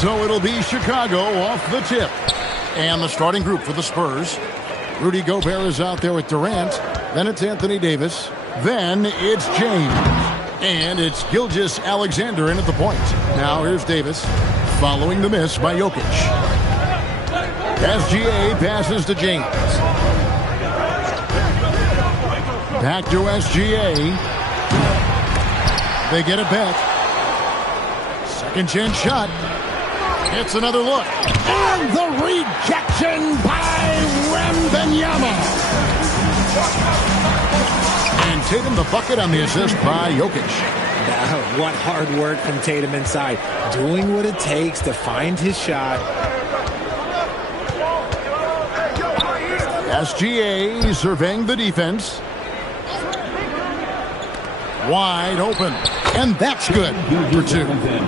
So it'll be Chicago off the tip. And the starting group for the Spurs. Rudy Gobert is out there with Durant. Then it's Anthony Davis. Then it's James. And it's Gilgeous-Alexander in at the point. Now here's Davis following the miss by Jokic. SGA passes to James. Back to SGA. They get it back. Second chance shot. It's another look. And the rejection by Wembanyama. And Tatum the bucket on the assist by Jokic. What hard work from Tatum inside. Doing what it takes to find his shot. SGA surveying the defense. Wide open. And that's good for two.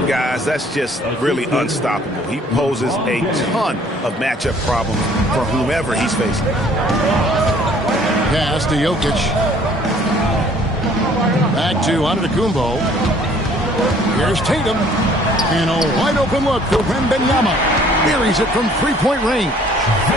Guys, that's just really unstoppable. He poses a ton of matchup problems for whomever he's facing. Pass to Jokic. Back to Antetokounmpo. Here's Tatum. And a wide open look for Wembanyama. Buries it from three-point range.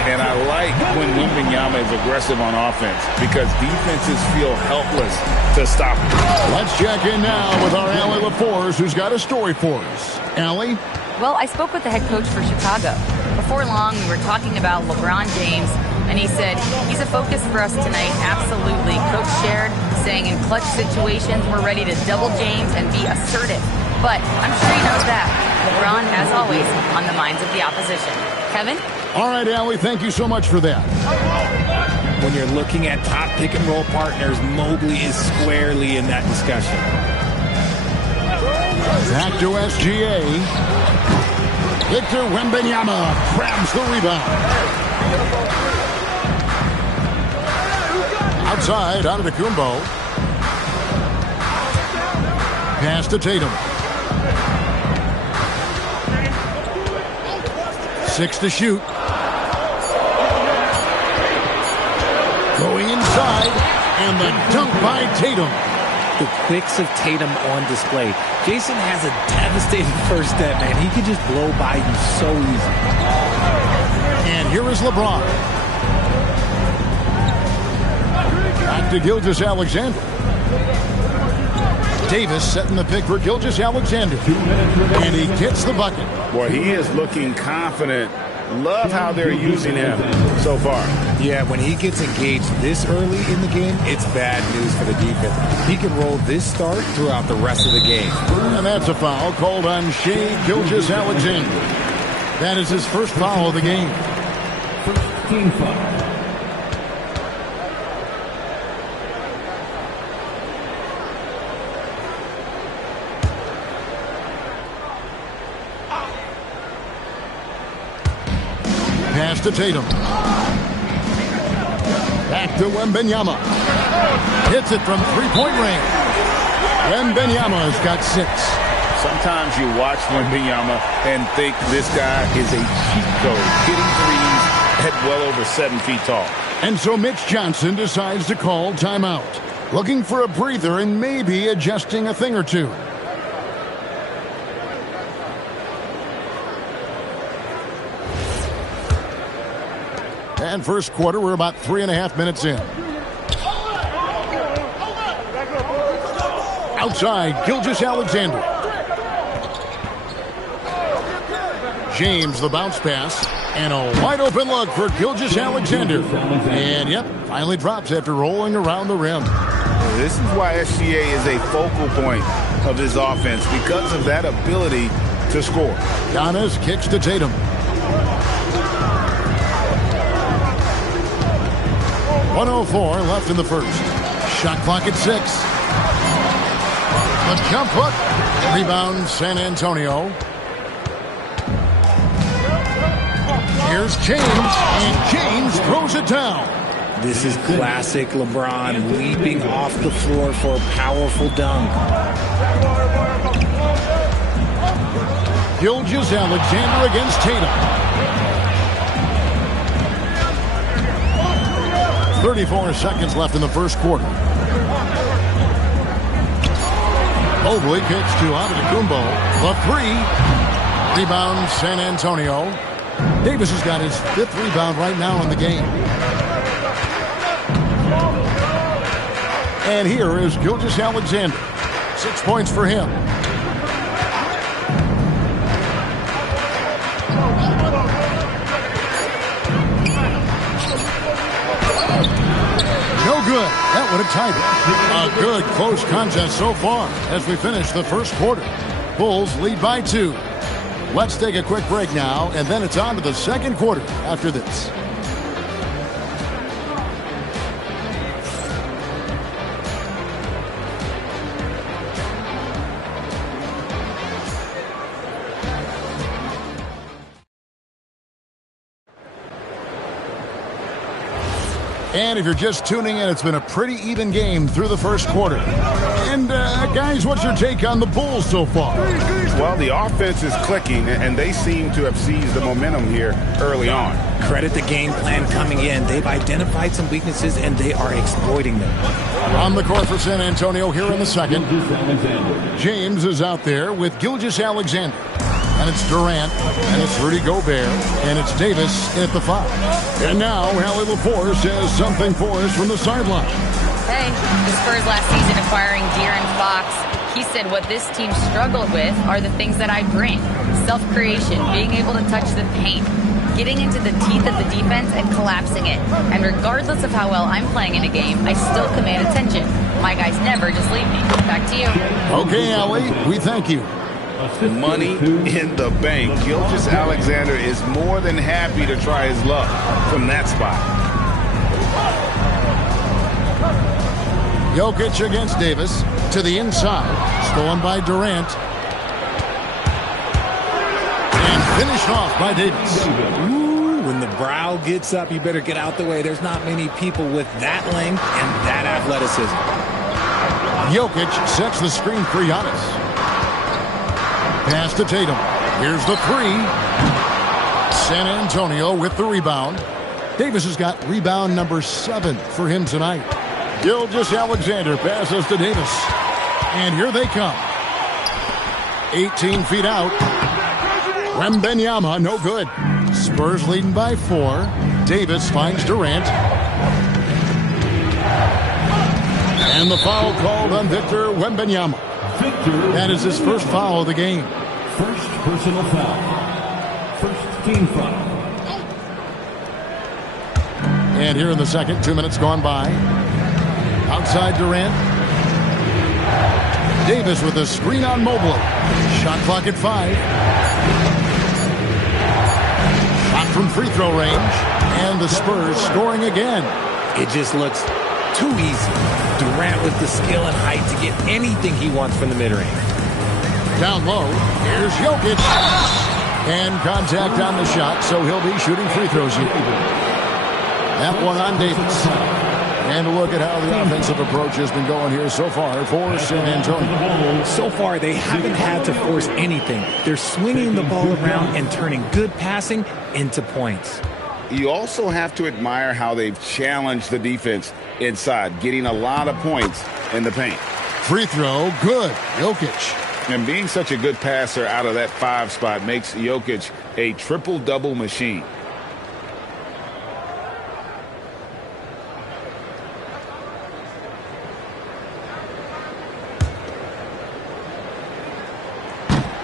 And I like when Wembanyama is aggressive on offense because defenses feel helpless to stop him. Let's check in now with our Allie LaForce, who's got a story for us. Allie? Well, I spoke with the head coach for Chicago. Before long, we were talking about LeBron James, and he said, he's a focus for us tonight, absolutely. Coach shared, saying in clutch situations, we're ready to double James and be assertive. But I'm sure he knows that. LeBron, as always, on the minds of the opposition. Kevin? All right, Allie, thank you so much for that. When you're looking at top pick-and-roll partners, Mobley is squarely in that discussion. Back to SGA. Victor Wembanyama grabs the rebound. Outside, Antetokounmpo. Pass to Tatum. 6 to shoot. Going inside, and the dunk by Tatum. The quicks of Tatum on display. Jason has a devastating first step, man. He can just blow by you so easy. And here is LeBron. Back to Gilgeous-Alexander. Davis setting the pick for Gilgeous-Alexander. And he gets the bucket. Boy, he is looking confident. Love how they're using him so far. Yeah, when he gets engaged this early in the game, it's bad news for the defense. He can roll this start throughout the rest of the game. And that's a foul called on Shai Gilgeous-Alexander. That is his first foul of the game. Team foul. Pass to Tatum. Back to Wembanyama. Hits it from three-point range. Wembanyama's got 6. Sometimes you watch Wembanyama and think this guy is a cheat code, hitting threes at well over 7 feet tall. And so Mitch Johnson decides to call timeout. Looking for a breather and maybe adjusting a thing or two. And first quarter, we're about 3.5 minutes in. Outside, Gilgeous-Alexander. James, the bounce pass. And a wide open look for Gilgeous-Alexander. And, yep, finally drops after rolling around the rim. This is why SGA is a focal point of his offense, because of that ability to score. Giannis kicks to Tatum. .104 left in the first. Shot clock at 6. The jump hook. Rebound San Antonio. Here's James, and James throws it down. This is classic LeBron, leaping off the floor for a powerful dunk. Gilgeous-Alexander against Tatum. 34 seconds left in the first quarter. Mobley kicks to Antetokounmpo. The 3. Rebound San Antonio. Davis has got his 5th rebound right now in the game. And here is Gilgeous-Alexander. 6 points for him. No good. That would have tied it. A good close contest so far as we finish the first quarter. Bulls lead by 2. Let's take a quick break now, and then it's on to the second quarter after this. And if you're just tuning in, it's been a pretty even game through the first quarter. And, guys, what's your take on the Bulls so far? Well, the offense is clicking, and they seem to have seized the momentum here early on. Credit the game plan coming in. They've identified some weaknesses, and they are exploiting them. On the court for San Antonio here in the second. James is out there with Gilgeous-Alexander. And it's Durant, and it's Rudy Gobert, and it's Davis at the 5. And now, Hallie LaForce has something for us from the sideline. Hey, the Spurs last season acquiring De'Aaron Fox. He said what this team struggled with are the things that I bring. Self-creation, being able to touch the paint, getting into the teeth of the defense and collapsing it. And regardless of how well I'm playing in a game, I still command attention. My guys never just leave me. Back to you. Okay, Hallie, we thank you. Money in the bank. Gilgeous-Alexander is more than happy to try his luck from that spot. Jokic against Davis to the inside. Stolen by Durant. And Finished off by Davis. Ooh, when the brow gets up, you better get out the way. There's not many people with that length and that athleticism. Jokic sets the screen for Giannis. Pass to Tatum. Here's the three. San Antonio with the rebound. Davis has got rebound number 7 for him tonight. Gilgeous-Alexander passes to Davis. And here they come. 18 feet out. Wembanyama, no good. Spurs leading by 4. Davis finds Durant. And the foul called on Victor Wembanyama. That is his first foul of the game. First personal foul. First team foul. And here in the second, 2 minutes gone by. Outside Durant. Davis with a screen on Mobley. Shot clock at 5. Shot from free throw range. And the Spurs scoring again. It just looks too easy. Durant with the skill and height to get anything he wants from the mid-range. Down low, here's Jokic. And contact on the shot, so he'll be shooting free throws here. That one on Davis. And look at how the offensive approach has been going here so far for San Antonio. So far, they haven't had to force anything. They're swinging the ball around and turning good passing into points. You also have to admire how they've challenged the defense inside, getting a lot of points in the paint. Free throw, good. Jokic. And being such a good passer out of that 5 spot makes Jokic a triple-double machine.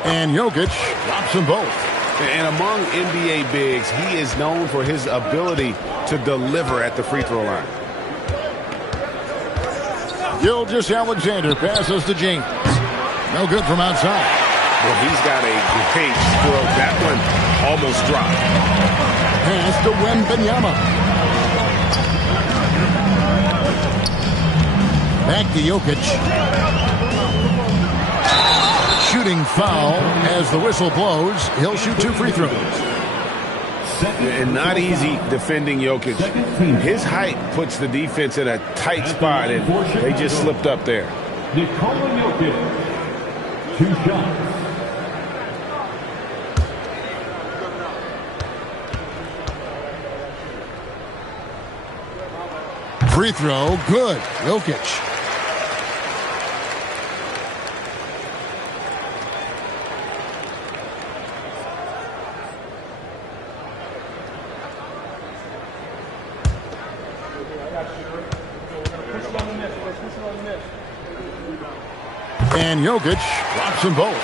And Jokic drops them both. And among NBA bigs, he is known for his ability to deliver at the free throw line. Gilgeous-Alexander passes to James. No good from outside. Well, he's got a great stroke. That one almost dropped. Pass to Wembanyama. Back to Jokic. Shooting foul as the whistle blows. He'll shoot 2 free throws. And not easy defending Jokic. His height puts the defense in a tight spot, and they just slipped up there. Nikola Jokic. 2 shots. Free throw, good. Jokic. And Jokic drops them both.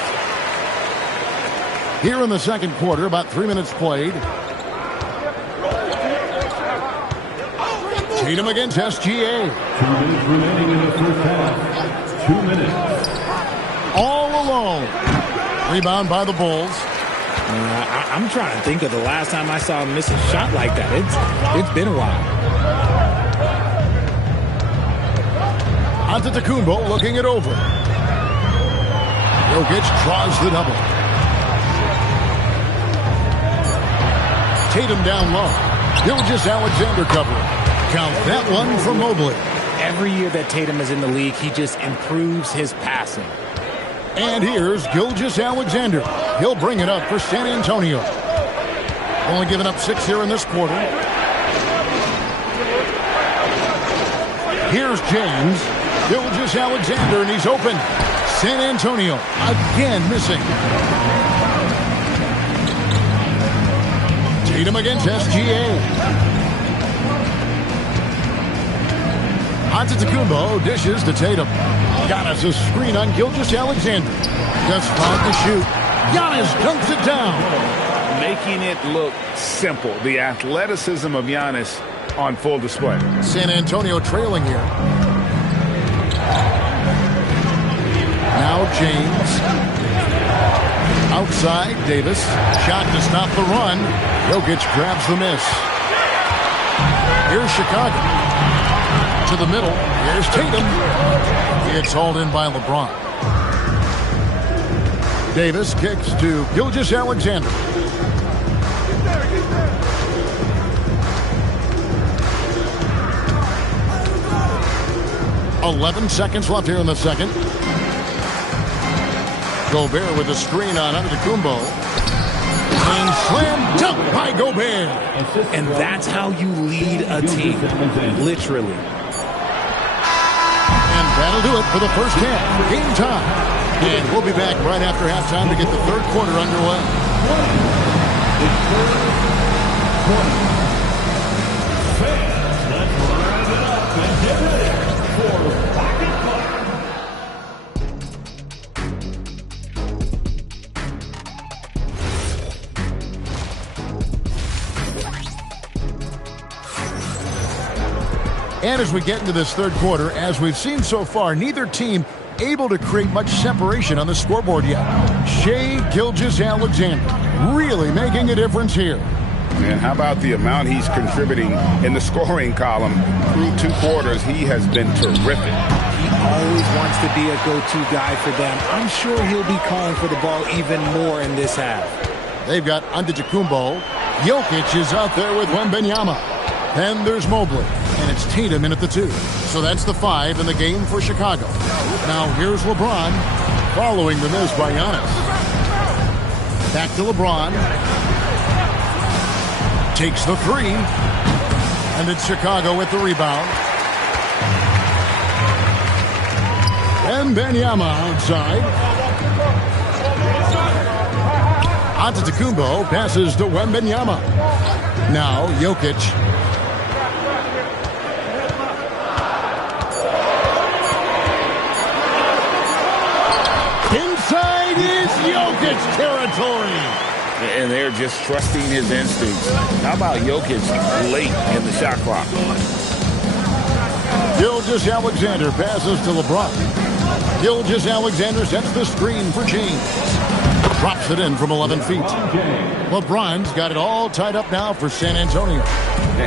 Here in the second quarter, about 3 minutes played. Tatum against SGA. 2 minutes remaining in the first half. 2 minutes. All alone. Rebound by the Bulls. I'm trying to think of the last time I saw him miss a shot like that. It's been a while. Antetokounmpo looking it over. Jokic draws the double. Tatum down low. Gilgeous-Alexander covering. Count that one for Mobley. Every year that Tatum is in the league, he just improves his passing. And here's Gilgeous-Alexander. He'll bring it up for San Antonio. Only giving up 6 here in this quarter. Here's James. Gilgeous-Alexander, and he's open. San Antonio again missing. Tatum against SGA. Antetokounmpo dishes to Tatum. Giannis a screen on Gilgeous-Alexander. Just 5 to shoot. Giannis dunks it down. Making it look simple. The athleticism of Giannis on full display. San Antonio trailing here. Now James. Outside, Davis. Shot to stop the run. Jokic grabs the miss. Here's Chicago. To the middle. Here's Tatum. It's hauled in by LeBron. Davis kicks to Gilgeous-Alexander. 11 seconds left here in the second. Gobert with a screen on Antetokounmpo. And slam dunk by Gobert. And that's how you lead a team. Literally. And that'll do it for the first half. Game time. And we'll be back right after halftime to get the third quarter underway. Let's round it up and get ready for Pocket Puck. And as we get into this third quarter, as we've seen so far, neither team able to create much separation on the scoreboard yet. Shai Gilgeous-Alexander really making a difference here. And how about the amount he's contributing in the scoring column through 2 quarters? He has been terrific. He always wants to be a go-to guy for them. I'm sure he'll be calling for the ball even more in this half. They've got Antetokounmpo. Jokic is out there with Wembanyama. Then there's Mobley, and it's Tatum in at the 2. So that's the 5 in the game for Chicago. Now here's LeBron, following the miss by Giannis. Back to LeBron. Takes the 3. And it's Chicago with the rebound. Wembanyama outside. Antetokounmpo passes to Wembanyama. Now Jokic. Inside is Jokic territory. And they're just trusting his instincts. How about Jokic late in the shot clock? Gilgeous-Alexander passes to LeBron. Gilgeous-Alexander sets the screen for James. Drops it in from 11 feet. LeBron's got it all tied up now for San Antonio.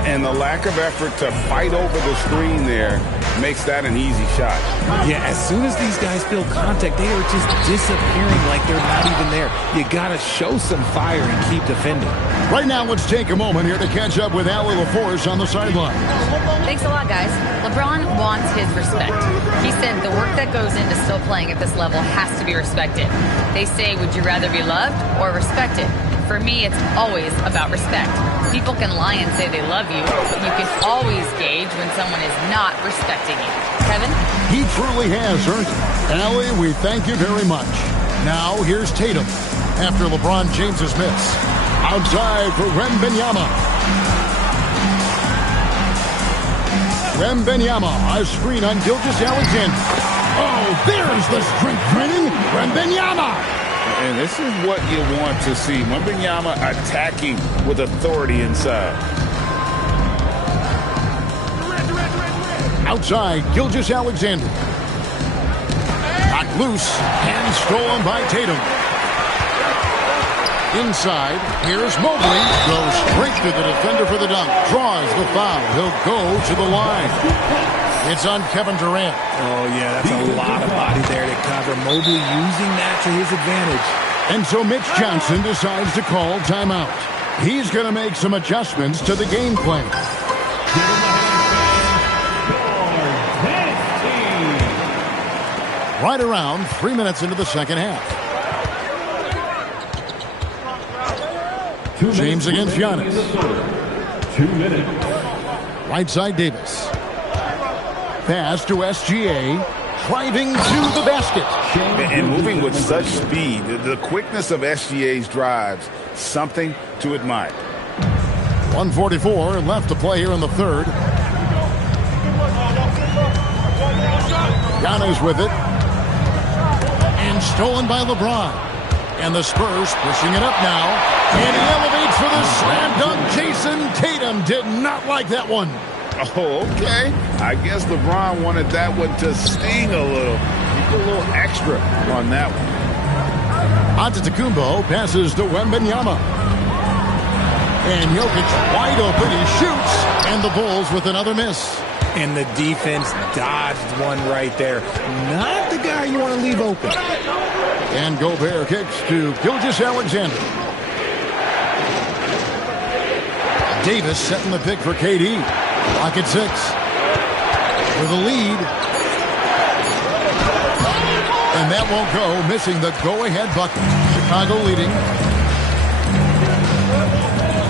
And the lack of effort to fight over the screen there makes that an easy shot. Yeah, as soon as these guys feel contact, they are just disappearing like they're not even there. You got to show some fire and keep defending. Right now, let's take a moment here to catch up with Allie LaForce on the sideline. Thanks a lot, guys. LeBron wants his respect. He said the work that goes into still playing at this level has to be respected. They say, would you rather be loved or respected? For me, it's always about respect. People can lie and say they love you, but you can always gauge when someone is not respecting you. Kevin? He truly has earned it. Allie, we thank you very much. Now, here's Tatum after LeBron James's miss. Outside for Wembanyama. Wembanyama, a screen on Gilgeous-Alexander. Oh, there's the strength training. Wembanyama. And this is what you want to see. Wembanyama attacking with authority inside. Outside, Gilgeous-Alexander. Knocked loose and stolen by Tatum. Inside, here's Mobley. Goes straight to the defender for the dunk. Draws the foul. He'll go to the line. It's on Kevin Durant. Oh, yeah, that's a lot of body there to cover. Mobley using that to his advantage. And so Mitch Johnson decides to call timeout. He's going to make some adjustments to the game plan. Right around 3 minutes into the second half. James against Giannis. 2 minutes. Right side Davis. Pass to SGA. Driving to the basket. And moving with such speed. The quickness of SGA's drives, something to admire. 1:44 left to play here in the third. Giannis with it. And stolen by LeBron. And the Spurs pushing it up now. And he elevates for the slam dunk. Jason Tatum did not like that one. Oh, okay. I guess LeBron wanted that one to sting a little. He put a little extra on that one. Antetokounmpo passes to Wembanyama. And Jokic wide open. He shoots. And the Bulls with another miss. And the defense dodged one right there. Not the guy you want to leave open. And Gobert kicks to Gilgeous-Alexander. Davis setting the pick for KD. Clock at 6. With a lead. And that won't go, missing the go-ahead bucket. Chicago leading.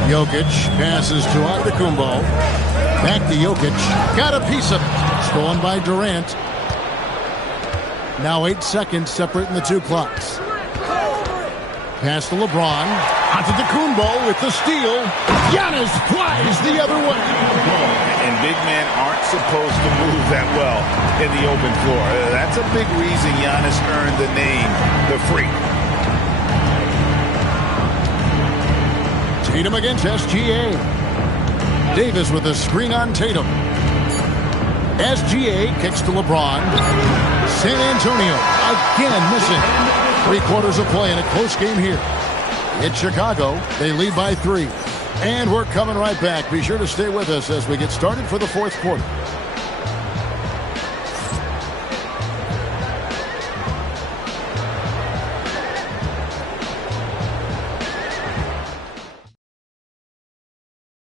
Jokic passes to Antetokounmpo. Back to Jokic. Got a piece of it. Stolen by Durant. Now 8 seconds separating the two clocks. Pass to LeBron. Antetokounmpo with the steal. Giannis flies the other way. And big men aren't supposed to move that well in the open floor. That's a big reason Giannis earned the name, the Freak. Tatum against SGA. Davis with a screen on Tatum. SGA kicks to LeBron. San Antonio again missing. 3/4 of play in a close game here. It's Chicago. They lead by 3. And we're coming right back. Be sure to stay with us as we get started for the fourth quarter.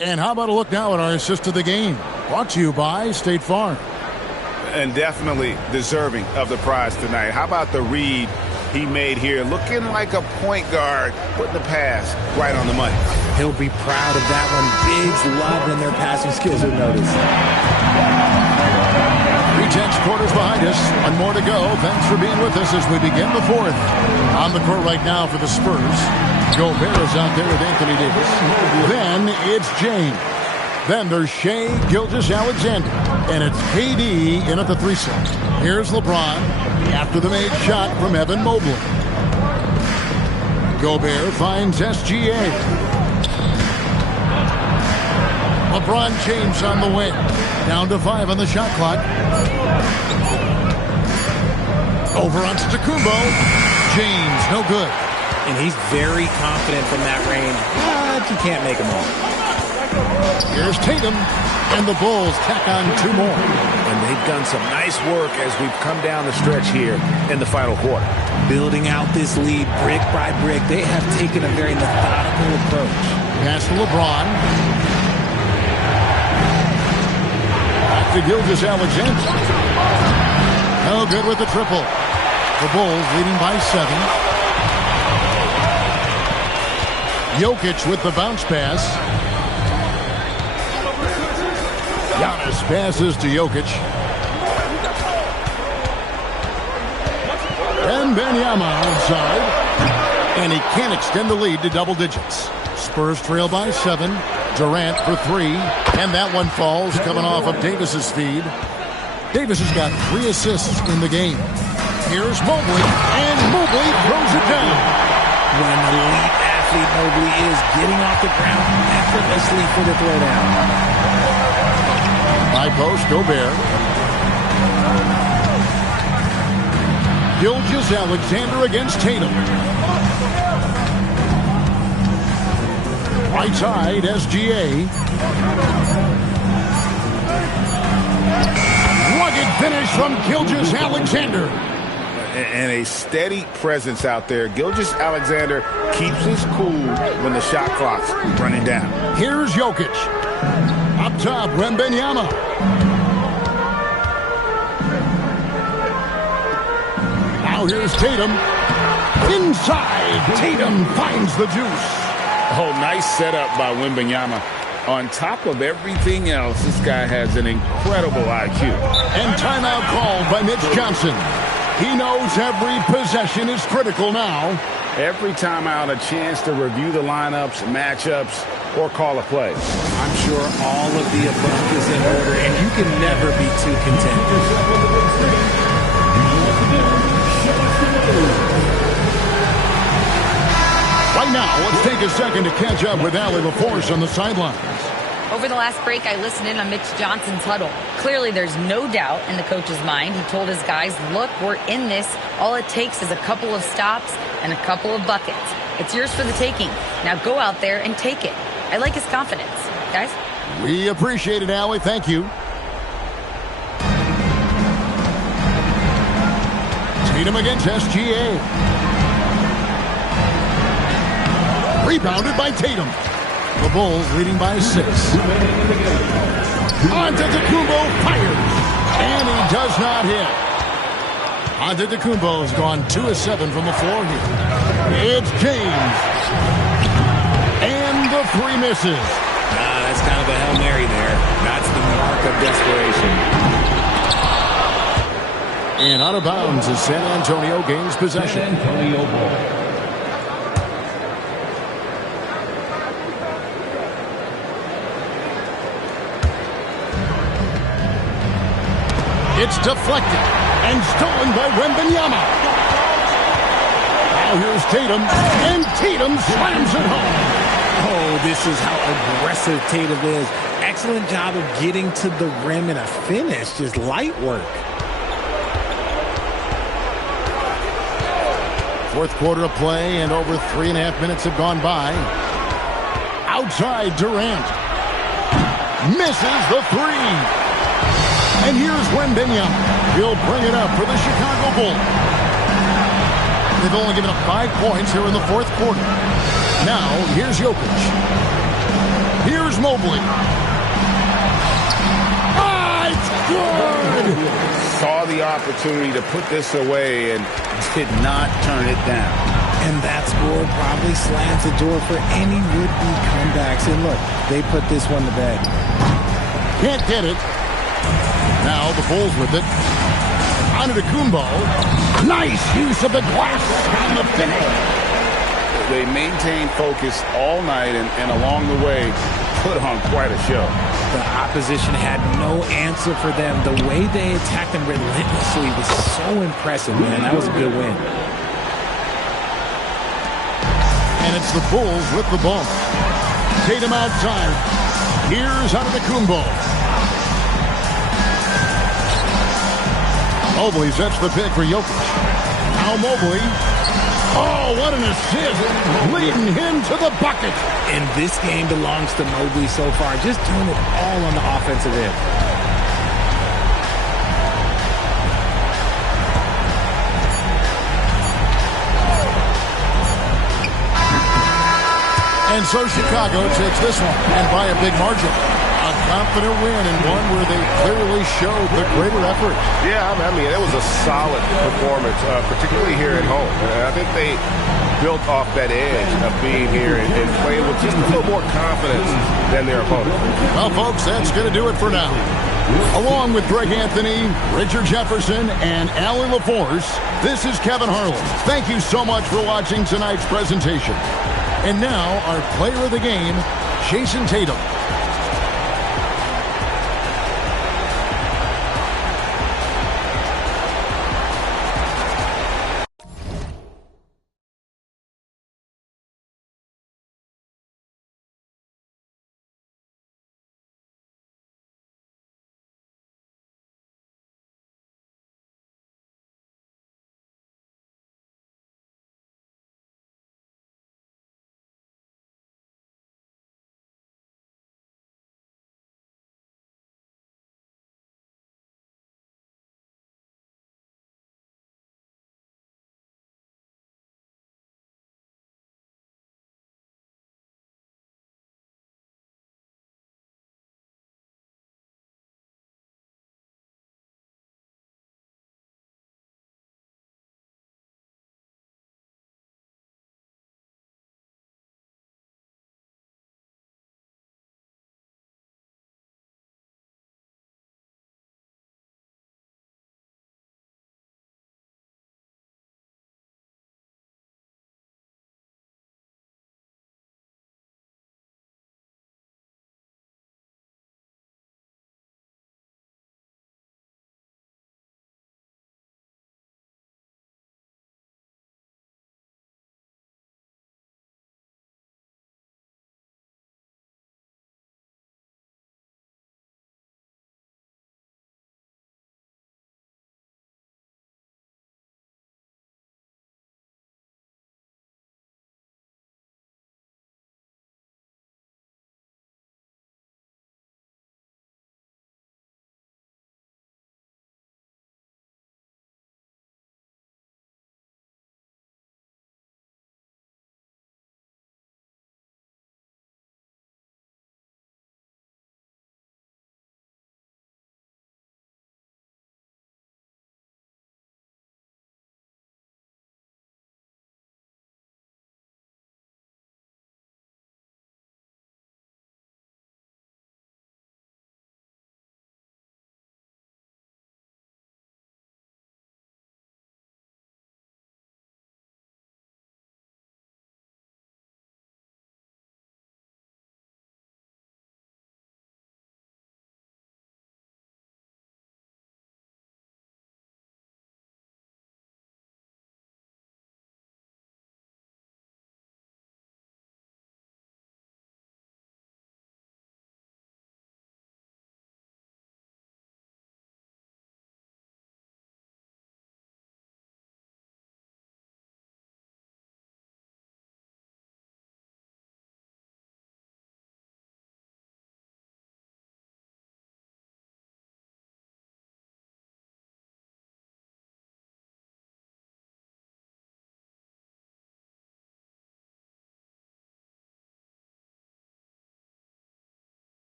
And how about a look now at our assist of the game? Brought to you by State Farm. And definitely deserving of the prize tonight. How about the read he made here? Looking like a point guard, putting the pass right on the money. He'll be proud of that one. Bigs loving their passing skills, you'll notice. 3/10 quarters behind us. One more to go. Thanks for being with us as we begin the fourth. On the court right now for the Spurs. Gobert is out there with Anthony Davis. Then it's James. Then there's Shai Gilgeous-Alexander. And it's KD in at the 3 slot. Here's LeBron after the made shot from Evan Mobley. Gobert finds SGA. LeBron James on the wing. Down to 5 on the shot clock. Over on Antetokounmpo. James, no good. And he's very confident from that range, but you can't make them all. Here's Tatum, and the Bulls tack on 2 more. And they've done some nice work as we've come down the stretch here in the final quarter. Building out this lead brick by brick, they have taken a very methodical approach. Pass to LeBron. Back to Gilgeous-Alexander. No good with the triple. The Bulls leading by 7. Jokic with the bounce pass. Giannis passes to Jokic. And Wembanyama outside. And he can't extend the lead to double digits. Spurs trail by 7. Durant for 3. And that one falls coming off of Davis's feed. Davis has got 3 assists in the game. Here's Mobley. And Mobley throws it down. When the elite athlete Mobley is getting off the ground effortlessly for the throwdown. High post, Gobert. Gilgeous-Alexander against Tatum. Right side, SGA. Rugged finish from Gilgeous-Alexander. And a steady presence out there. Gilgeous-Alexander keeps his cool when the shot clock's running down. Here's Jokic. Up top, Wembanyama. Now here's Tatum. Inside, Tatum finds the juice. Oh, nice setup by Wembanyama. On top of everything else, this guy has an incredible IQ. And timeout called by Mitch Johnson. He knows every possession is critical now. Every timeout, a chance to review the lineups, matchups, or call a play. I'm sure all of the above is in order, and you can never be too content. Right now, let's take a second to catch up with Allie LaForce on the sidelines. Over the last break, I listened in on Mitch Johnson's huddle. Clearly, there's no doubt in the coach's mind. He told his guys, look, we're in this. All it takes is a couple of stops and a couple of buckets. It's yours for the taking. Now go out there and take it. I like his confidence. Guys? We appreciate it, Allie. Thank you. Tatum against SGA. Rebounded by Tatum. The Bulls leading by 6. Antetokounmpo fires. And he does not hit. Antetokounmpo has gone 2 of 7 from the floor here. It's James. And the three misses. That's kind of a Hail Mary there. That's the mark of desperation. And out of bounds as San Antonio gains possession. San Antonio ball. It's deflected and stolen by Wembanyama. Now here's Tatum, and Tatum slams it home. Oh, this is how aggressive Tatum is. Excellent job of getting to the rim and a finish. Just light work. Fourth quarter of play, and over 3.5 minutes have gone by. Outside, Durant. Misses the three. And here's Wembanyama. He'll bring it up for the Chicago Bulls. They've only given up 5 points here in the fourth quarter. Now, here's Jokic. Here's Mobley. Ah, it's good! Saw the opportunity to put this away and did not turn it down. And that score probably slams the door for any would-be comebacks. And look, they put this one to bed. Can't get it. Now the Bulls with it. Antetokounmpo. Nice use of the glass on the finish. They maintained focus all night and along the way put on quite a show. The opposition had no answer for them. The way they attacked them relentlessly was so impressive, man. That was a good win. And it's the Bulls with the ball. Tatum outside. Here's Antetokounmpo. Mobley sets the pick for Jokic. Now Mobley. Oh, what an assist. Leading him to the bucket. And this game belongs to Mobley so far. Just doing it all on the offensive end. And so Chicago takes this one, and by a big margin. A confident win, and one where they clearly showed the greater effort. Yeah, I mean, it was a solid performance, particularly here at home. And I think they built off that edge of being here and playing with just a little more confidence than their opponent. Well, folks, that's going to do it for now. Along with Greg Anthony, Richard Jefferson, and Allie LaForce, this is Kevin Harlan. Thank you so much for watching tonight's presentation. And now, our player of the game, Jason Tatum.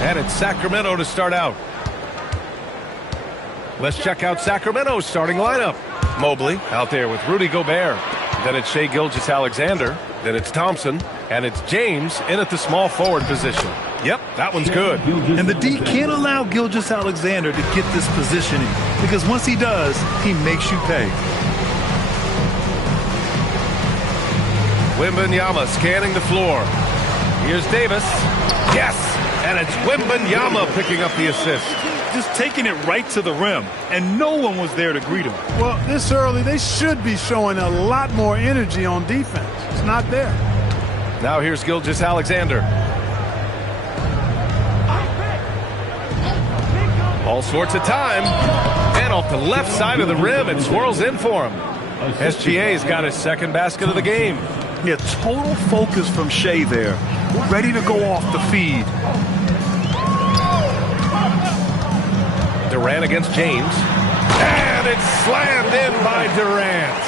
And it's Sacramento to start out. Let's check out Sacramento's starting lineup. Mobley out there with Rudy Gobert. Then it's Shai Gilgeous-Alexander. Then it's Thompson. And it's James in at the small forward position. Yep, that one's good. And the D can't allow Gilgeous-Alexander to get this positioning, because once he does, he makes you pay. Wembanyama scanning the floor. Here's Davis. Yes! And it's Wembanyama picking up the assist. Just taking it right to the rim, and no one was there to greet him. Well, this early, they should be showing a lot more energy on defense. It's not there. Now here's Gilgeous-Alexander. All sorts of time. And off the left side of the rim, it swirls in for him. SGA's got his second basket of the game. Yeah, total focus from Shea there. Ready to go off the feed. Durant against James. And it's slammed in by Durant.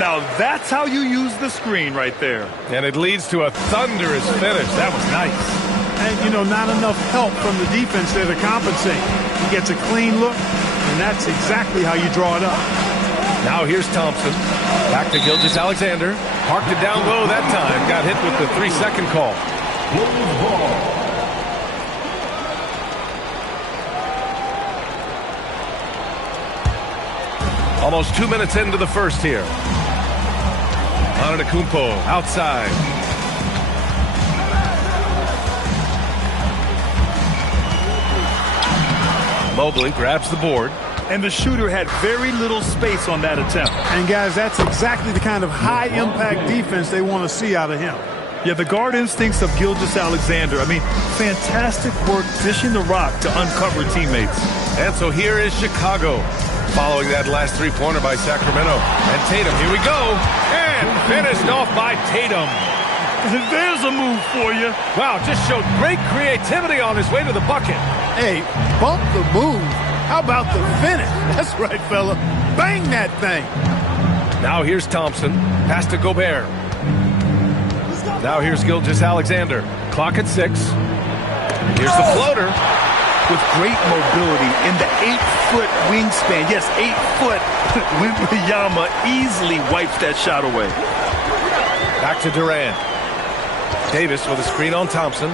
Now that's how you use the screen right there. And it leads to a thunderous finish. That was nice. And, not enough help from the defense there to compensate. He gets a clean look, and that's exactly how you draw it up. Now here's Thompson. Back to Gilgeous-Alexander. Parked it down low that time. Got hit with the 3-second call. Almost 2 minutes into the first here. Antetokounmpo outside. Mobley grabs the board. And the shooter had very little space on that attempt. And, guys, that's exactly the kind of high-impact defense they want to see out of him. Yeah, the guard instincts of Gilgeous-Alexander. I mean, fantastic work dishing the rock to uncover teammates. And so here is Chicago, following that last three-pointer by Sacramento. And Tatum, here we go. And finished off by Tatum. There's a move for you. Wow, just showed great creativity on his way to the bucket. Hey, bump the move. How about the finish? That's right, fella. Bang that thing. Now here's Thompson. Pass to Gobert. Now here's Gilgeous-Alexander. Clock at 6. Here's the floater. With great mobility in the 8-foot wingspan. Yes, 8 foot. Wembanyama easily wipes that shot away. Back to Durant. Davis with a screen on Thompson.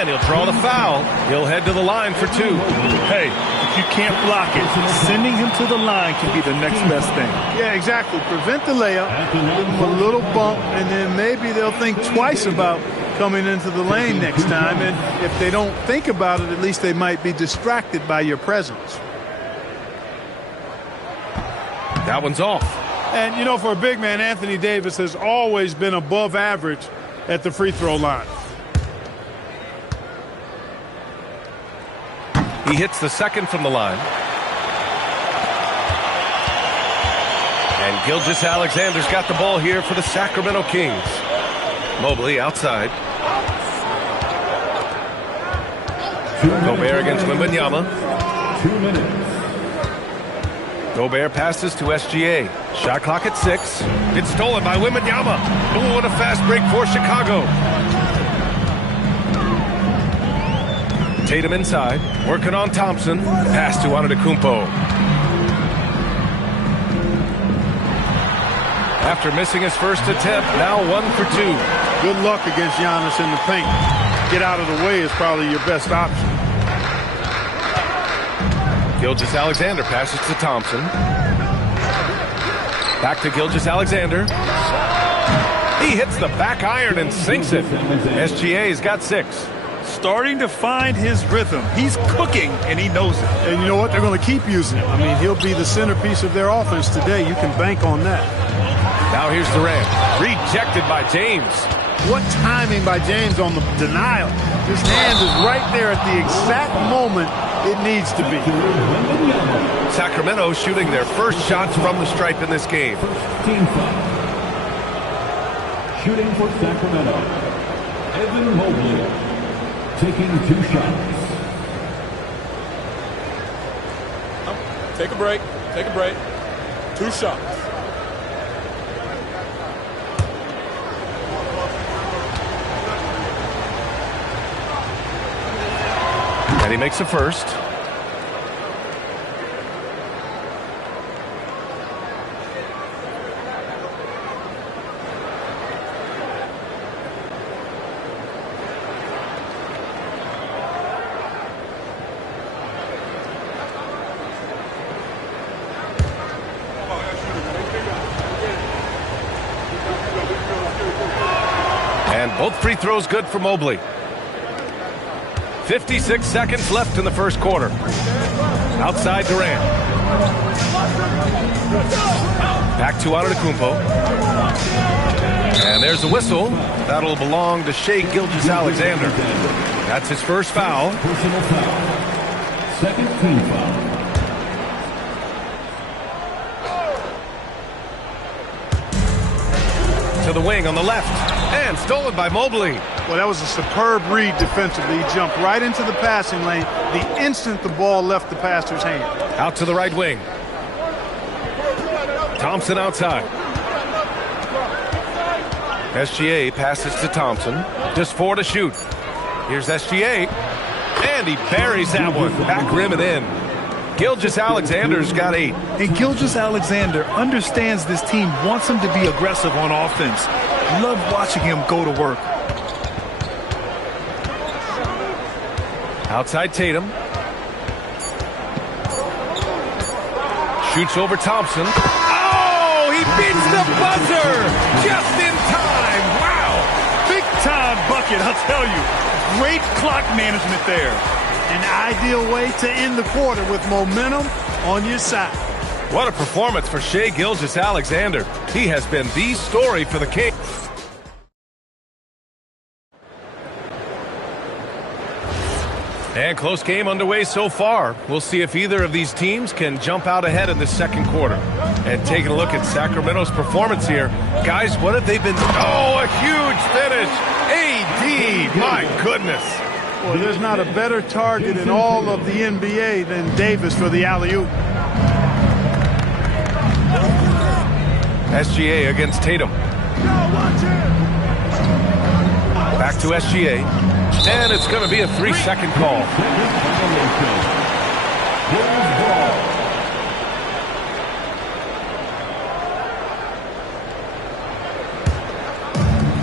And he'll draw the foul. He'll head to the line for 2. Hey, if you can't block it, sending him to the line can be the next best thing. Yeah, exactly. Prevent the layup, give him a little bump, and then maybe they'll think twice about coming into the lane next time. And if they don't think about it, at least they might be distracted by your presence. That one's off. And, for a big man, Anthony Davis has always been above average at the free throw line. He hits the second from the line. And Gilgeous-Alexander's got the ball here for the Sacramento Kings. Mobley outside. Gobert against Wembanyama. 2 minutes. Gobert passes to SGA. Shot clock at 6. It's stolen by Wembanyama. Oh, what a fast break for Chicago. Tatum inside, working on Thompson. Pass to Antetokounmpo. After missing his first attempt, now 1 for 2. Good luck against Giannis in the paint. Get out of the way is probably your best option. Gilgeous-Alexander passes to Thompson. Back to Gilgeous-Alexander. He hits the back iron and sinks it. SGA's got 6. Starting to find his rhythm. He's cooking, and he knows it. And you know what? They're going to keep using him. I mean, he'll be the centerpiece of their offense today. You can bank on that. Now here's Durant. Rejected by James. What timing by James on the denial. His hand is right there at the exact moment it needs to be. Sacramento shooting their first shots from the stripe in this game. Team foul. Shooting for Sacramento. Evan Mobley taking 2 shots. Take a break. Take a break. 2 shots. And he makes a first. Both free throws good for Mobley. 56 seconds left in the first quarter. Outside Durant. Back to Antetokounmpo. And there's a whistle. That'll belong to Shai Gilgeous-Alexander. That's his first foul. Personal foul. Second team foul. To the wing on the left. And stolen by Mobley. Well, that was a superb read defensively. He jumped right into the passing lane the instant the ball left the passer's hand. Out to the right wing. Thompson outside. SGA passes to Thompson. Just 4 to shoot. Here's SGA. And he buries that one. Back rim and in. Gilgeous-Alexander's got 8. And Gilgeous-Alexander understands this team wants him to be aggressive on offense. Love watching him go to work. Outside Tatum. Shoots over Thompson. Oh, he beats the buzzer just in time. Wow. Big time bucket, I'll tell you. Great clock management there. An ideal way to end the quarter with momentum on your side. What a performance for Shai Gilgeous-Alexander. He has been the story for the Kings. And close game underway so far. We'll see if either of these teams can jump out ahead in the second quarter. And taking a look at Sacramento's performance here. Guys, what have they been... Oh, a huge finish. AD, my goodness. Well, there's not a better target in all of the NBA than Davis for the alley-oop. SGA against Tatum. Back to SGA. And it's going to be a 3-second call.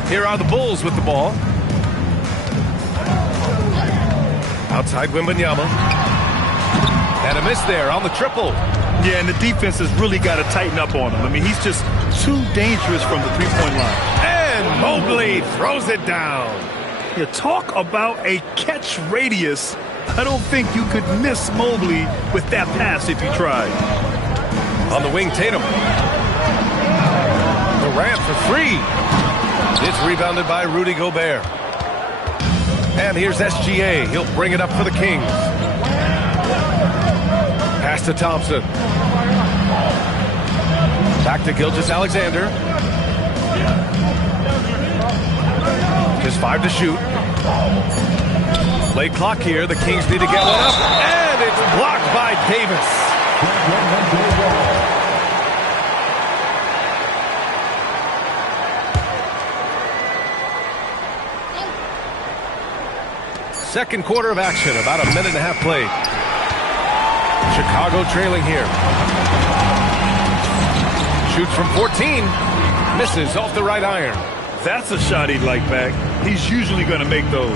Here are the Bulls with the ball. Outside Wembanyama. And a miss there on the triple. Yeah, and the defense has really got to tighten up on him. I mean, he's just too dangerous from the three-point line. And Mobley throws it down. You talk about a catch radius. I don't think you could miss Mobley with that pass if you tried. On the wing, Tatum. Durant for 3. It's rebounded by Rudy Gobert. And here's SGA. He'll bring it up for the Kings. Pass to Thompson. Back to Gilgeous-Alexander. Just 5 to shoot. Late clock here. The Kings need to get one up. And it's blocked by Davis. Second quarter of action. About a minute and a half played. Chicago trailing here. Shoots from 14. Misses off the right iron. That's a shot he'd like back. He's usually going to make those.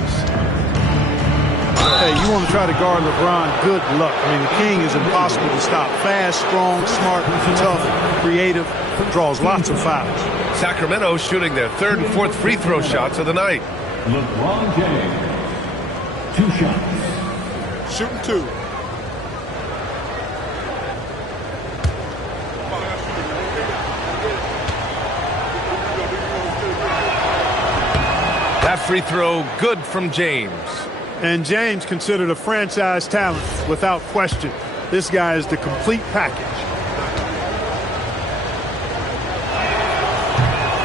Hey, you want to try to guard LeBron, good luck. I mean, the King is impossible to stop. Fast, strong, smart, tough, creative, draws lots of fouls. Sacramento shooting their 3rd and 4th free throw shots of the night. LeBron James. 2 shots. Shooting 2. That free throw good from James. And James considered a franchise talent without question. This guy is the complete package.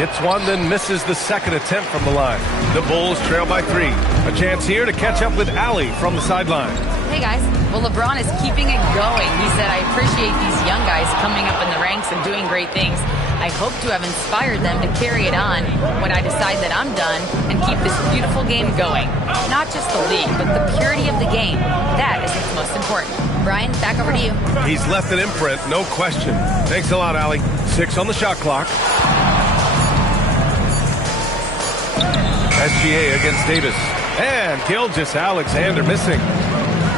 Hits one, then misses the second attempt from the line. The Bulls trail by 3. A chance here to catch up with Allie from the sideline. Hey, guys. Well, LeBron is keeping it going. He said, I appreciate these young guys coming up in the ranks and doing great things. I hope to have inspired them to carry it on when I decide that I'm done and keep this beautiful game going. Not just the league, but the purity of the game. That is what's most important. Brian, back over to you. He's left an imprint, no question. Thanks a lot, Allie. 6 on the shot clock. SGA against Davis. And Gilgeous-Alexander missing.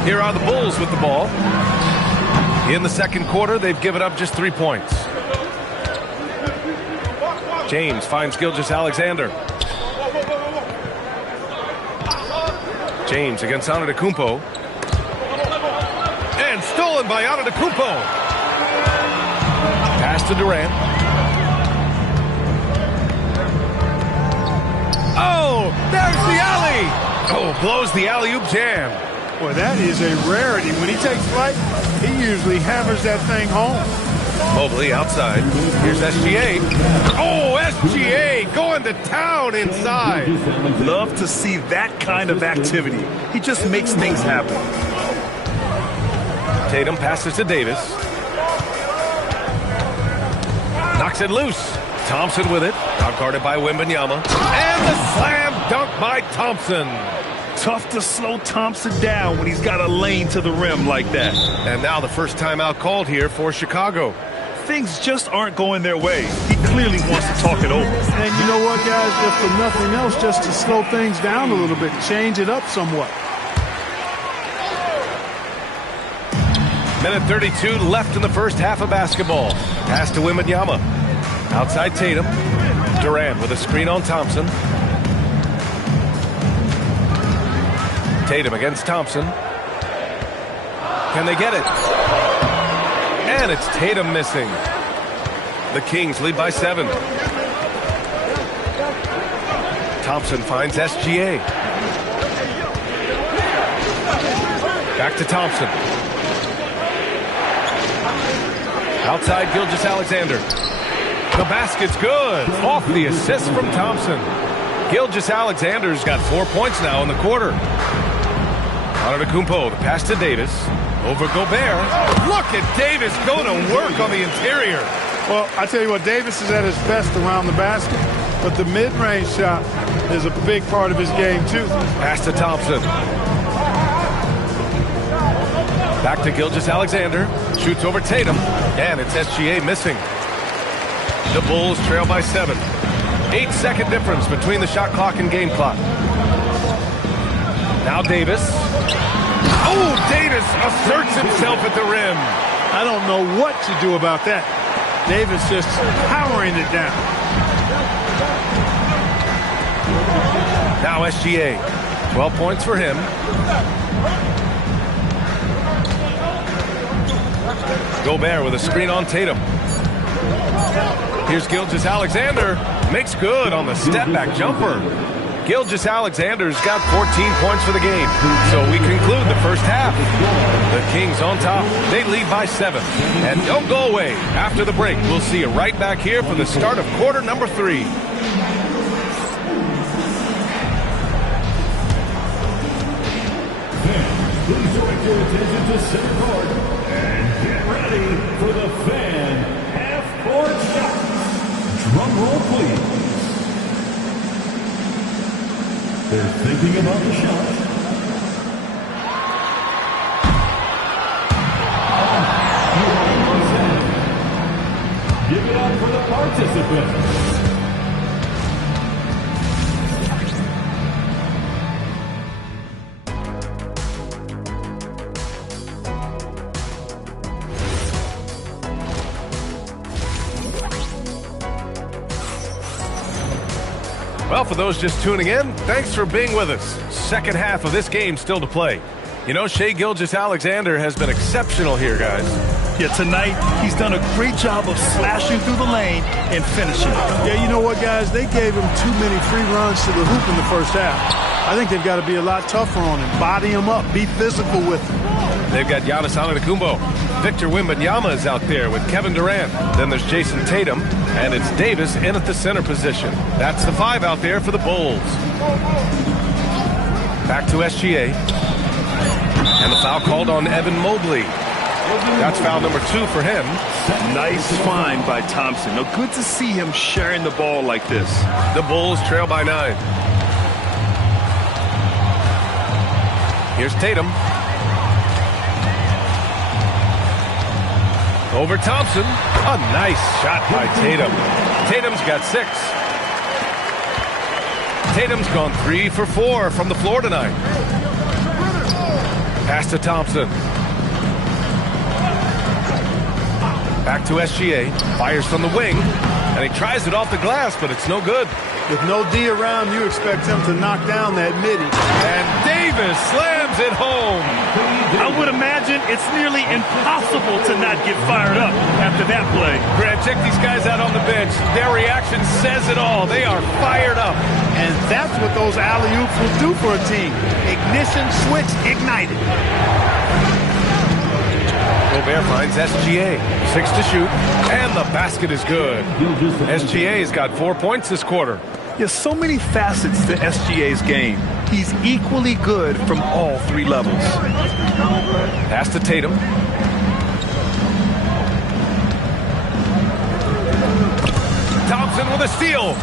Here are the Bulls with the ball. In the second quarter, they've given up just 3 points. James finds Gilgeous-Alexander. James against Antetokounmpo. And stolen by Antetokounmpo. Pass to Durant. Oh, there's the alley. Oh, blows the alley-oop jam. Boy, that is a rarity. When he takes flight, he usually hammers that thing home. Mobley outside. Here's SGA. Oh, SGA going to town inside. Love to see that kind of activity. He just makes things happen. Tatum passes to Davis. Knocks it loose. Thompson with it. Outguarded by Wembanyama. And the slam dunk by Thompson. Tough to slow Thompson down when he's got a lane to the rim like that. And now the first timeout called here for Chicago. Things just aren't going their way. He clearly wants to talk it over. And you know what, guys? If for nothing else, just to slow things down a little bit, change it up somewhat. Minute 32 left in the first half of basketball. Pass to Wembanyama. Outside Tatum. Durant with a screen on Thompson. Tatum against Thompson. Can they get it? And it's Tatum missing. The Kings lead by 7. Thompson finds SGA. Back to Thompson. Outside Gilgeous-Alexander. The basket's good. Off the assist from Thompson. Gilgeous-Alexander's got 4 points now in the quarter. Antetokounmpo, the pass to Davis. Over Gobert. Look at Davis go to work on the interior. Well, I tell you what, Davis is at his best around the basket, but the mid-range shot is a big part of his game, too. Pass to Thompson. Back to Gilgeous-Alexander. Shoots over Tatum. And it's SGA missing. The Bulls trail by 7. 8-second difference between the shot clock and game clock. Now Davis. Oh, Davis asserts himself at the rim. I don't know what to do about that. Davis just powering it down. Now SGA. 12 points for him. Gobert with a screen on Tatum. Here's Gilgeous-Alexander. Makes good on the step-back jumper. Gilgeous-Alexander's got 14 points for the game. So we conclude the first half. The Kings on top. They lead by 7. And don't go away. After the break, we'll see you right back here for the start of quarter number 3. Please direct your attention to center court and get ready for the fan half-court shot. Drum roll, please. They're thinking about the shot. Give it up for the participants. Well, for those just tuning in, thanks for being with us. Second half of this game still to play. You know, Shai Gilgeous-Alexander has been exceptional here, guys. Yeah, tonight he's done a great job of slashing through the lane and finishing. Yeah, you know what, guys? They gave him too many free runs to the hoop in the first half. I think they've got to be a lot tougher on him. Body him up. Be physical with him. They've got Giannis Antetokounmpo. Victor Wembanyama is out there with Kevin Durant. Then there's Jason Tatum. And it's Davis in at the center position. That's the 5 out there for the Bulls. Back to SGA. And the foul called on Evan Mobley. That's foul number 2 for him. Nice find by Thompson. Now, good to see him sharing the ball like this. The Bulls trail by 9. Here's Tatum. Over Thompson. A nice shot by Tatum. Tatum's got 6. Tatum's gone 3 for 4 from the floor tonight. Pass to Thompson. Back to SGA. Fires from the wing. And he tries it off the glass, but it's no good. With no D around, you expect him to knock down that midi. And Davis slams it home. I would imagine it's nearly impossible to not get fired up after that play. Grant, check these guys out on the bench. Their reaction says it all. They are fired up. And that's what those alley-oops will do for a team. Ignition switch ignited. Gobert finds SGA. 6 to shoot. And the basket is good. SGA's got 4 points this quarter. There's so many facets to SGA's game. He's equally good from all 3 levels. Pass to Tatum. Thompson with a steal.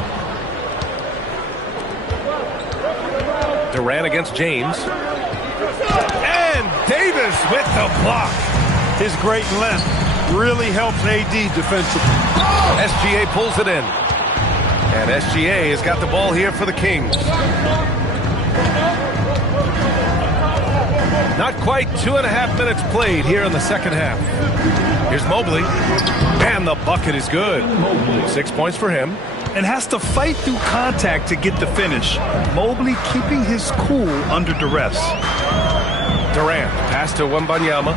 Durant against James. And Davis with the block. His great length really helps AD defensively. SGA pulls it in. And SGA has got the ball here for the Kings. Not quite 2.5 minutes played here in the second half. Here's Mobley. And the bucket is good. 6 points for him. And has to fight through contact to get the finish. Mobley keeping his cool under duress. Durant, pass to Wembanyama.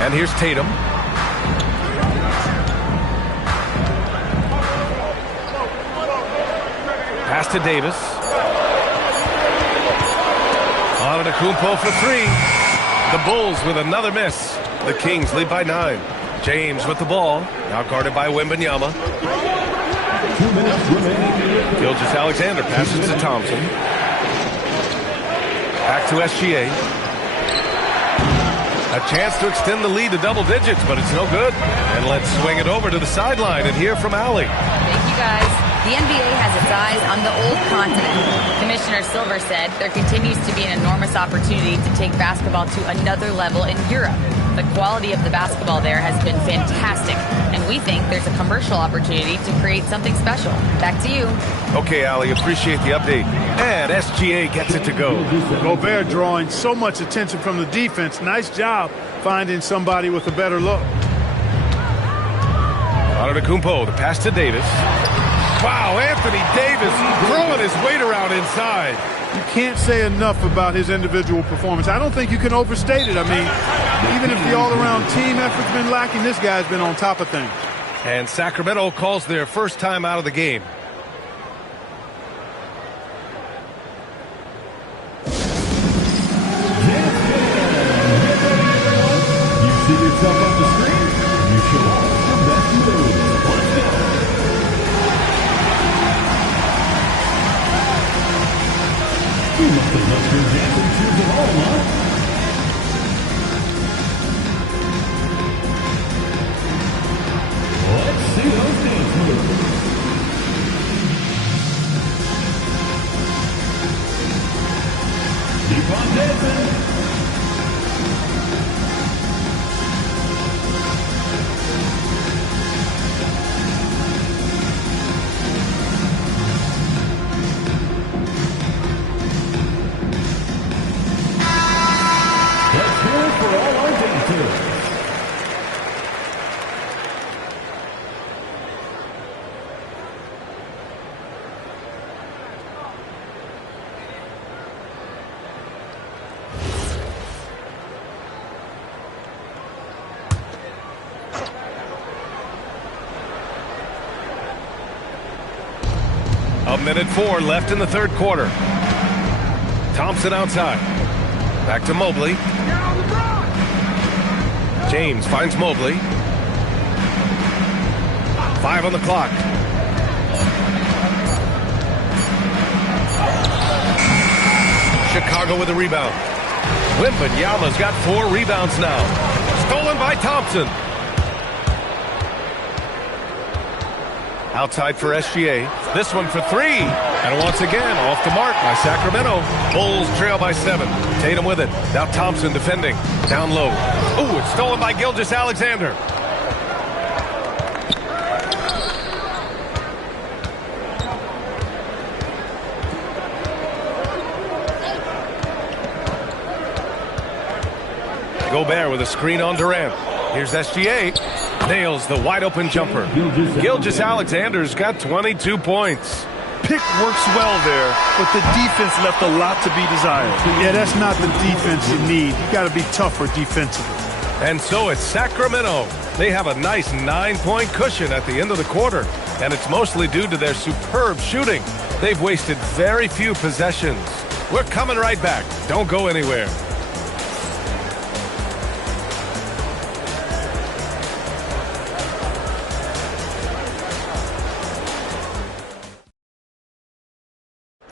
And here's Tatum. Pass to Davis. Antetokounmpo for 3. The Bulls with another miss. The Kings lead by 9. James with the ball. Now guarded by Wembanyama. Gilgeous-Alexander passes to Thompson. Back to SGA. A chance to extend the lead to double digits, but it's no good. And let's swing it over to the sideline and hear from Allie. Thank you, guys. The NBA has its eyes on the old continent. Commissioner Silver said there continues to be an enormous opportunity to take basketball to another level in Europe. The quality of the basketball there has been fantastic, and we think there's a commercial opportunity to create something special. Back to you. Okay, Allie, appreciate the update. And SGA gets it to go. Gobert drawing so much attention from the defense. Nice job finding somebody with a better look. Antetokounmpo, the pass to Davis. Wow, Anthony Davis throwing his weight around inside. You can't say enough about his individual performance. I don't think you can overstate it. I mean, even if the all-around team effort's been lacking, this guy's been on top of things. And Sacramento calls their first time out of the game. You see yourself on the screen? You show off your best moves. Let's go. You must have loved your dancing shoes at all, huh? Let's see those dance moves. Keep on dancing. For all our dancers. A minute 4 left in the third quarter. Thompson outside. Back to Mobley. James finds Mobley. 5 on the clock. Chicago with a rebound. Wembanyama's got 4 rebounds now. Stolen by Thompson. Outside for SGA. This one for 3. And once again, off the mark by Sacramento. Bulls trail by 7. Tatum with it. Now Thompson defending. Down low. Ooh, it's stolen by Gilgeous-Alexander. Gobert with a screen on Durant. Here's SGA. Nails the wide open jumper. Gilgeous-Alexander's got 22 points. pick works well there, but the defense left a lot to be desired. Yeah, that's not the defense you need. You got to be tougher defensively. And so it's Sacramento. They have a nice 9-point cushion at the end of the quarter, and it's mostly due to their superb shooting. They've wasted very few possessions. We're coming right back. Don't go anywhere.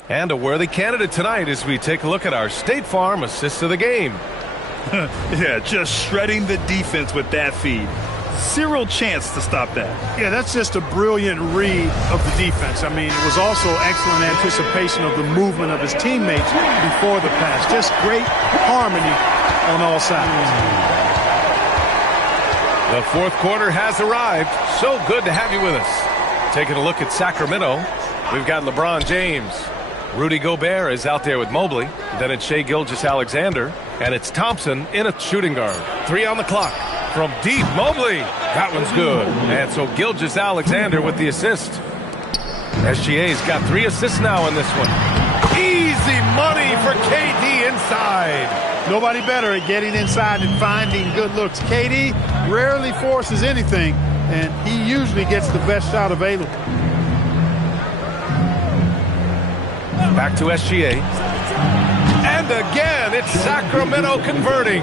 And a worthy candidate tonight as we take a look at our State Farm assist of the game. Yeah, just shredding the defense with that feed. Zero chance to stop that. Yeah, that's just a brilliant read of the defense. I mean, it was also excellent anticipation of the movement of his teammates before the pass. Just great harmony on all sides. The fourth quarter has arrived. So good to have you with us. Taking a look at Sacramento, we've got LeBron James. Rudy Gobert is out there with Mobley. Then it's Shai Gilgeous-Alexander. And it's Thompson in a shooting guard. 3 on the clock. From deep, Mobley. That one's good. And so Gilgeous-Alexander with the assist. SGA's got 3 assists now in this one. Easy money for KD inside. Nobody better at getting inside and finding good looks. KD rarely forces anything, and he usually gets the best shot available. Back to SGA. And again, it's Sacramento converting.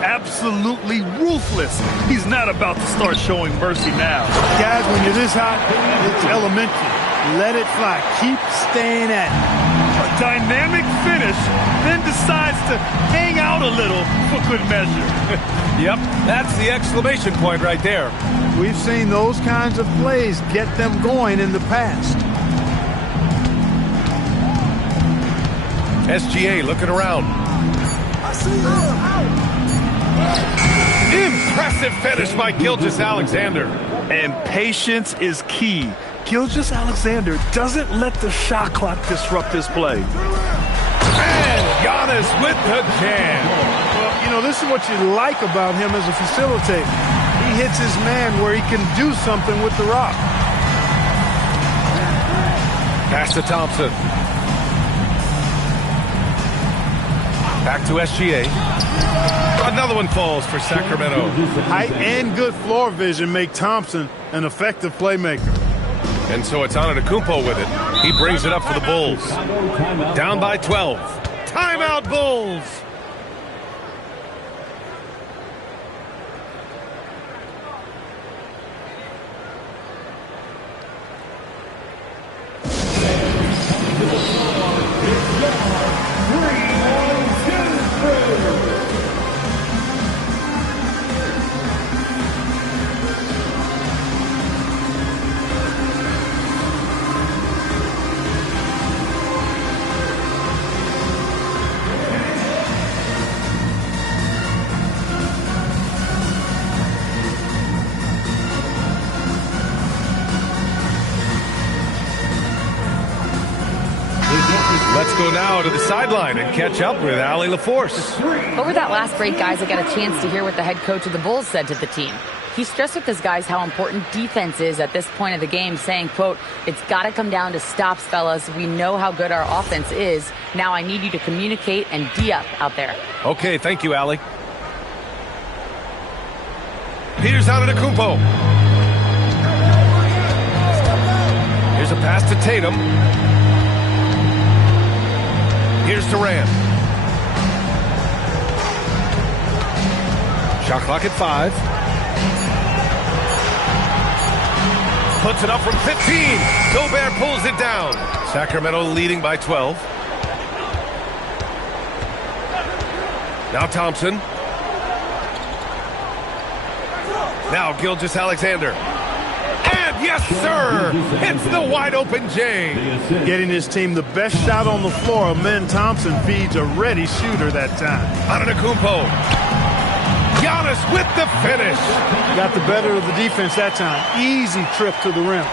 Absolutely ruthless. He's not about to start showing mercy now. Guys, when you're this hot, it's elementary. Let it fly. Keep staying at it. A dynamic finish, then decides to hang out a little for good measure. Yep, that's the exclamation point right there. We've seen those kinds of plays get them going in the past. SGA looking around. Impressive finish by Gilgeous-Alexander. And patience is key. Gilgeous-Alexander doesn't let the shot clock disrupt his play. And Giannis with the jam. Well, you know, this is what you like about him as a facilitator. He hits his man where he can do something with the rock. Pass to Thompson. Back to SGA. Another one falls for Sacramento. Height and good floor vision make Thompson an effective playmaker. And so it's Antetokounmpo with it. He brings it up for the Bulls. Down by 12. Timeout, Bulls! Let's go now to the sideline and catch up with Allie LaForce. Over that last break, guys, I got a chance to hear what the head coach of the Bulls said to the team. He stressed with his guys how important defense is at this point of the game, saying, quote, "It's got to come down to stops, fellas. We know how good our offense is. Now I need you to communicate and D-up out there." Okay, thank you, Allie. Here's Antetokounmpo. Here's a pass to Tatum. Here's Durant. Shot clock at 5. Puts it up from 15. Gobert pulls it down. Sacramento leading by 12. Now Thompson. Now Gilgeous-Alexander. And yes, sir! Hits the wide open James. Getting his team the best shot on the floor. Amen Thompson feeds a ready shooter that time. Antetokounmpo. Giannis with the finish. Got the better of the defense that time. Easy trip to the rim.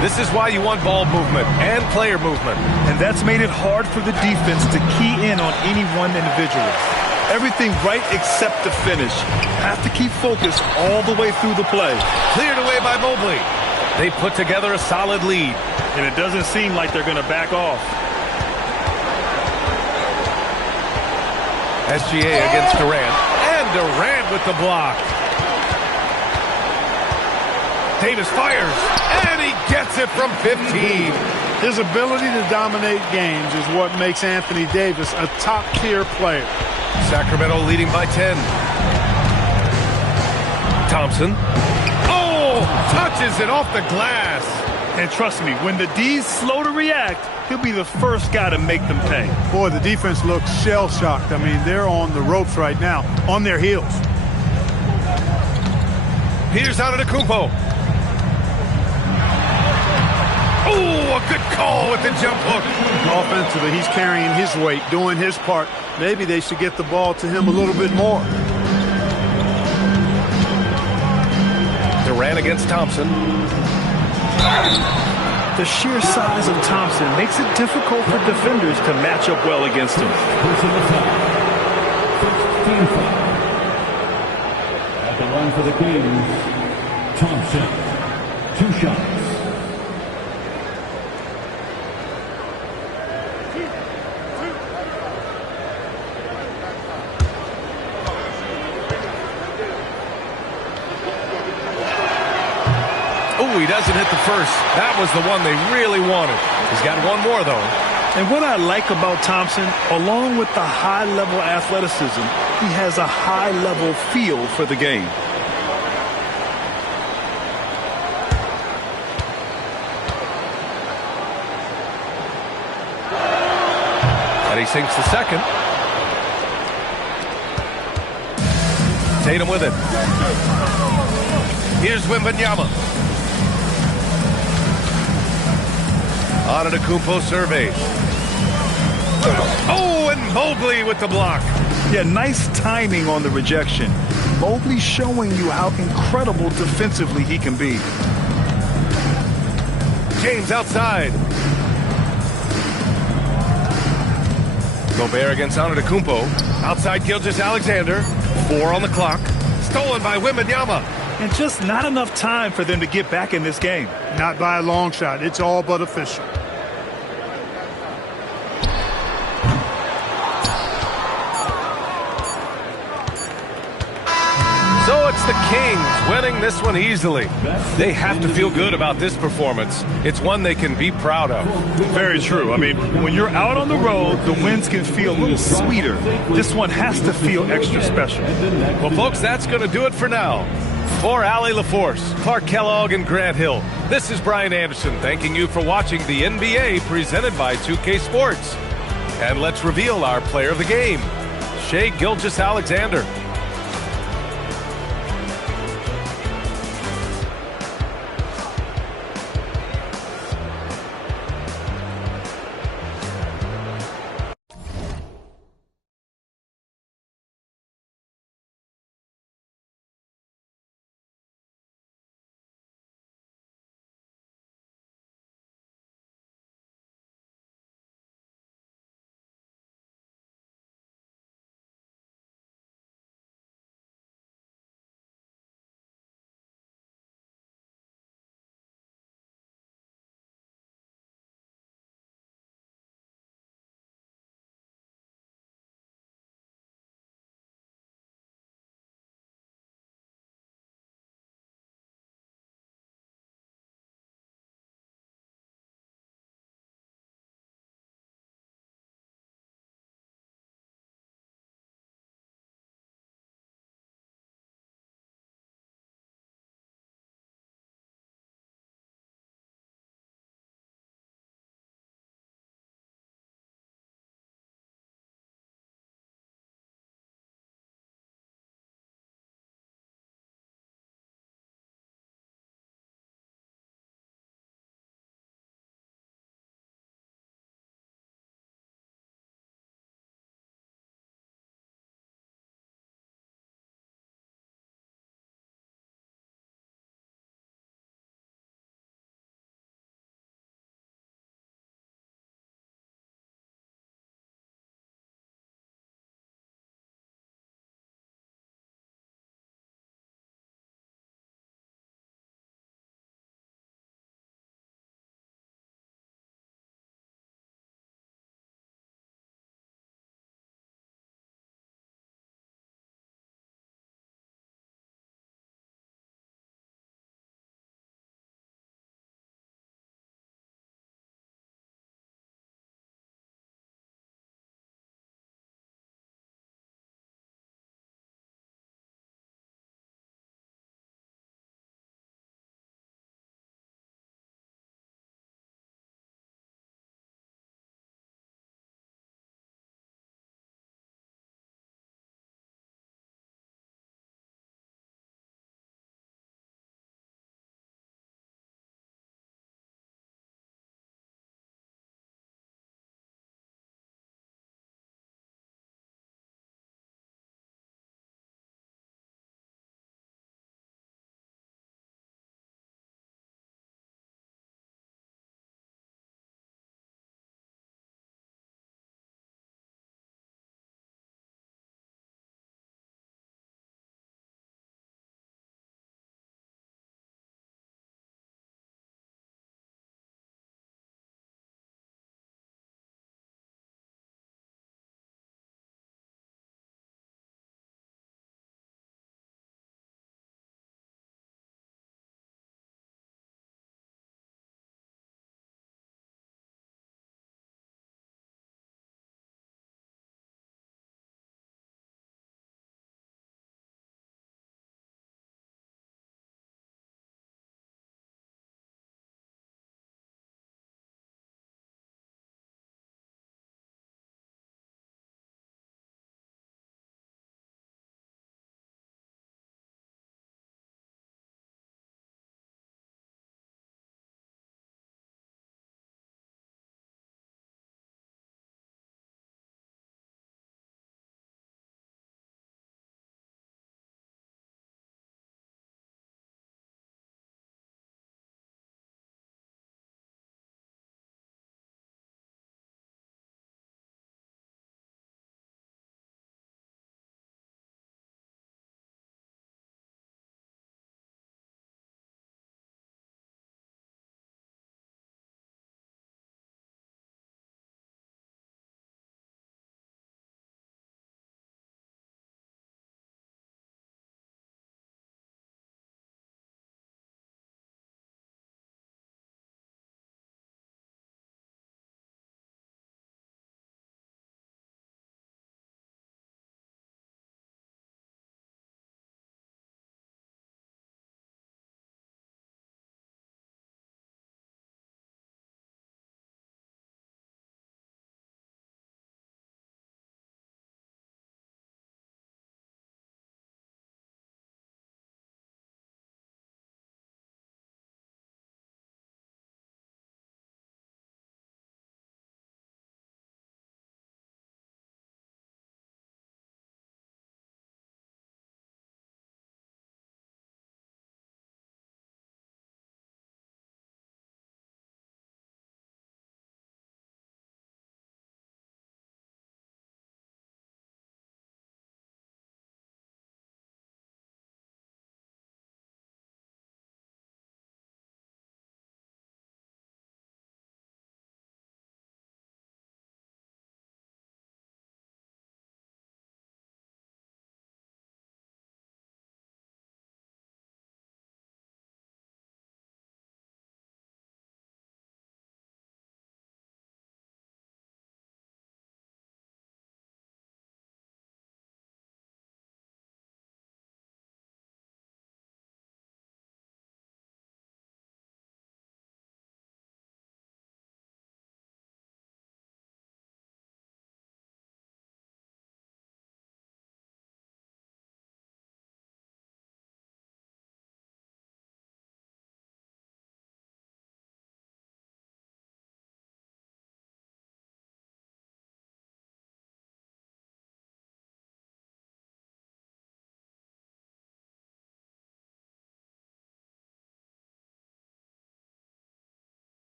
This is why you want ball movement and player movement. And that's made it hard for the defense to key in on any one individual. Everything right except the finish. Have to keep focused all the way through the play. Cleared away by Mobley. They put together a solid lead. And it doesn't seem like they're going to back off. SGA against Durant. And Durant with the block. Davis fires. And he gets it from 15. His ability to dominate games is what makes Anthony Davis a top-tier player. Sacramento leading by 10. Thompson. Oh, touches it off the glass. And trust me, when the D's slow to react, he'll be the first guy to make them pay. Boy, the defense looks shell-shocked. I mean, they're on the ropes right now, on their heels. Here's Antetokounmpo. Oh, a good call with the jump hook. Offensively, he's carrying his weight, doing his part. Maybe they should get the ball to him a little bit more. Durant against Thompson. The sheer size of Thompson makes it difficult for defenders to match up well against him. Personal foul. First team foul. At the line for the Kings, Thompson. 2 shots. He doesn't hit the first. That was the one they really wanted. He's got one more, though. And what I like about Thompson, along with the high-level athleticism, he has a high-level feel for the game. And he sinks the second. Tatum with it. Here's Wembanyama. Antetokounmpo surveys. Oh, and Mobley with the block. Yeah, nice timing on the rejection. Mobley showing you how incredible defensively he can be. James outside. Gobert against Antetokounmpo. Outside Gilgeous-Alexander. 4 on the clock. Stolen by Wembanyama. And just not enough time for them to get back in this game. Not by a long shot. It's all but official. So it's the Kings winning this one easily. They have to feel good about this performance. It's one they can be proud of. Very true. I mean, when you're out on the road, the wins can feel a little sweeter. This one has to feel extra special. Well, folks, that's going to do it for now. For Allie LaForce, Clark Kellogg, and Grant Hill, this is Brian Anderson thanking you for watching the NBA presented by 2K Sports. And let's reveal our player of the game, Shai Gilgeous-Alexander.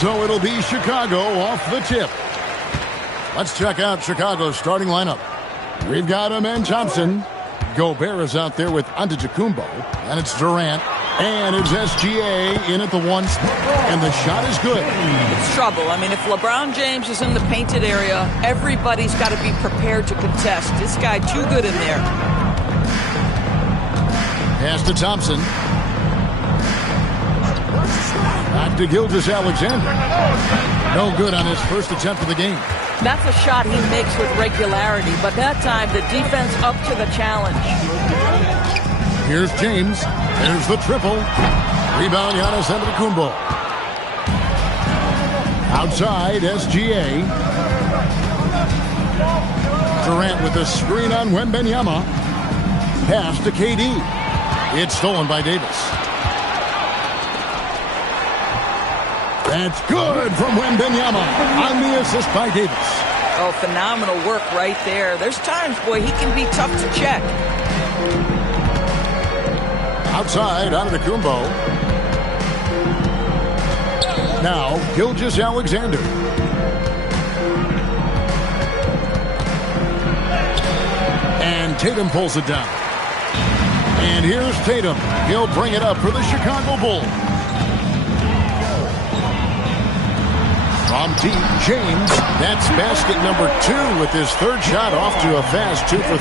so it'll be Chicago off the tip. Let's check out Chicago's starting lineup. We've got Amen Thompson. Gobert is out there with Antetokounmpo. And it's Durant. And it's SGA in at the 1 spot. And the shot is good. It's trouble. I mean, if LeBron James is in the painted area, everybody's got to be prepared to contest. This guy too good in there. Pass to Thompson. Back to Gilgeous-Alexander. No good on his first attempt of the game. That's a shot he makes with regularity, but that time the defense up to the challenge. Here's James. There's the triple. Rebound, Giannis Antetokounmpo. Outside, SGA. Durant with a screen on Wembanyama. Pass to KD. It's stolen by Davis. That's good from Wembanyama on the assist by Davis. Oh, phenomenal work right there. There's times, boy, he can be tough to check. Outside, Antetokounmpo. Now, Gilgeous-Alexander. And Tatum pulls it down. And here's Tatum. He'll bring it up for the Chicago Bulls. From deep, James. That's basket number 2 with his third shot off to a fast 2 for 3.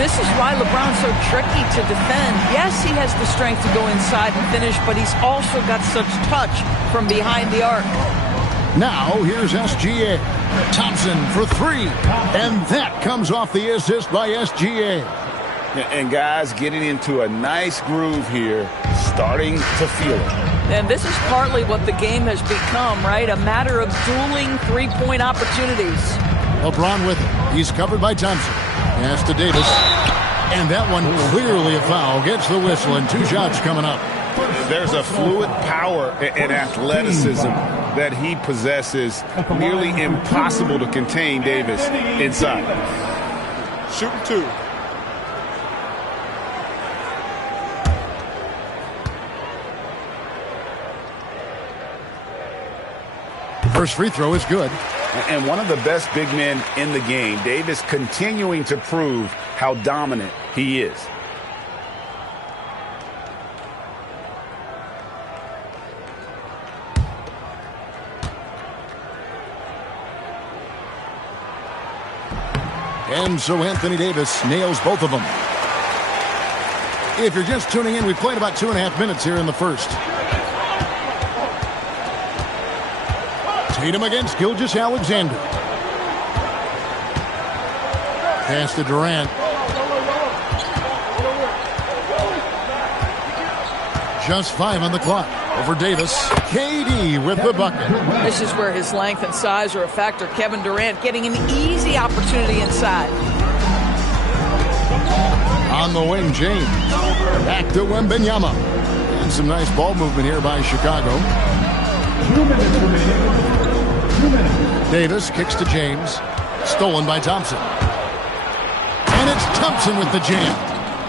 This is why LeBron's so tricky to defend. Yes, he has the strength to go inside and finish, but he's also got such touch from behind the arc. Now, here's SGA. Thompson for 3. And that comes off the assist by SGA. And guys getting into a nice groove here, starting to feel it. And this is partly what the game has become, right? A matter of dueling three-point opportunities. LeBron with it. He's covered by Thompson. Pass to Davis. And that one clearly a foul. Gets the whistle and 2 shots coming up. There's a fluid power and athleticism that he possesses. Nearly impossible to contain Davis inside. Shooting 2. First free throw is good. And one of the best big men in the game. Davis continuing to prove how dominant he is. And so Anthony Davis nails both of them. If you're just tuning in, we played about 2.5 minutes here in the first. Tatum against Gilgeous-Alexander. Pass to Durant. Just 5 on the clock. Over Davis. KD with the bucket. This is where his length and size are a factor. Kevin Durant getting an easy opportunity inside. On the wing, James. Back to Wembanyama. And some nice ball movement here by Chicago. 2 minutes remaining. 2 minutes. Davis kicks to James. Stolen by Thompson. And it's Thompson with the jam.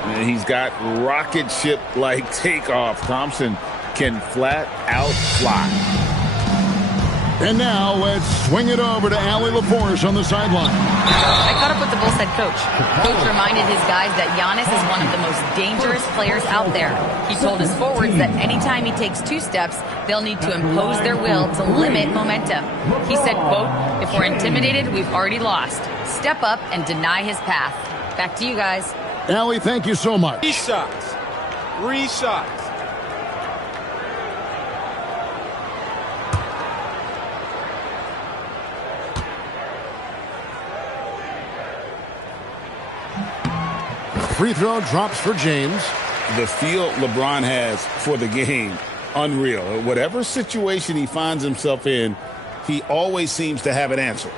And he's got rocket ship-like takeoff. Thompson can flat out fly. And now let's swing it over to Allie LaForce on the sideline. I caught up with the Bulls head coach. Coach reminded his guys that Giannis is one of the most dangerous players out there. He told his forwards that anytime he takes 2 steps, they'll need to impose their will to limit momentum. He said, quote, "If we're intimidated, we've already lost. Step up and deny his path." Back to you guys. Allie, thank you so much. 3 shots. 3 shots. Free throw drops for James. The feel LeBron has for the game, unreal. Whatever situation he finds himself in, he always seems to have an answer.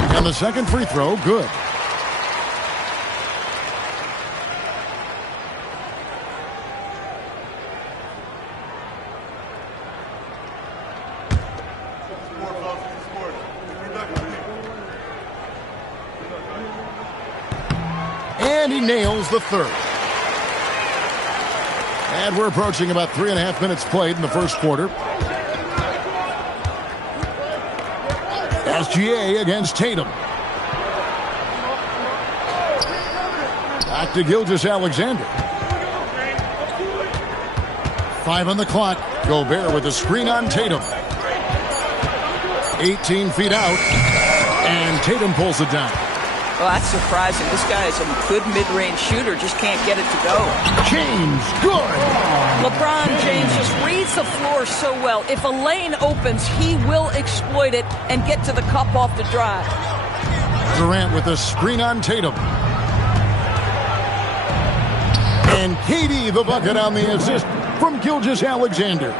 And the second free throw, good. And he nails the third. And we're approaching about 3.5 minutes played in the first quarter. SGA against Tatum. Back to Gilgeous-Alexander. 5 on the clock. Gobert with a screen on Tatum. 18 feet out. And Tatum pulls it down. Well, that's surprising. This guy is a good mid-range shooter, just can't get it to go. James, good. LeBron James just reads the floor so well. If a lane opens, he will exploit it and get to the cup off the drive. Durant with a screen on Tatum. And KD the bucket on the assist from Gilgeous-Alexander.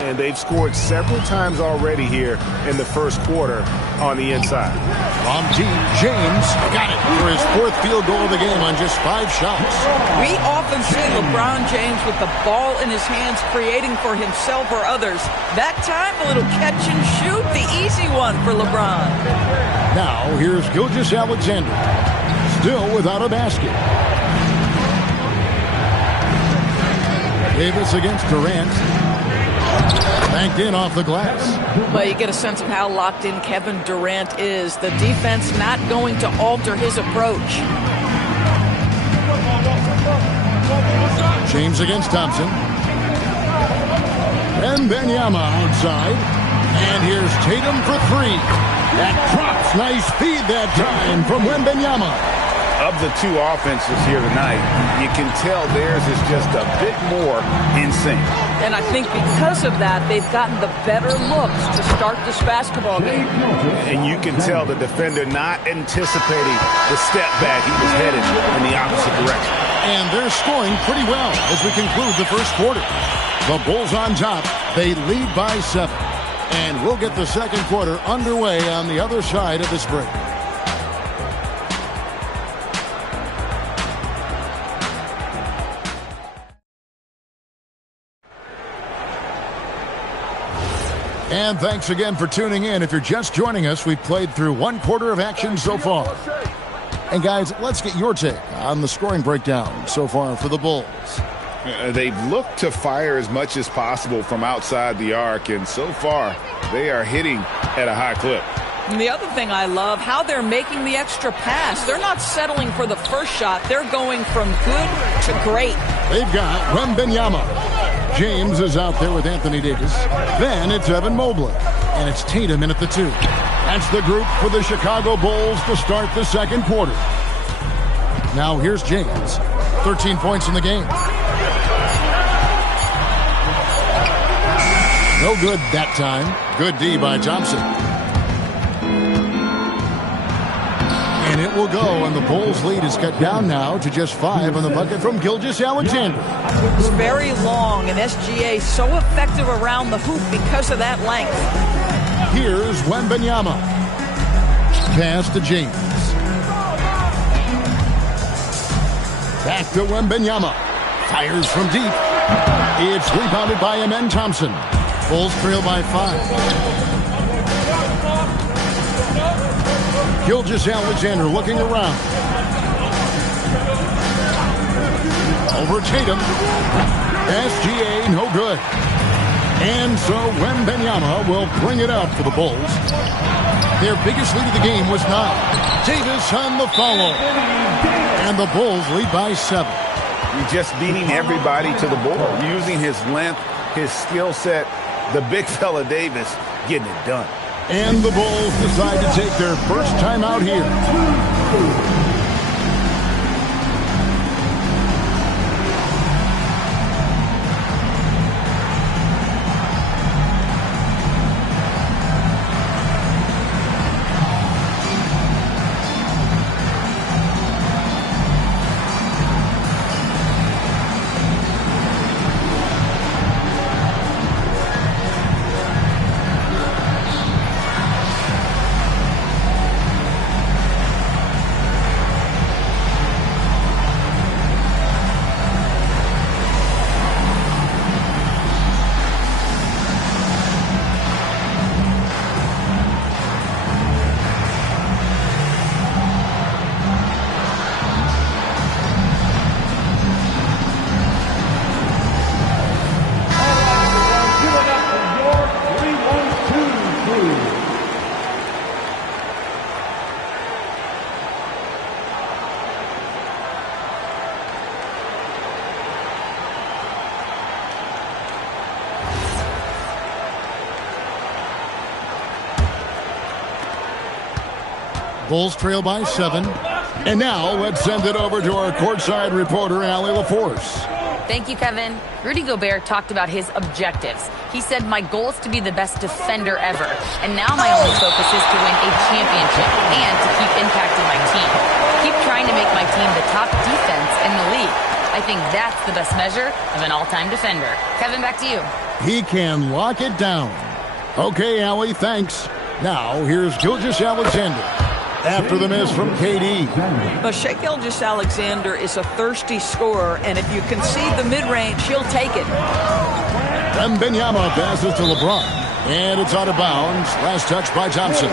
And they've scored several times already here in the first quarter on the inside. From deep, James got it for his 4th field goal of the game on just 5 shots. We often see LeBron James with the ball in his hands creating for himself or others. That time, a little catch and shoot, the easy one for LeBron. Now, here's Gilgeous-Alexander, still without a basket. Davis against Durant. Banked in off the glass. Well, you get a sense of how locked in Kevin Durant is. The defense not going to alter his approach. James against Thompson. And Wembanyama outside. And here's Tatum for 3. That drops. Nice feed that time from Wembanyama. Of the two offenses here tonight, you can tell theirs is just a bit more in sync. And I think because of that, they've gotten the better looks to start this basketball game. And you can tell the defender not anticipating the step back. He was headed in the opposite direction. And they're scoring pretty well as we conclude the first quarter. The Bulls on top. They lead by 7. And we'll get the second quarter underway on the other side of this break. And thanks again for tuning in. If you're just joining us, we've played through 1 quarter of action so far. And guys, let's get your take on the scoring breakdown so far for the Bulls. They've looked to fire as much as possible from outside the arc, and so far they are hitting at a high clip. And the other thing I love, how they're making the extra pass. They're not settling for the first shot. They're going from good to great. They've got Wembanyama. James is out there with Anthony Davis. Then it's Evan Mobley. And it's Tatum in at the 2. That's the group for the Chicago Bulls to start the second quarter. Now here's James. 13 points in the game. No good that time. Good D by Thompson. And it will go, and the Bulls' lead is cut down now to just 5 on the bucket from Gilgeous-Alexander. It's very long, and SGA so effective around the hoop because of that length. Here's Wembanyama. Pass to James. Back to Wembanyama. Fires from deep. It's rebounded by Amen Thompson. Bulls trail by 5. Gilgeous-Alexander looking around. Over Tatum. SGA, no good. And so Wembanyama will bring it up for the Bulls. Their biggest lead of the game was 9. Davis on the follow. And the Bulls lead by 7. He's just beating everybody to the ball, using his length, his skill set. The big fella Davis getting it done. And the Bulls decide to take their first time out here. Bulls trail by 7. And now let's send it over to our courtside reporter, Allie LaForce. Thank you, Kevin. Rudy Gobert talked about his objectives. He said, my goal is to be the best defender ever. And now my only focus is to win a championship and to keep impacting my team. Keep trying to make my team the top defense in the league. I think that's the best measure of an all-time defender. Kevin, back to you. He can lock it down. Okay, Allie, thanks. Now, here's Gilgeous-Alexander. After the miss from KD. But Shai Gilgeous-Alexander is a thirsty scorer, and if you concede the mid-range, he'll take it. Wembanyama passes to LeBron, and it's out of bounds. Last touch by Thompson.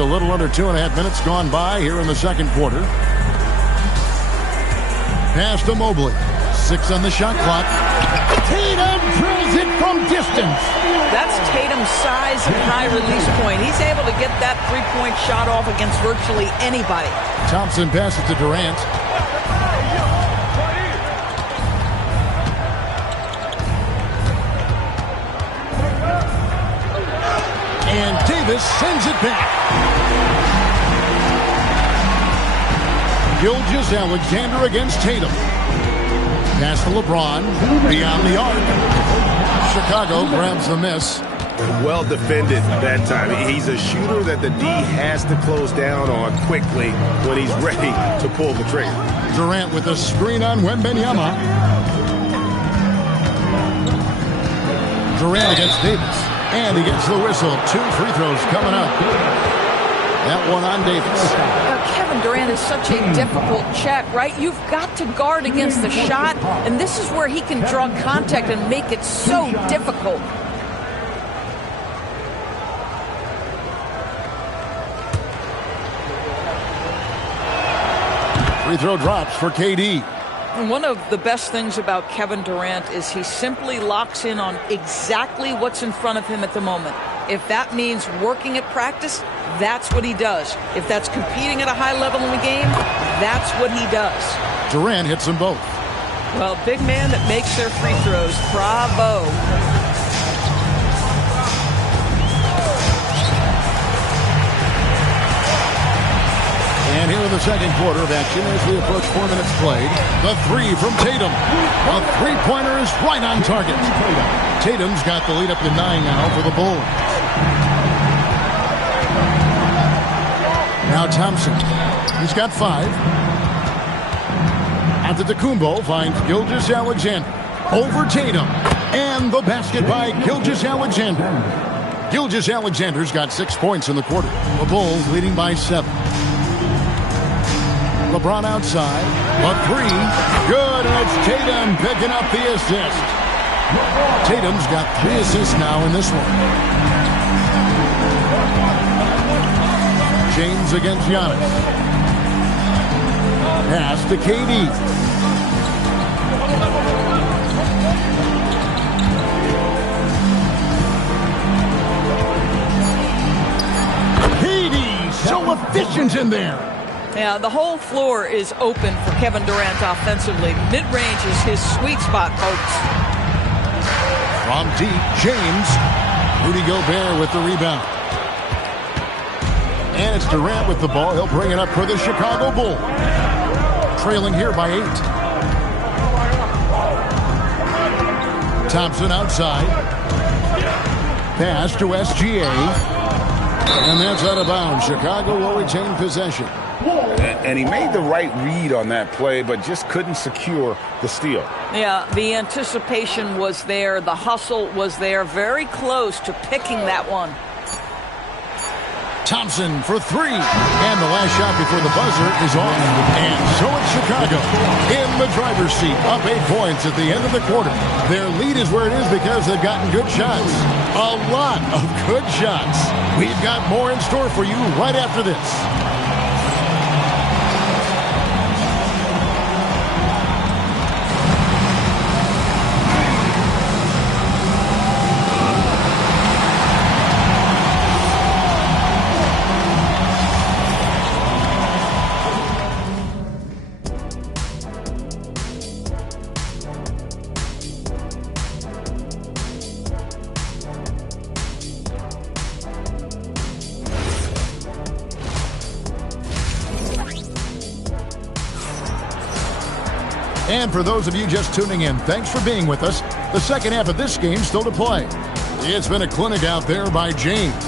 A little under 2.5 minutes gone by here in the second quarter. Pass to Mobley. 6 on the shot clock. Tatum drills it from distance. That's Tatum's size and high release point. He's able to get that three-point shot off against virtually anybody. Thompson passes to Durant. And Davis sends it back. Gilgeous-Alexander against Tatum. Pass to LeBron. Beyond the arc. Chicago grabs the miss. Well defended that time. He's a shooter that the D has to close down on quickly when he's ready to pull the trigger. Durant with a screen on Wembanyama. Durant against Davis. And he gets the whistle. 2 free throws coming up. That one on Davis. Kevin Durant is such a difficult check, right? You've got to guard against the shot, and this is where he can draw contact and make it so difficult. Free throw drops for KD. One of the best things about Kevin Durant is he simply locks in on exactly what's in front of him at the moment. If that means working at practice, that's what he does. If that's competing at a high level in the game, that's what he does. Durant hits them both. Well, big man that makes their free throws. Bravo. And here in the second quarter of action as we approach 4 minutes played. The 3 from Tatum. A three-pointer is right on target. Tatum's got the lead up to 9 now for the Bulls. Now Thompson. He's got 5. Antetokounmpo finds Gilgeous-Alexander. Over Tatum. And the basket by Gilgeous-Alexander. Gilgeous-Alexander's got 6 points in the quarter. The Bulls leading by 7. LeBron outside. A 3. Good, and it's Tatum picking up the assist. Tatum's got 3 assists now in this one. James against Giannis. Pass to KD. KD, so efficient in there. Yeah, the whole floor is open for Kevin Durant offensively. Mid-range is his sweet spot, folks. From deep, James. Rudy Gobert with the rebound. And it's Durant with the ball. He'll bring it up for the Chicago Bulls. Trailing here by 8. Thompson outside. Pass to SGA. And that's out of bounds. Chicago will retain possession. And he made the right read on that play, but just couldn't secure the steal. Yeah, the anticipation was there. The hustle was there. Very close to picking that one. Thompson for 3. And the last shot before the buzzer is off. And so it's Chicago in the driver's seat, up 8 points at the end of the quarter. Their lead is where it is because they've gotten good shots. A lot of good shots. We've got more in store for you right after this. And for those of you just tuning in, thanks for being with us. The second half of this game still to play. It's been a clinic out there by James.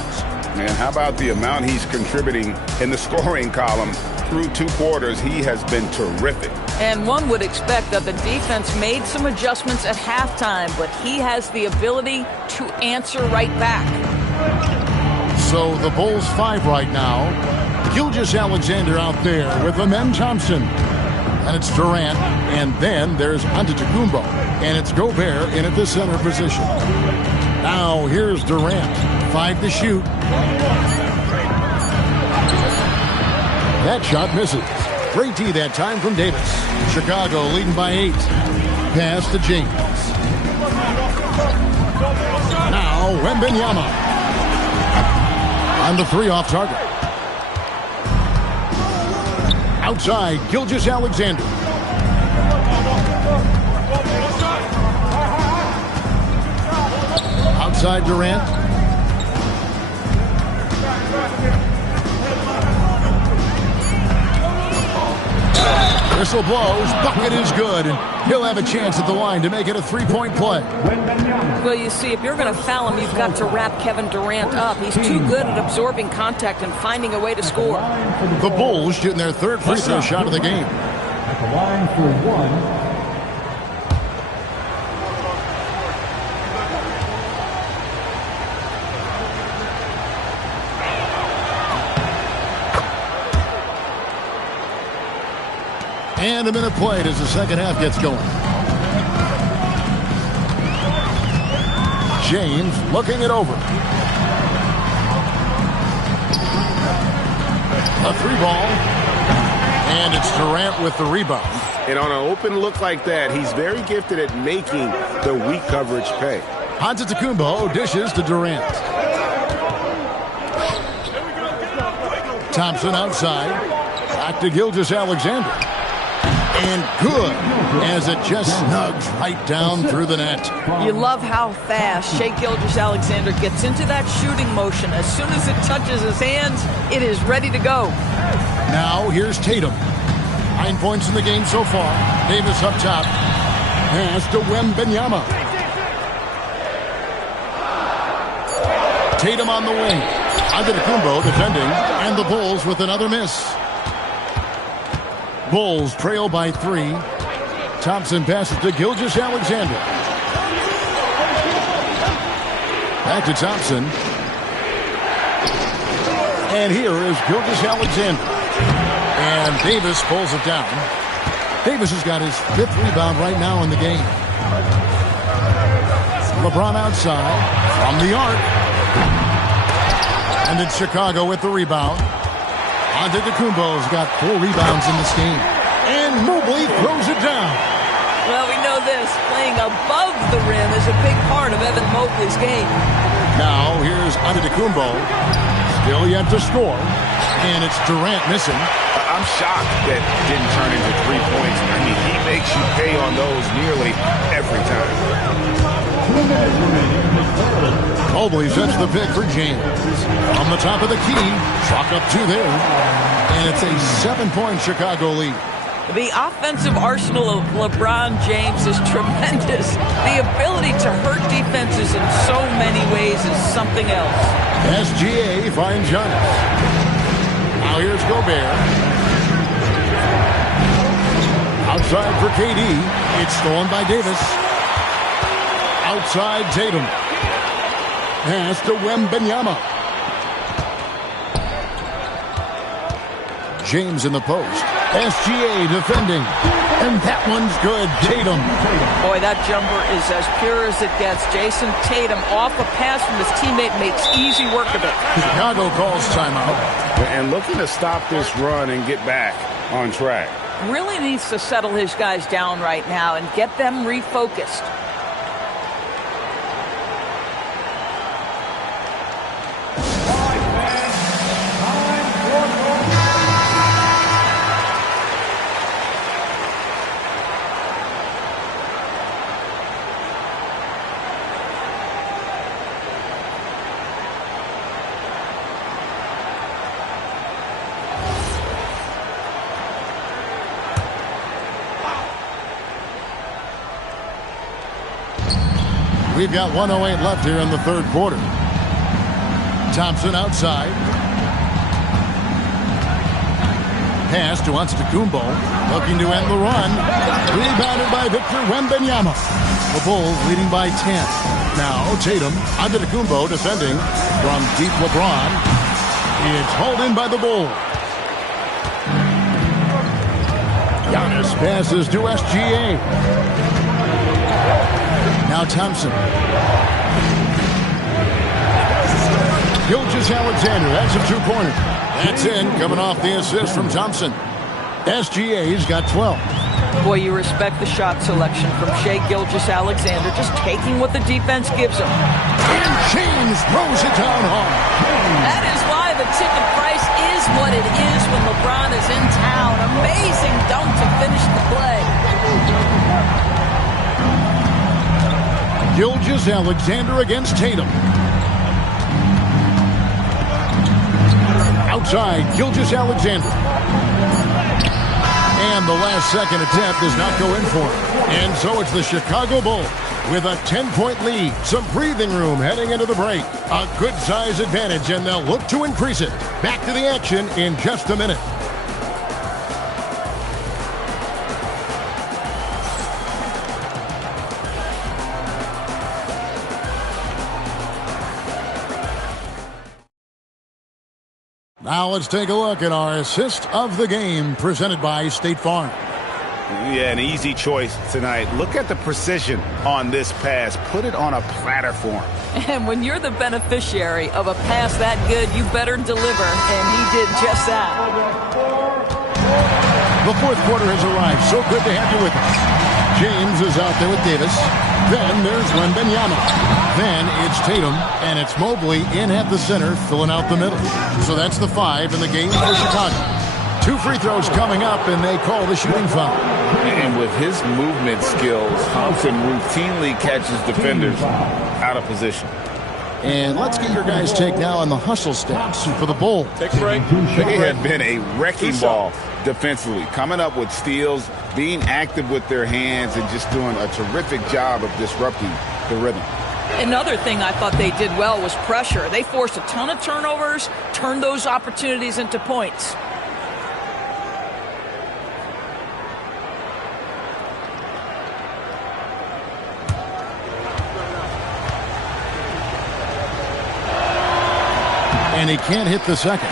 Man, how about the amount he's contributing in the scoring column? Through 2 quarters, he has been terrific. And one would expect that the defense made some adjustments at halftime, but he has the ability to answer right back. So the Bulls 5 right now. Gilgeous-Alexander out there with Amen Thompson. And it's Durant. And then there's Antetokounmpo. And it's Gobert in at the center position. Now here's Durant. 5 to shoot. That shot misses. Great D that time from Davis. Chicago leading by 8. Pass to James. Now Wembanyama. On the 3 off target. Outside, Gilgeous-Alexander. Outside Durant. Whistle blows. Bucket is good. And he'll have a chance at the line to make it a 3-point play. Well, you see, if you're going to foul him, you've got to wrap Kevin Durant up. He's too good at absorbing contact and finding a way to score. The Bulls shooting their 3rd free throw shot of the game. At the line for 1. And a minute played as the second half gets going. James looking it over. A 3 ball. And it's Durant with the rebound. And on an open look like that, he's very gifted at making the weak coverage pay. Antetokounmpo dishes to Durant. Thompson outside. Back to Gilgeous-Alexander. And good, as it just snugs right down through the net. You love how fast Shai Gilgeous-Alexander gets into that shooting motion. As soon as it touches his hands, it is ready to go. Now here's Tatum. 9 points in the game so far. Davis up top. Pass to Wembanyama. Tatum on the wing. Antetokounmpo defending. And the Bulls with another miss. Bulls trail by 3. Thompson passes to Gilgeous-Alexander. Back to Thompson. And here is Gilgeous-Alexander. And Davis pulls it down. Davis has got his 5th rebound right now in the game. LeBron outside from the arc. And it's Chicago with the rebound. Antetokounmpo's got 4 rebounds in this game. And Mobley throws it down. Well, we know this. Playing above the rim is a big part of Evan Mobley's game. Now, here's Antetokounmpo. Still yet to score. And it's Durant missing. I'm shocked that didn't turn into 3 points. I mean, he makes you pay on those nearly every time. Mobley sets the pick for James. On the top of the key. Chalk up 2 there. And it's a 7-point Chicago lead. The offensive arsenal of LeBron James is tremendous. The ability to hurt defenses in so many ways is something else. SGA finds Giannis. Now here's Gobert. Outside for KD. It's stolen by Davis. Outside Tatum. Pass to Wembanyama. James in the post. SGA defending. And that one's good. Tatum. Boy, that jumper is as pure as it gets. Jason Tatum off a pass from his teammate makes easy work of it. Chicago calls timeout. And looking to stop this run and get back on track. Really needs to settle his guys down right now and get them refocused. We've got 1:08 left here in the third quarter. Thompson outside. Pass to Antetokounmpo. Looking to end the run. Rebounded by Victor Wembanyama. The Bulls leading by 10. Now Tatum. Antetokounmpo defending from deep LeBron. It's hauled in by the Bulls. Giannis passes to SGA. Now Thompson. Gilgeous-Alexander, that's a two-pointer. That's in, coming off the assist from Thompson. SGA's got 12. Boy, you respect the shot selection from Shai Gilgeous-Alexander, just taking what the defense gives him. And James throws it down hard. That is why the ticket price is what it is when LeBron is in town. Amazing dunk to finish the play. Gilgeous-Alexander against Tatum. Outside, Gilgeous-Alexander. And the last second attempt does not go in for him. And so it's the Chicago Bulls with a 10-point lead. Some breathing room heading into the break. A good size advantage, and they'll look to increase it. Back to the action in just a minute. Now let's take a look at our assist of the game presented by State Farm. Yeah, an easy choice tonight. Look at the precision on this pass. Put it on a platter for him. And when you're the beneficiary of a pass that good, you better deliver, and he did just that. The fourth quarter has arrived. So good to have you with us. James is out there with Davis. Then there's Wembanyama. Then it's Tatum, and it's Mobley in at the center, filling out the middle. So that's the 5 in the game for Chicago. 2 free throws coming up, and they call the shooting foul. And with his movement skills, Thompson routinely catches defenders out of position. And let's get your guys' take now on the hustle stats for the Bulls. Take a break. They have been a wrecking ball defensively, coming up with steals, being active with their hands, and just doing a terrific job of disrupting the rhythm. Another thing I thought they did well was pressure. They forced a ton of turnovers, turned those opportunities into points. And he can't hit the second.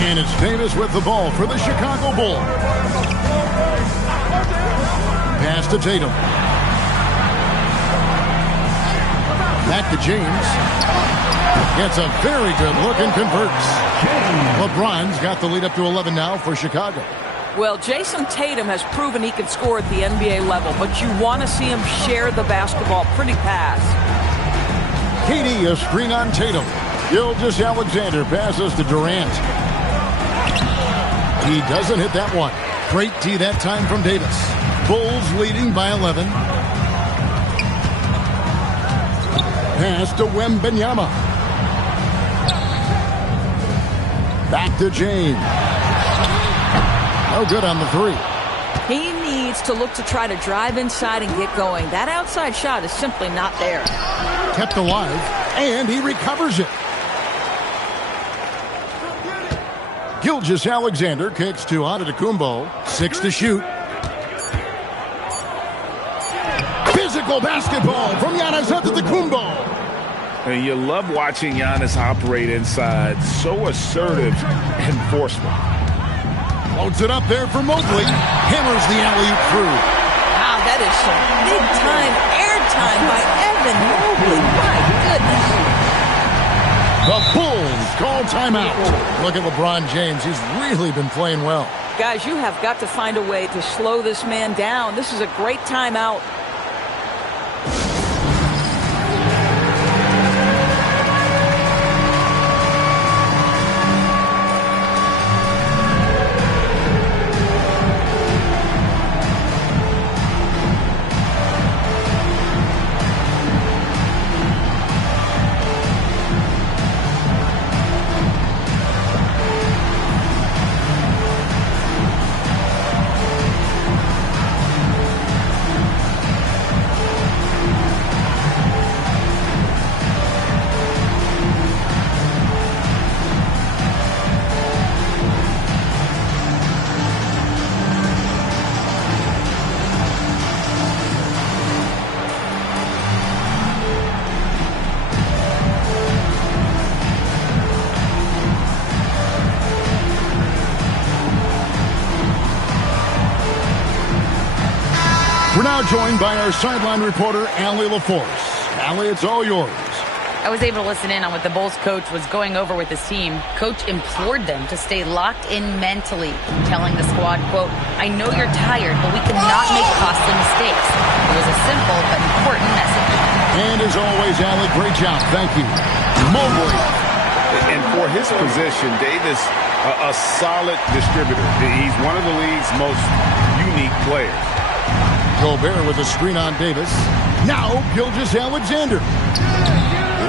And it's Davis with the ball for the Chicago Bulls. Pass to Tatum. Back to James. Gets a very good look and converts. LeBron's got the lead up to 11 now for Chicago. Well, Jason Tatum has proven he can score at the NBA level, but you want to see him share the basketball pretty fast. KD, a screen on Tatum. Gilgeous-Alexander passes to Durant. He doesn't hit that one. Great D that time from Davis. Bulls leading by 11. Pass to Wembanyama. Back to James. No good on the 3. He needs to look to try to drive inside and get going. That outside shot is simply not there. Kept alive, and he recovers it. Gilgeous-Alexander kicks to Antetokounmpo. 6 to shoot. Physical basketball from Giannis Antetokounmpo. And you love watching Giannis operate inside. So assertive and forceful. Loads it up there for Mobley. Hammers the alley-oop through. Wow, that is some big-time airtime by Evan Mobley. My goodness. The Bulls call timeout. Look at LeBron James. He's really been playing well. Guys, you have got to find a way to slow this man down. This is a great timeout. We're now joined by our sideline reporter, Allie LaForce. Allie, it's all yours. I was able to listen in on what the Bulls coach was going over with his team. Coach implored them to stay locked in mentally, telling the squad, quote, "I know you're tired, but we cannot make costly mistakes." It was a simple but important message. And as always, Allie, great job. Thank you. Mobley. And for his position, Davis, a solid distributor. He's one of the league's most unique players. Gobert with a screen on Davis. Now Gilgeous-Alexander.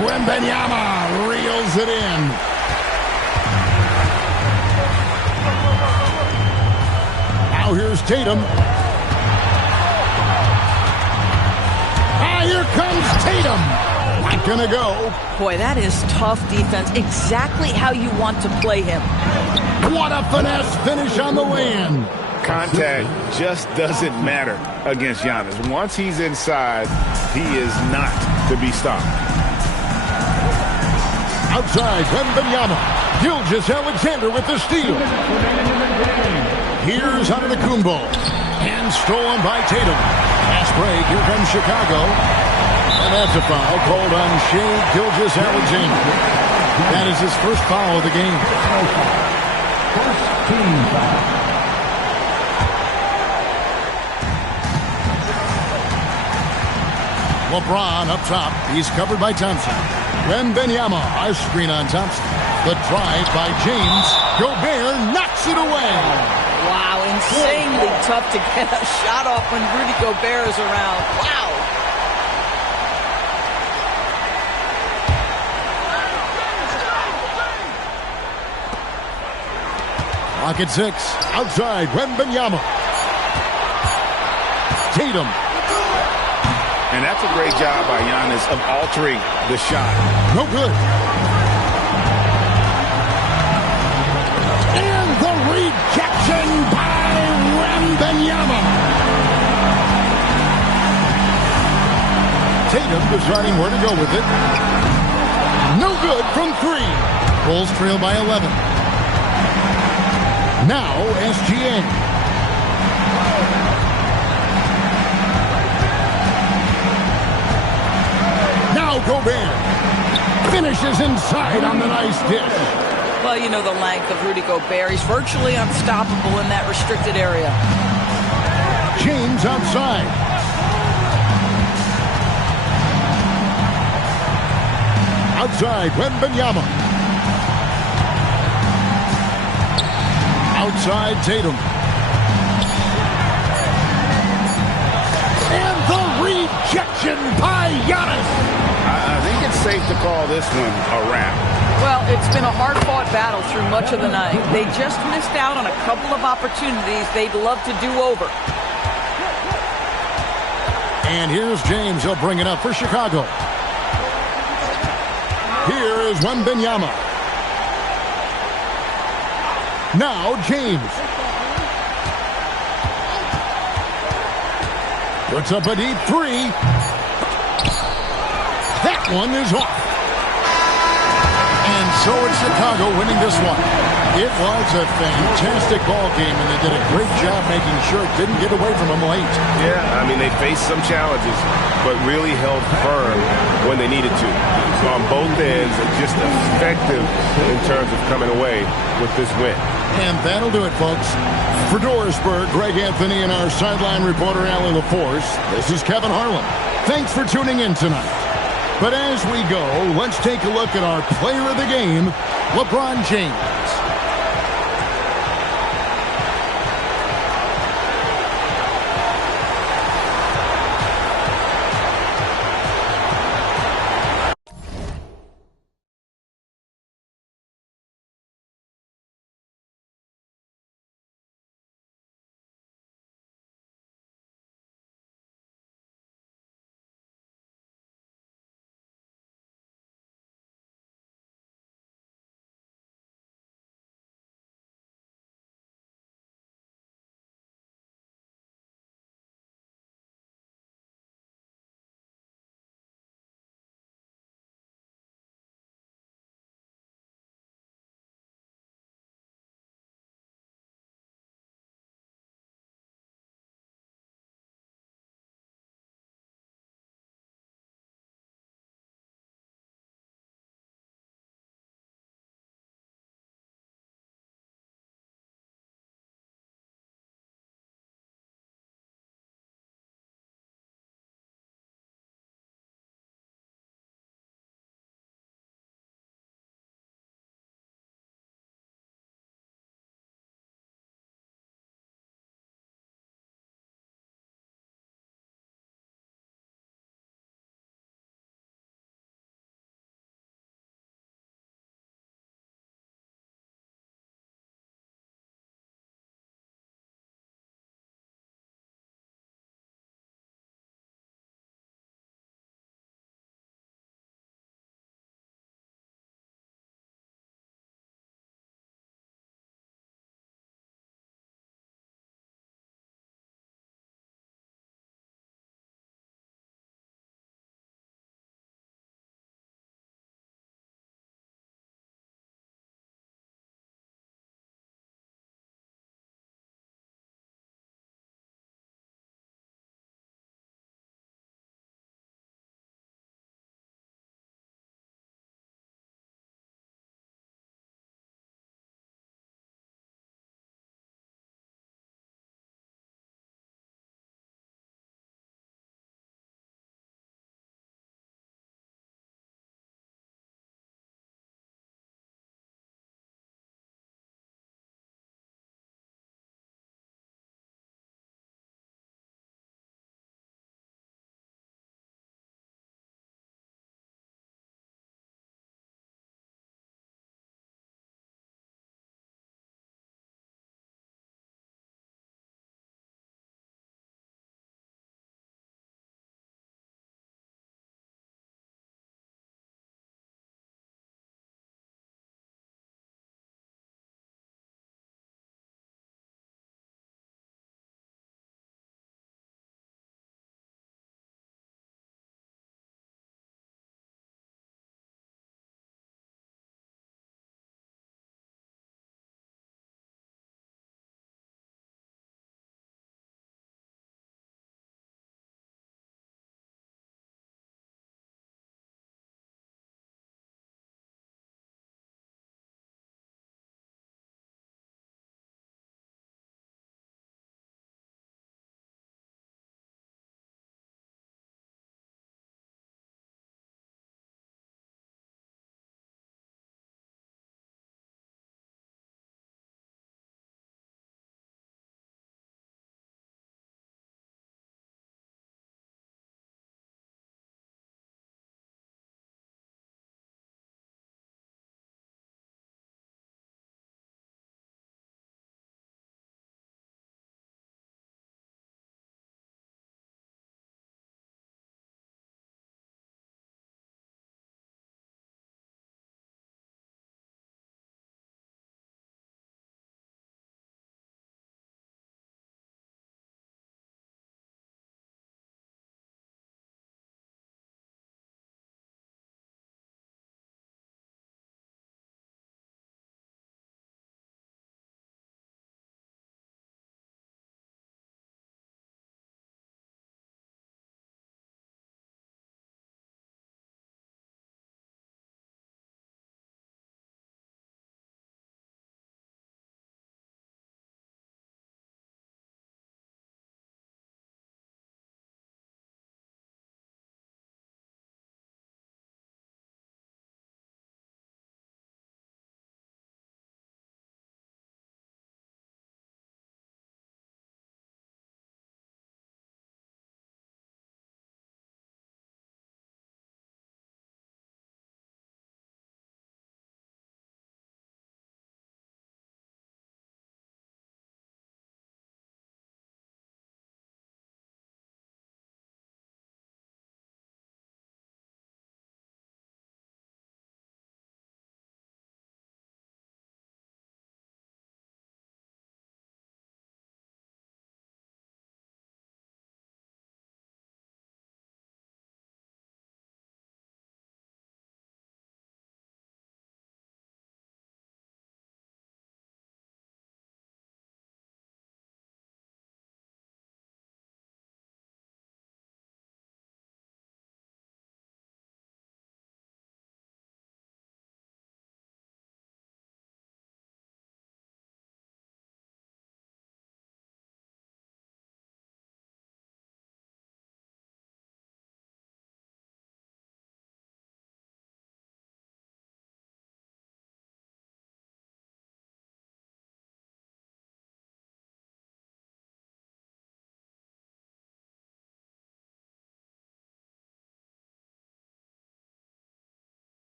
Wembanyama reels it in. Now here's Tatum. Here comes Tatum. Not gonna go. Boy, that is tough defense. Exactly how you want to play him. What a finesse finish on the lay-in. Contact just doesn't matter against Giannis. Once he's inside, he is not to be stopped. Outside, Wembanyama. Gilgeous-Alexander with the steal. Here's Antetokounmpo. And stolen by Tatum. Pass break. Here comes Chicago. And that's a foul called on Shai Gilgeous-Alexander. That is his first foul of the game. First team foul. LeBron up top. He's covered by Thompson. Wembanyama, a screen on Thompson. The drive by James. Gobert knocks it away. Wow, insanely tough to get a shot off when Rudy Gobert is around. Wow. Clock at 6. Outside, Wembanyama. Tatum. And that's a great job by Giannis of altering the shot. No good. And the rejection by Wembanyama. Tatum deciding where to go with it. No good from 3. Bulls trail by 11. Now SGA. Now Gobert finishes inside on the nice dish. Well, you know the length of Rudy Gobert. He's virtually unstoppable in that restricted area. James outside. Outside, Wembanyama. Outside, Tatum. And the rejection by Giannis. I think it's safe to call this one a wrap. Well, it's been a hard-fought battle through much of the night. They just missed out on a couple of opportunities they'd love to do over. And here's James. He'll bring it up for Chicago. Here is Wembanyama. Now James. Puts up a deep 3. That one is off. And so it's Chicago winning this one. It was a fantastic ball game, and they did a great job making sure it didn't get away from them late. Yeah, I mean, they faced some challenges, but really held firm when they needed to. On both ends, just effective in terms of coming away with this win. And that'll do it, folks. For Dorisburg, Greg Anthony and our sideline reporter, Allie LaForce, this is Kevin Harlan. Thanks for tuning in tonight. But as we go, let's take a look at our player of the game, LeBron James.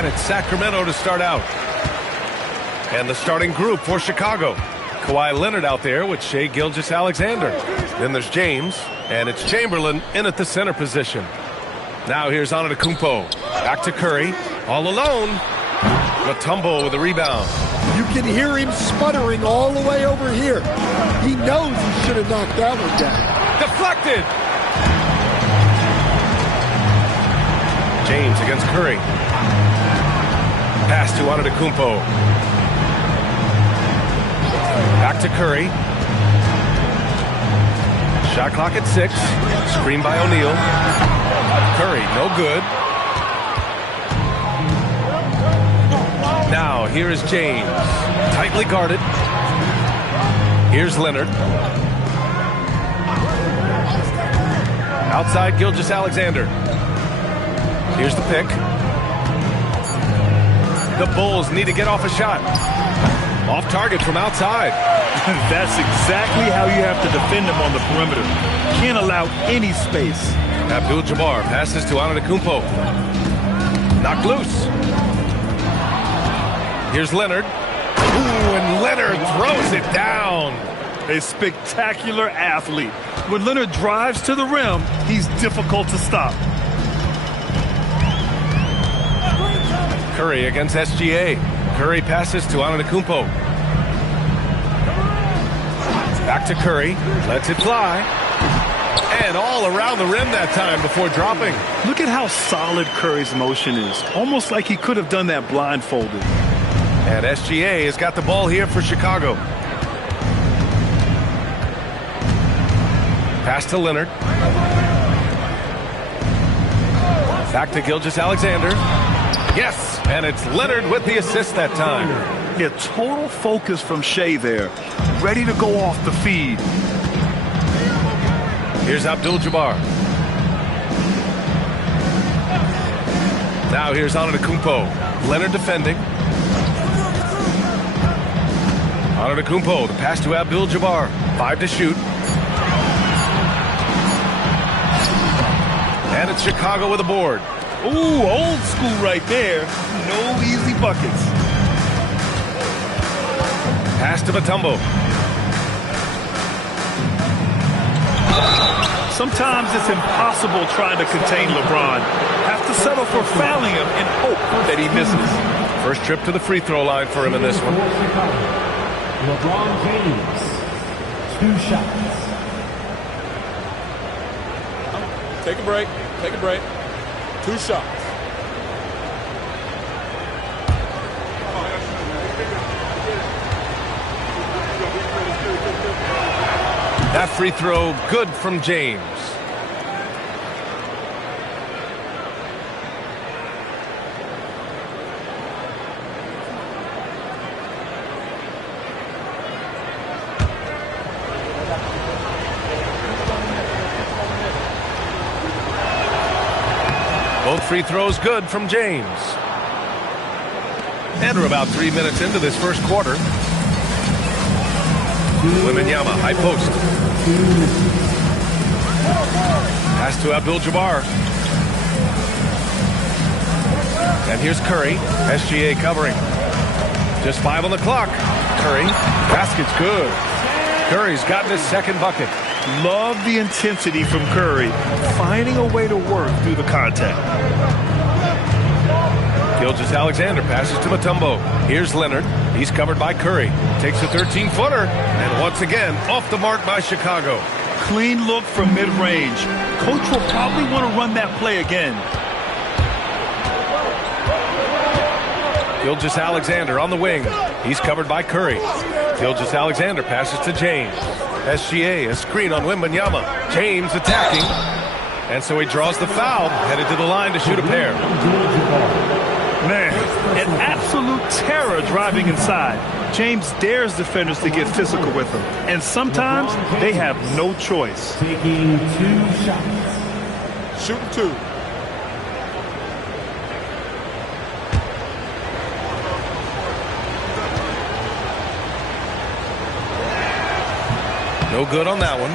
And it's Sacramento to start out. And the starting group for Chicago. Kawhi Leonard out there with Shai Gilgeous-Alexander. Then there's James, and it's Chamberlain in at the center position. Now here's Antetokounmpo. Back to Curry. All alone. Mutombo with the rebound. You can hear him sputtering all the way over here. He knows he should have knocked that one down. Deflected. James against Curry. Pass to Antetokounmpo. Back to Curry. Shot clock at 6. Screen by O'Neal. Curry, no good. Now, here is James. Tightly guarded. Here's Leonard. Outside Gilgeous-Alexander. Here's the pick. The Bulls need to get off a shot. Off target from outside. That's exactly how you have to defend him on the perimeter. Can't allow any space. Abdul-Jabbar passes to Antetokounmpo. Knocked loose. Here's Leonard. Ooh, and Leonard throws it down. A spectacular athlete. When Leonard drives to the rim, he's difficult to stop. Curry against SGA. Curry passes to Antetokounmpo. Back to Curry. Lets it fly. And all around the rim that time before dropping. Look at how solid Curry's motion is. Almost like he could have done that blindfolded. And SGA has got the ball here for Chicago. Pass to Leonard. Back to Gilgeous-Alexander. Yes, and it's Leonard with the assist that time. Yeah, total focus from Shai there. Ready to go off the feed. Here's Abdul-Jabbar. Now here's Antetokounmpo. Leonard defending. Antetokounmpo, the pass to Abdul-Jabbar. 5 to shoot. And it's Chicago with a board. Ooh, old school right there. No easy buckets. Pass to Mutombo. Sometimes it's impossible trying to contain LeBron. Have to settle for fouling him and hope that he misses. First trip to the free throw line for him in this one. LeBron James, 2 shots. Take a break. Take a break. 2 shots. That free throw good from James. Both free throws good from James. And we're about 3 minutes into this first quarter. Wembanyama, high post. Pass to Abdul-Jabbar. And here's Curry. SGA covering. Just 5 on the clock. Curry. Basket's good. Curry's gotten his second bucket. Love the intensity from Curry, finding a way to work through the contact. Gilgeous-Alexander passes to Mutombo. Here's Leonard. He's covered by Curry. Takes a 13-footer. And once again, off the mark by Chicago. Clean look from mid-range. Coach will probably want to run that play again. Gilgeous-Alexander on the wing. He's covered by Curry. Gilgeous-Alexander passes to James. SGA, a screen on Wembanyama. James attacking. And so he draws the foul, headed to the line to shoot a pair. Man, an absolute terror driving inside. James dares defenders to get physical with him. And sometimes they have no choice. Taking 2 shots. Shooting 2. No good on that one.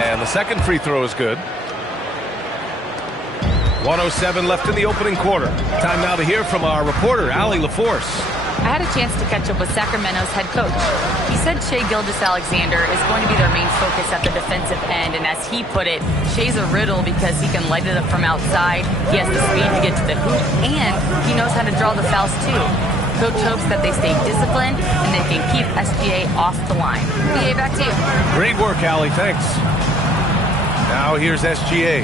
And the second free throw is good. 1:07 left in the opening quarter. Time now to hear from our reporter, Allie LaForce. I had a chance to catch up with Sacramento's head coach. He said Shai Gilgeous-Alexander is going to be their main focus at the defensive end, and as he put it, Shai's a riddle because he can light it up from outside, he has the speed to get to the hoop, and he knows how to draw the fouls too. Coach hopes that they stay disciplined and they can keep SGA off the line. BA, back to you. Great work, Allie. Thanks. Now here's SGA.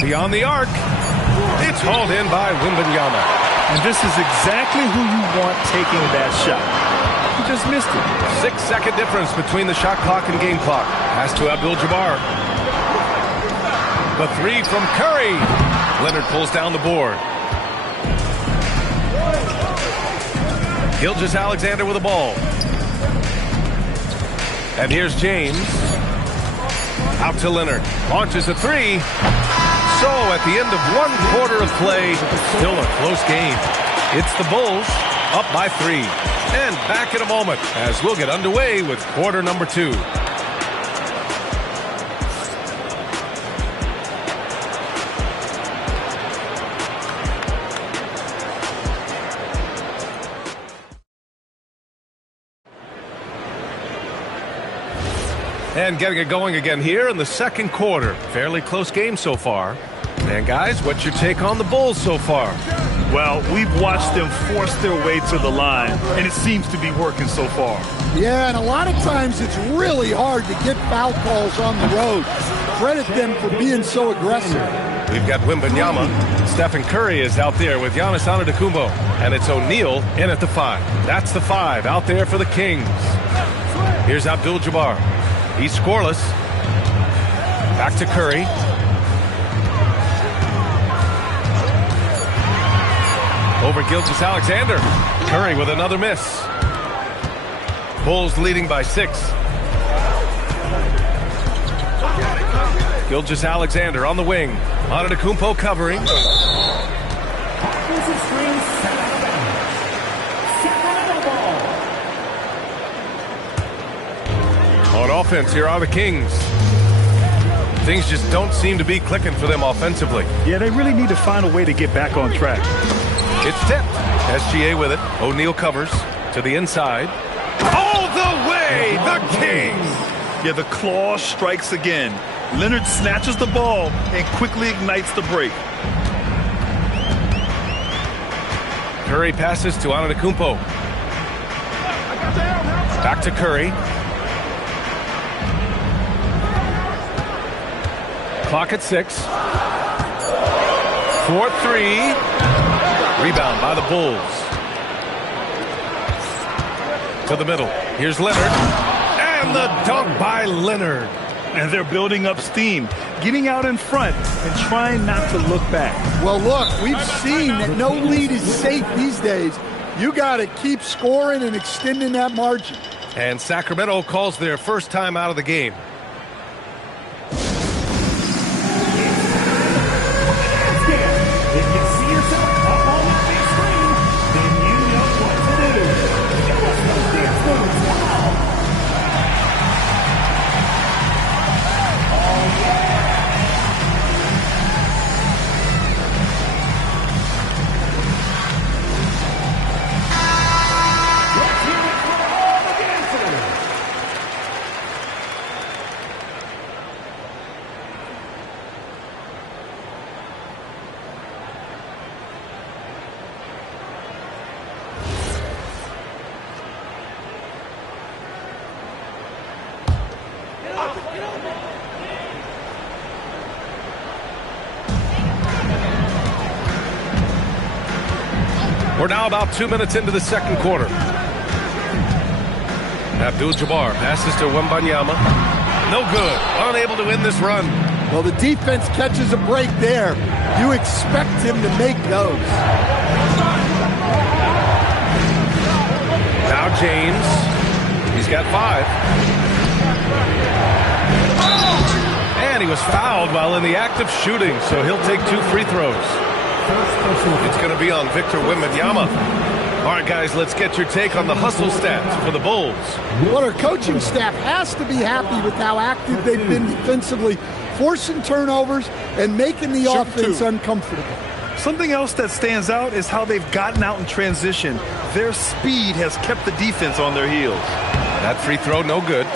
Beyond the arc. It's hauled in by Wembanyama. And this is exactly who you want taking that shot. He just missed it. 6-second difference between the shot clock and game clock. Pass to Abdul-Jabbar. The three from Curry. Leonard pulls down the board. Gilgeous-Alexander with the ball. And here's James. Out to Leonard. Launches a three. So at the end of 1 quarter of play, still a close game. It's the Bulls up by 3. And back in a moment as we'll get underway with quarter number 2. And getting it going again here in the second quarter. Fairly close game so far. And guys, what's your take on the Bulls so far? Well, we've watched them force their way to the line, and it seems to be working so far. Yeah, and a lot of times it's really hard to get foul calls on the road. Credit them for being so aggressive. We've got Wembanyama. Stephen Curry is out there with Giannis Antetokounmpo. And it's O'Neal in at the 5. That's the 5 out there for the Kings. Here's Abdul-Jabbar. He's scoreless. Back to Curry. Over Gilgeous-Alexander. Curry with another miss. Bulls leading by 6. Gilgeous-Alexander on the wing. Antetokounmpo covering. On offense, here are the Kings. Things just don't seem to be clicking for them offensively. Yeah, they really need to find a way to get back on track. It's tipped. SGA with it. O'Neal covers to the inside. All the way, the Kings! Yeah, the claw strikes again. Leonard snatches the ball and quickly ignites the break. Curry passes to Antetokounmpo. Back to Curry. Clock at 6. 4-3. Rebound by the Bulls. To the middle. Here's Leonard. And the dunk by Leonard. And they're building up steam, getting out in front and trying not to look back. Well, look, we've seen that no lead is safe these days. You got to keep scoring and extending that margin. And Sacramento calls their first time out of the game. We're now about 2 minutes into the second quarter. Abdul-Jabbar passes to Wembanyama. No good. Unable to win this run. Well, the defense catches a break there. You expect him to make those. Now James. He's got 5. And he was fouled while in the act of shooting, so he'll take 2 free throws. It's going to be on Victor Wembanyama. All right, guys, let's get your take on the hustle stats for the Bulls. Well, our coaching staff has to be happy with how active they've been defensively, forcing turnovers and making the offense uncomfortable. Something else that stands out is how they've gotten out in transition. Their speed has kept the defense on their heels. That free throw, no good.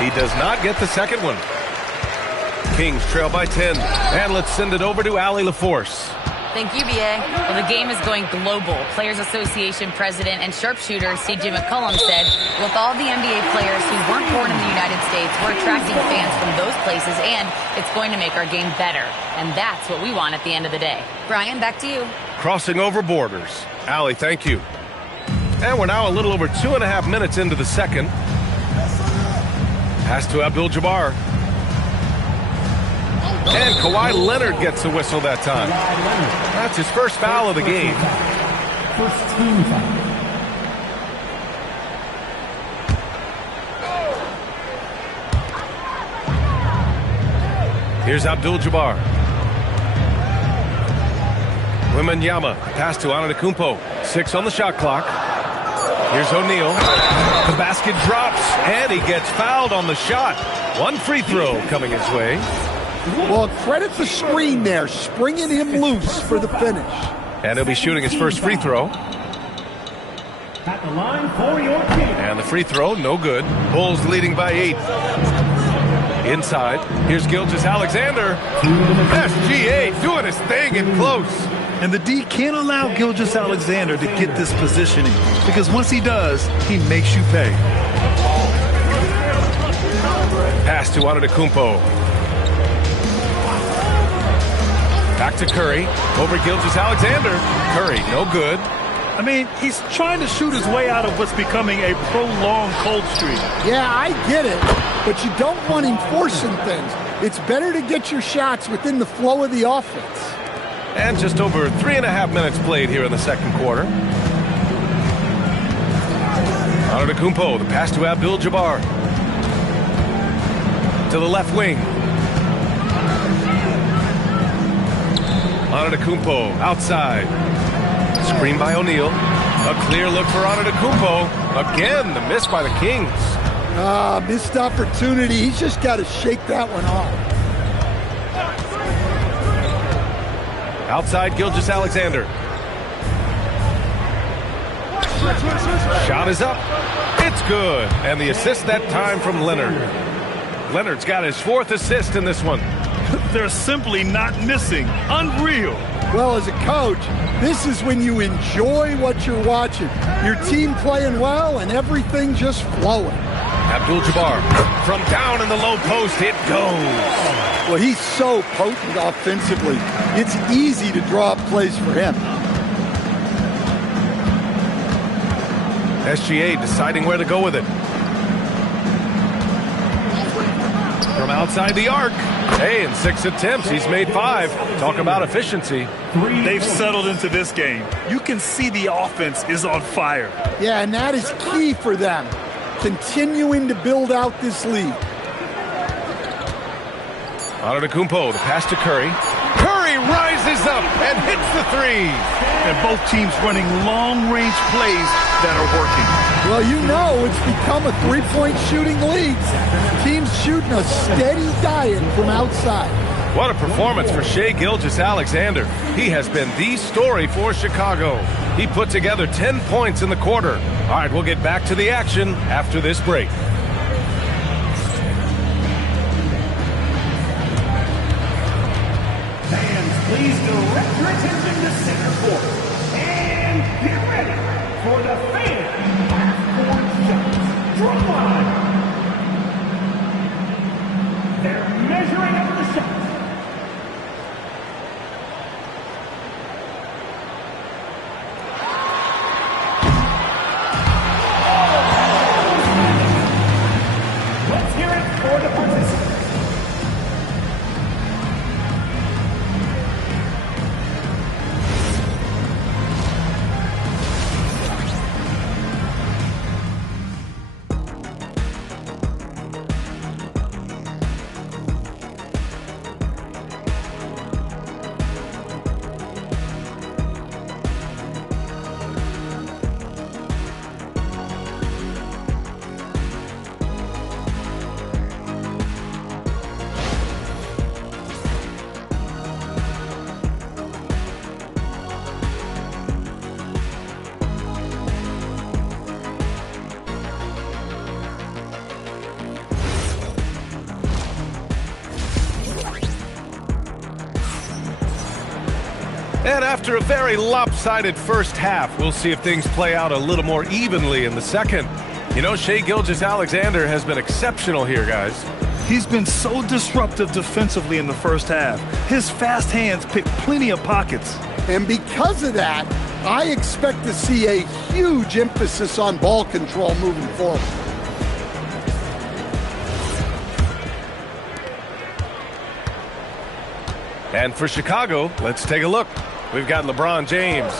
He does not get the second one. Kings trail by 10. And let's send it over to Allie LaForce. Thank you, B.A. Well, the game is going global. Players Association President and sharpshooter C.J. McCollum said, with all the NBA players who weren't born in the United States, we're attracting fans from those places, and it's going to make our game better. And that's what we want at the end of the day. Brian, back to you. Crossing over borders. Allie, thank you. And we're now a little over 2.5 minutes into the second. Pass to Abdul-Jabbar. And Kawhi Leonard gets a whistle that time. That's his first foul of the game. First team foul. Here's Abdul-Jabbar. Wembanyama. Pass to Antetokounmpo. 6 on the shot clock. Here's O'Neal. The basket drops, and he gets fouled on the shot. 1 free throw coming his way. Well, credit the screen there, springing him loose for the finish. And he'll be shooting his first free throw. At the line for your team. And the free throw, no good. Bulls leading by 8. Inside, here's Gilgeous-Alexander. SGA doing his thing in close. And the D can't allow Gilgeous-Alexander to get this positioning, because once he does, he makes you pay. Pass to Antetokounmpo. Back to Curry. Over Gilgeous-Alexander. Curry, no good. I mean, he's trying to shoot his way out of what's becoming a prolonged cold streak. Yeah, I get it, but you don't want him forcing things. It's better to get your shots within the flow of the offense. And just over 3.5 minutes played here in the second quarter. Antetokounmpo, the pass to Abdul-Jabbar. To the left wing. Antetokounmpo outside. Screen by O'Neal. A clear look for Antetokounmpo. Again, the miss by the Kings. Missed opportunity. He's just got to shake that one off. Outside Gilgeous-Alexander. Shot is up. It's good. And the assist that time from Leonard. Leonard's got his 4th assist in this one. They're simply not missing. Unreal. Well, as a coach, this is when you enjoy what you're watching. Your team playing well and everything just flowing. Abdul-Jabbar from down in the low post. It goes. Well, he's so potent offensively. It's easy to draw up plays for him. SGA deciding where to go with it. From outside the arc. Hey, in 6 attempts, he's made 5. Talk about efficiency. They've settled into this game. You can see the offense is on fire. Yeah, and that is key for them. Continuing to build out this lead. Antetokounmpo, the pass to Curry. Curry rises up and hits the 3. And both teams running long-range plays that are working. Well, you know it's become a three-point shooting league. Teams shooting a steady diet from outside. What a performance for Shai Gilgeous-Alexander. He has been the story for Chicago. He put together 10 points in the quarter. All right, we'll get back to the action after this break. Fans, please direct your attention to center court. And get ready for the fan half-court shots. Drum line. They're measuring up the shots. Let's hear it for the participants. And after a very lopsided first half, we'll see if things play out a little more evenly in the second. You know, Shai Gilgeous-Alexander has been exceptional here, guys. He's been so disruptive defensively in the first half. His fast hands pick plenty of pockets. And because of that, I expect to see a huge emphasis on ball control moving forward. And for Chicago, let's take a look. We've got LeBron James.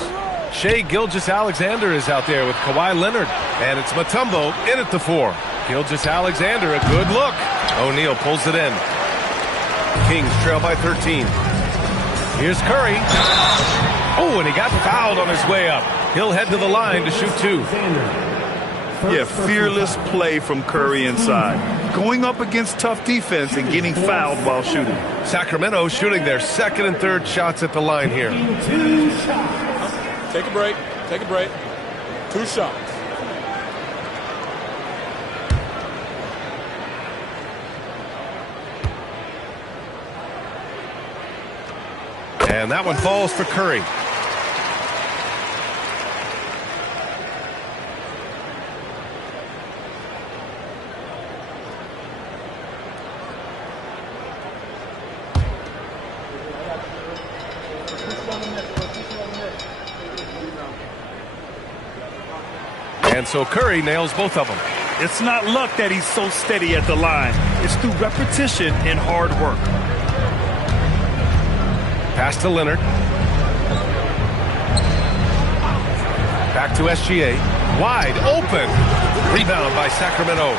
Shai Gilgeous-Alexander is out there with Kawhi Leonard. And it's Mutombo in at the 4. Gilgeous-Alexander, a good look. O'Neal pulls it in. Kings trail by 13. Here's Curry. Oh, and he got fouled on his way up. He'll head to the line to shoot 2. Yeah, fearless play from Curry inside. Going up against tough defense and getting fouled while shooting. Sacramento shooting their second and third shots at the line here. 2 shots. Take a break. Take a break. 2 shots. And that one falls for Curry. And so Curry nails both of them. It's not luck that he's so steady at the line. It's through repetition and hard work. Pass to Leonard. Back to SGA. Wide open. Rebound by Sacramento.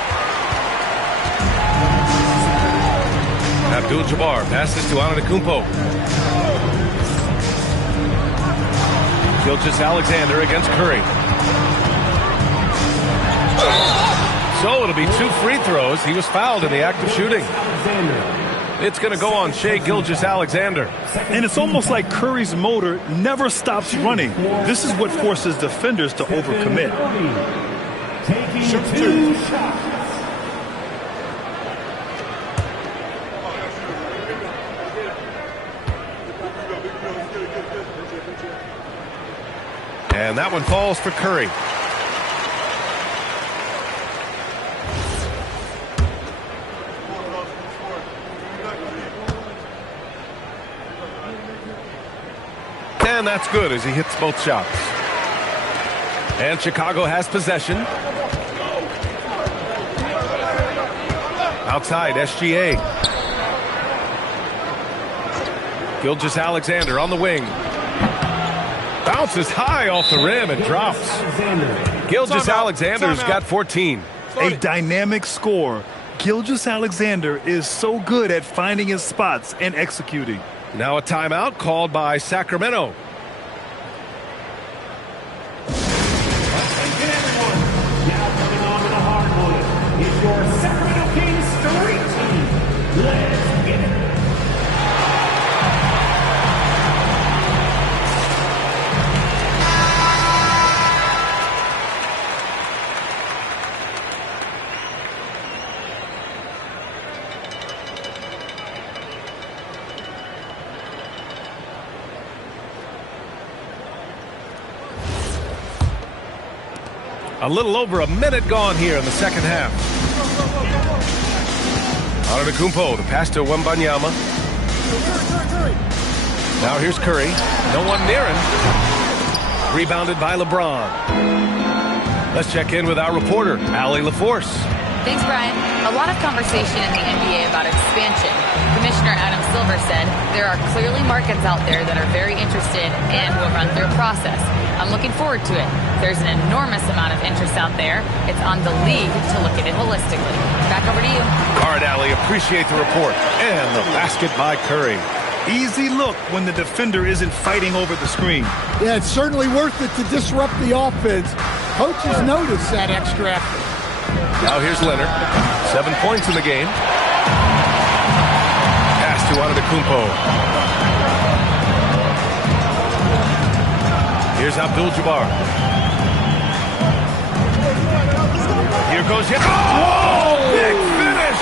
Abdul-Jabbar passes to Antetokounmpo. Gilgeous-Alexander against Curry. So it'll be 2 free throws. He was fouled in the act of shooting. It's going to go on Shai Gilgeous-Alexander. And it's almost like Curry's motor never stops running. This is what forces defenders to overcommit. Shoot 2 shots. And that one falls for Curry. And that's good as he hits both shots. And Chicago has possession. Outside, SGA. Gilgeous-Alexander on the wing. Bounces high off the rim and drops. Gilgeous-Alexander's got 14. A dynamic scorer. Gilgeous-Alexander is so good at finding his spots and executing. Now a timeout called by Sacramento. Now coming onto the hardwood is your Sacramento Kings Street Team. Let's get it. A little over a minute gone here in the second half. Antetokounmpo, the pass to Wembanyama. Now here's Curry. No one near him. Rebounded by LeBron. Let's check in with our reporter, Allie LaForce. Thanks, Brian. A lot of conversation in the NBA about expansion. Commissioner Adam Silver said there are clearly markets out there that are very interested and will run through a process. I'm looking forward to it. There's an enormous amount of interest out there. It's on the league to look at it holistically. Back over to you. All right, Allie, appreciate the report. And the basket by Curry. Easy look when the defender isn't fighting over the screen. Yeah, it's certainly worth it to disrupt the offense. Coaches notice that extra effort. Now here's Leonard. 7 points in the game. Pass to Antetokounmpo. Here's Abdul-Jabbar. Here goes Giannis. Oh, big finish!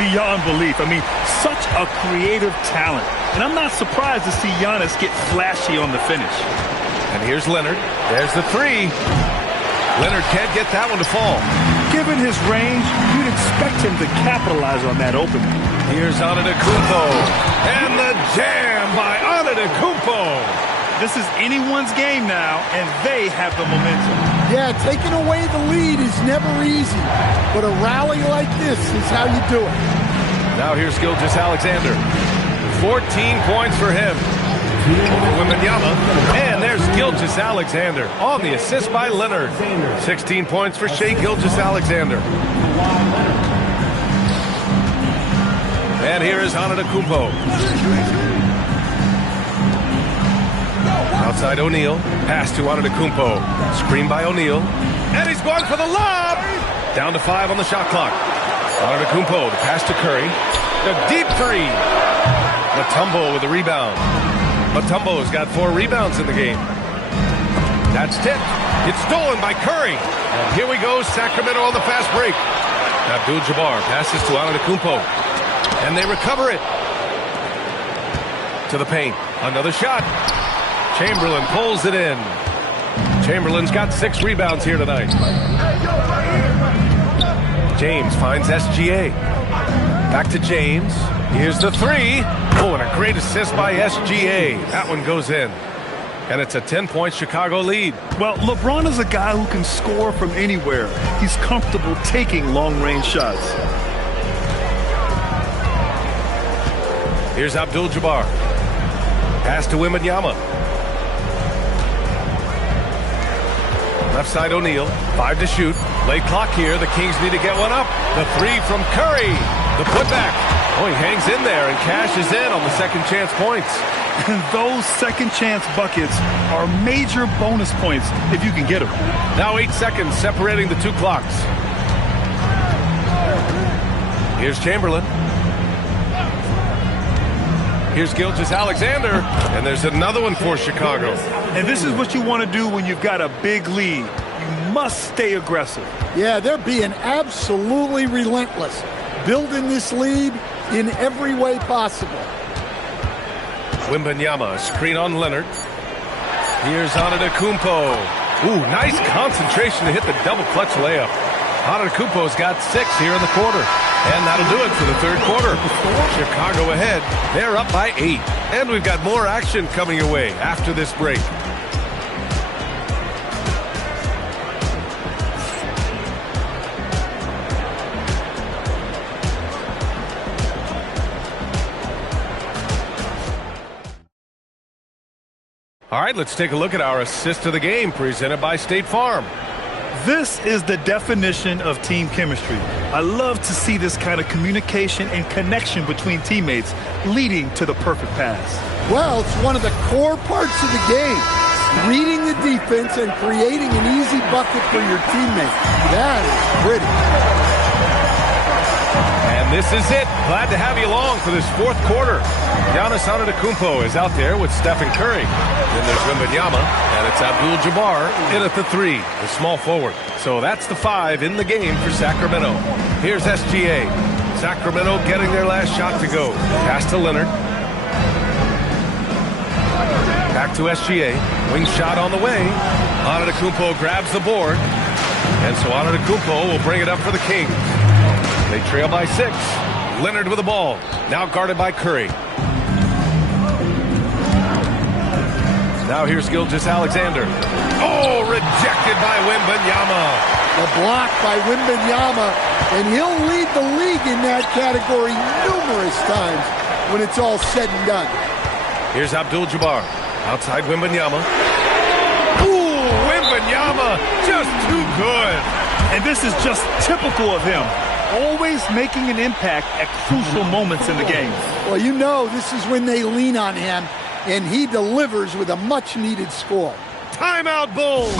Beyond belief. I mean, such a creative talent. And I'm not surprised to see Giannis get flashy on the finish. And here's Leonard. There's the three. Leonard can't get that one to fall. Given his range, you'd expect him to capitalize on that opening. Here's Antetokounmpo. And the jam by Antetokounmpo. This is anyone's game now, and they have the momentum. Yeah, taking away the lead is never easy, but a rally like this is how you do it. Now here's Gilgeous-Alexander. 14 points for him. Over Wembanyama. And there's Gilgeous-Alexander on the assist by Leonard. 16 points for Shai Gilgeous-Alexander. And here is Antetokounmpo. Outside O'Neal. Pass to Antetokounmpo. Screen by O'Neal. And he's going for the lob. Down to 5 on the shot clock. Antetokounmpo. The pass to Curry. The deep three. Mutombo with the rebound. Mutombo's got 4 rebounds in the game. That's tipped. It's stolen by Curry. And here we go, Sacramento on the fast break. Abdul-Jabbar passes to Antetokounmpo. And they recover it. To the paint. Another shot. Chamberlain pulls it in. Chamberlain's got 6 rebounds here tonight. James finds SGA. Back to James. Here's the three. Oh, and a great assist by SGA. That one goes in. And it's a 10-point Chicago lead. Well, LeBron is a guy who can score from anywhere. He's comfortable taking long-range shots. Here's Abdul-Jabbar. Pass to Wembanyama. Left side O'Neal. 5 to shoot. Late clock here. The Kings need to get one up. The three from Curry. The putback. Oh, he hangs in there and cashes in on the second chance points. And those second chance buckets are major bonus points if you can get them. Now 8 seconds separating the 2 clocks. Here's Chamberlain. Here's Gilgeous-Alexander. And there's another one for Chicago. And this is what you want to do when you've got a big lead. You must stay aggressive. Yeah, they're being absolutely relentless. Building this lead in every way possible. Wembanyama, screen on Leonard. Here's Antetokounmpo. Ooh, nice concentration to hit the double clutch layup. Antetokounmpo's got 6 here in the quarter. And that'll do it for the third quarter. Chicago ahead. They're up by 8. And we've got more action coming your way after this break. All right, let's take a look at our assist of the game presented by State Farm. This is the definition of team chemistry. I love to see this kind of communication and connection between teammates leading to the perfect pass. Well, it's one of the core parts of the game. Reading the defense and creating an easy bucket for your teammate. That is pretty. And this is it. Glad to have you along for this fourth quarter. Giannis Antetokounmpo is out there with Stephen Curry. Then there's Wembanyama, and it's Abdul-Jabbar in at the 3, the small forward. So that's the 5 in the game for Sacramento. Here's SGA. Sacramento getting their last shot to go. Pass to Leonard. Back to SGA. Wing shot on the way. Antetokounmpo grabs the board. And so Antetokounmpo will bring it up for the Kings. They trail by 6. Leonard with the ball. Now guarded by Curry. Now here's Gilgeous-Alexander. Oh, rejected by Wembanyama. The block by Wembanyama, and he'll lead the league in that category numerous times when it's all said and done. Here's Abdul-Jabbar. Outside Wembanyama. Ooh, Wembanyama, just too good. And this is just typical of him. Always making an impact at crucial moments in the game. Well, you know this is when they lean on him, and he delivers with a much-needed score. Timeout, Bulls!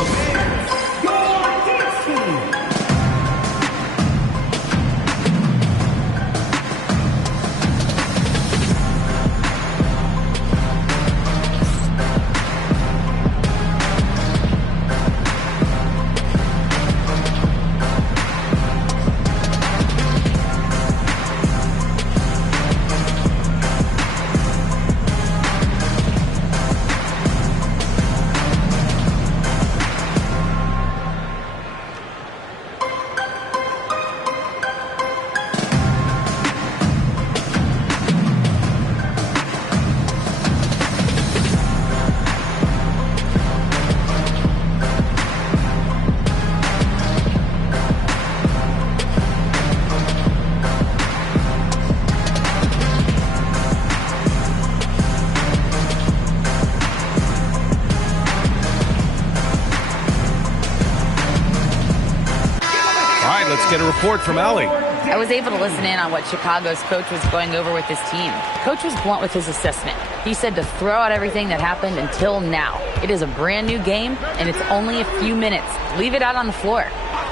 Get a report from Allie. I was able to listen in on what Chicago's coach was going over with his team. Coach was blunt with his assessment. He said to throw out everything that happened until now. It is a brand new game, and it's only a few minutes. Leave it out on the floor.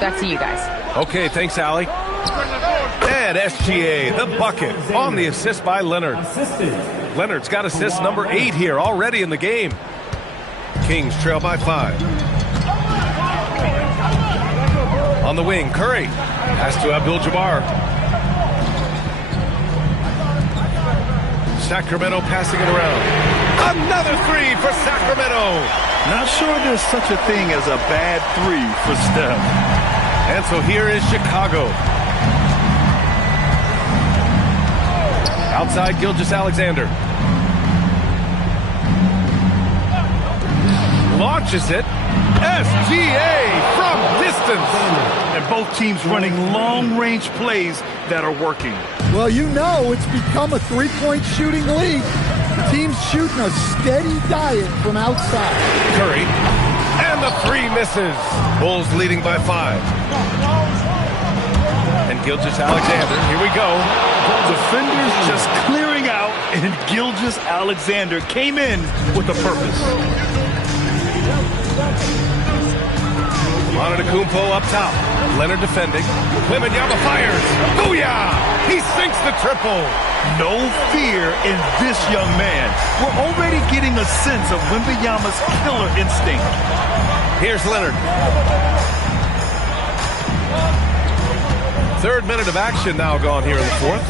Back to you guys. Okay, thanks, Allie. And SGA, the bucket, on the assist by Leonard. Leonard's got assist number 8 here already in the game. Kings trail by 5. On the wing, Curry. Pass to Abdul-Jabbar. Sacramento passing it around. Another 3 for Sacramento. Not sure there's such a thing as a bad 3 for Steph. And so here is Chicago. Outside Gilgeous-Alexander. Launches it. SGA from distance. And both teams running long-range plays that are working. Well, you know it's become a three-point shooting league. The team's shooting a steady diet from outside. Curry. And the 3 misses. Bulls leading by 5. And Gilgeous-Alexander. Here we go. Defenders just clearing out, and Gilgeous-Alexander came in with a purpose. Antetokounmpo up top. Leonard defending. Wembanyama fires. Booyah! He sinks the triple. No fear in this young man. We're already getting a sense of Wembanyama's killer instinct. Here's Leonard. 3rd minute of action now gone here in the 4th.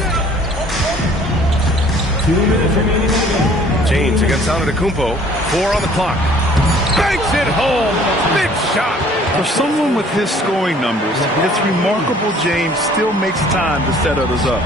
2 minutes remaining. James against Antetokounmpo. 4 on the clock. Banks it home. Big shot. For someone with his scoring numbers, it's remarkable James still makes time to set others up.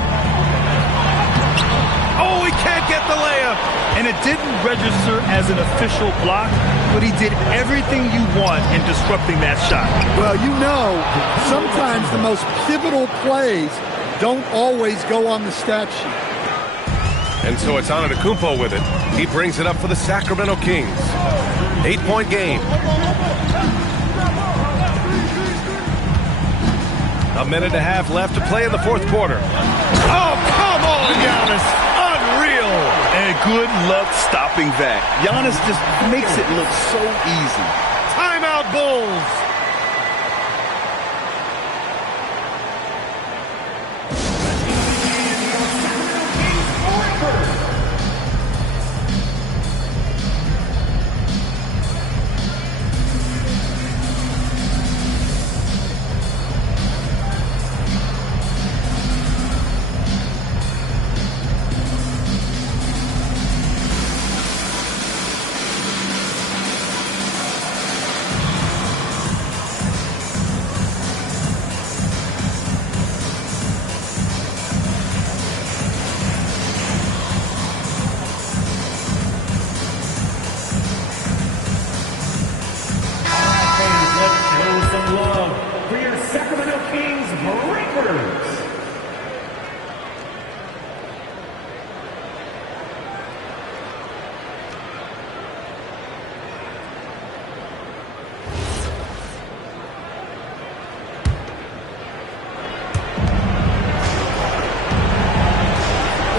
Oh, he can't get the layup. And it didn't register as an official block, but he did everything you want in disrupting that shot. Well, you know, sometimes the most pivotal plays don't always go on the stat sheet. And so it's Antetokounmpo with it. He brings it up for the Sacramento Kings. 8-point game. A minute and a half left to play in the fourth quarter. Oh, come on, Giannis. Unreal. And good luck stopping that. Giannis just makes it look so easy. Timeout, Bulls.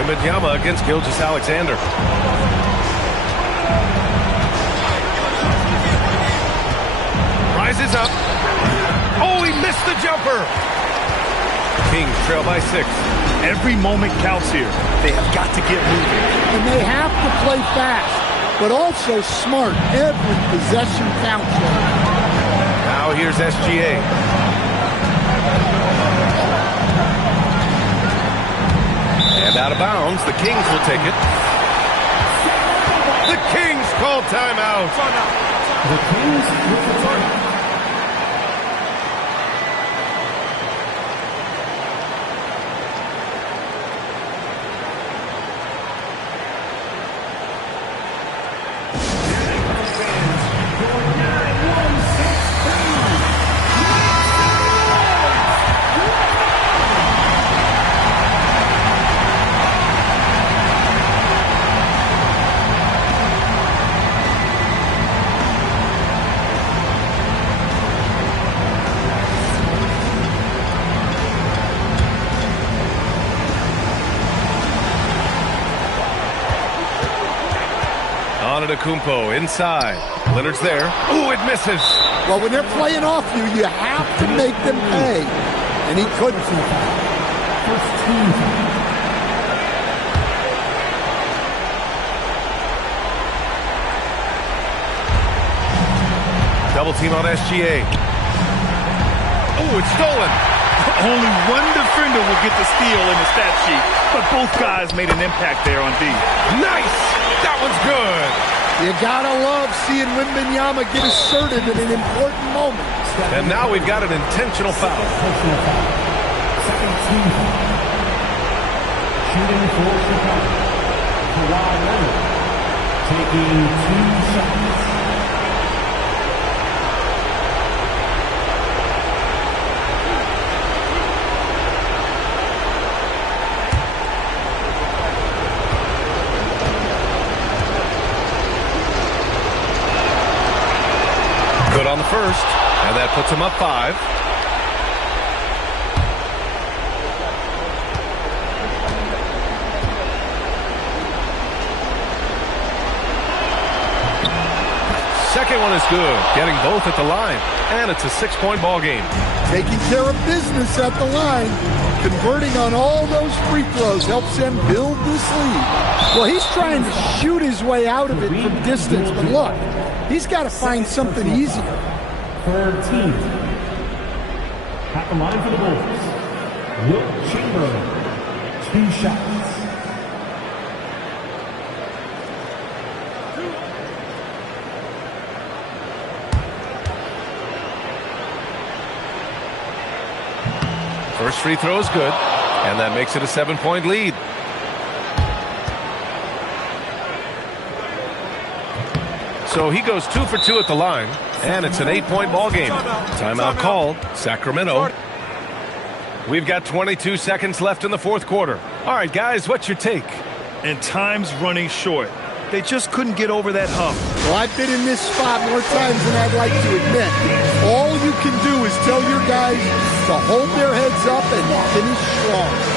Wembanyama against Gilgeous-Alexander. Rises up. Oh, he missed the jumper. Kings trail by 6. Every moment counts here. They have got to get moving. And they have to play fast, but also smart. Every possession counts. Now here's SGA. And out of bounds, the Kings will take it. The Kings call timeout. The Kings with the timeout. Antetokounmpo inside. Leonard's there. Ooh, it misses. Well, when they're playing off you, you have to make them pay. And he couldn't. Double team on SGA. Ooh, it's stolen. Only one defender will get the steal in the stat sheet, but both guys made an impact there on D. Nice! That one's good. You gotta love seeing Wembanyama get assertive in an important moment. And now we've got an intentional foul. Second team. Shooting for Chicago. Kawhi Leonard taking 2 shots. Good on the first, and that puts him up 5. Second one is good, getting both at the line, and it's a 6-point ball game. Taking care of business at the line, converting on all those free throws helps them build this lead. Well, he's trying to shoot his way out of it from distance, but look, he's got to find something easier. Third team. At the line for the Bulls, Wilt Chamberlain, 2 shots. First free throw is good, and that makes it a 7-point lead. So he goes 2 for 2 at the line, and it's an 8-point ball game. Timeout called, Sacramento. We've got 22 seconds left in the fourth quarter. All right, guys, what's your take? And time's running short. They just couldn't get over that hump. Well, I've been in this spot more times than I'd like to admit. All you can do is tell your guys to hold their heads up and finish strong.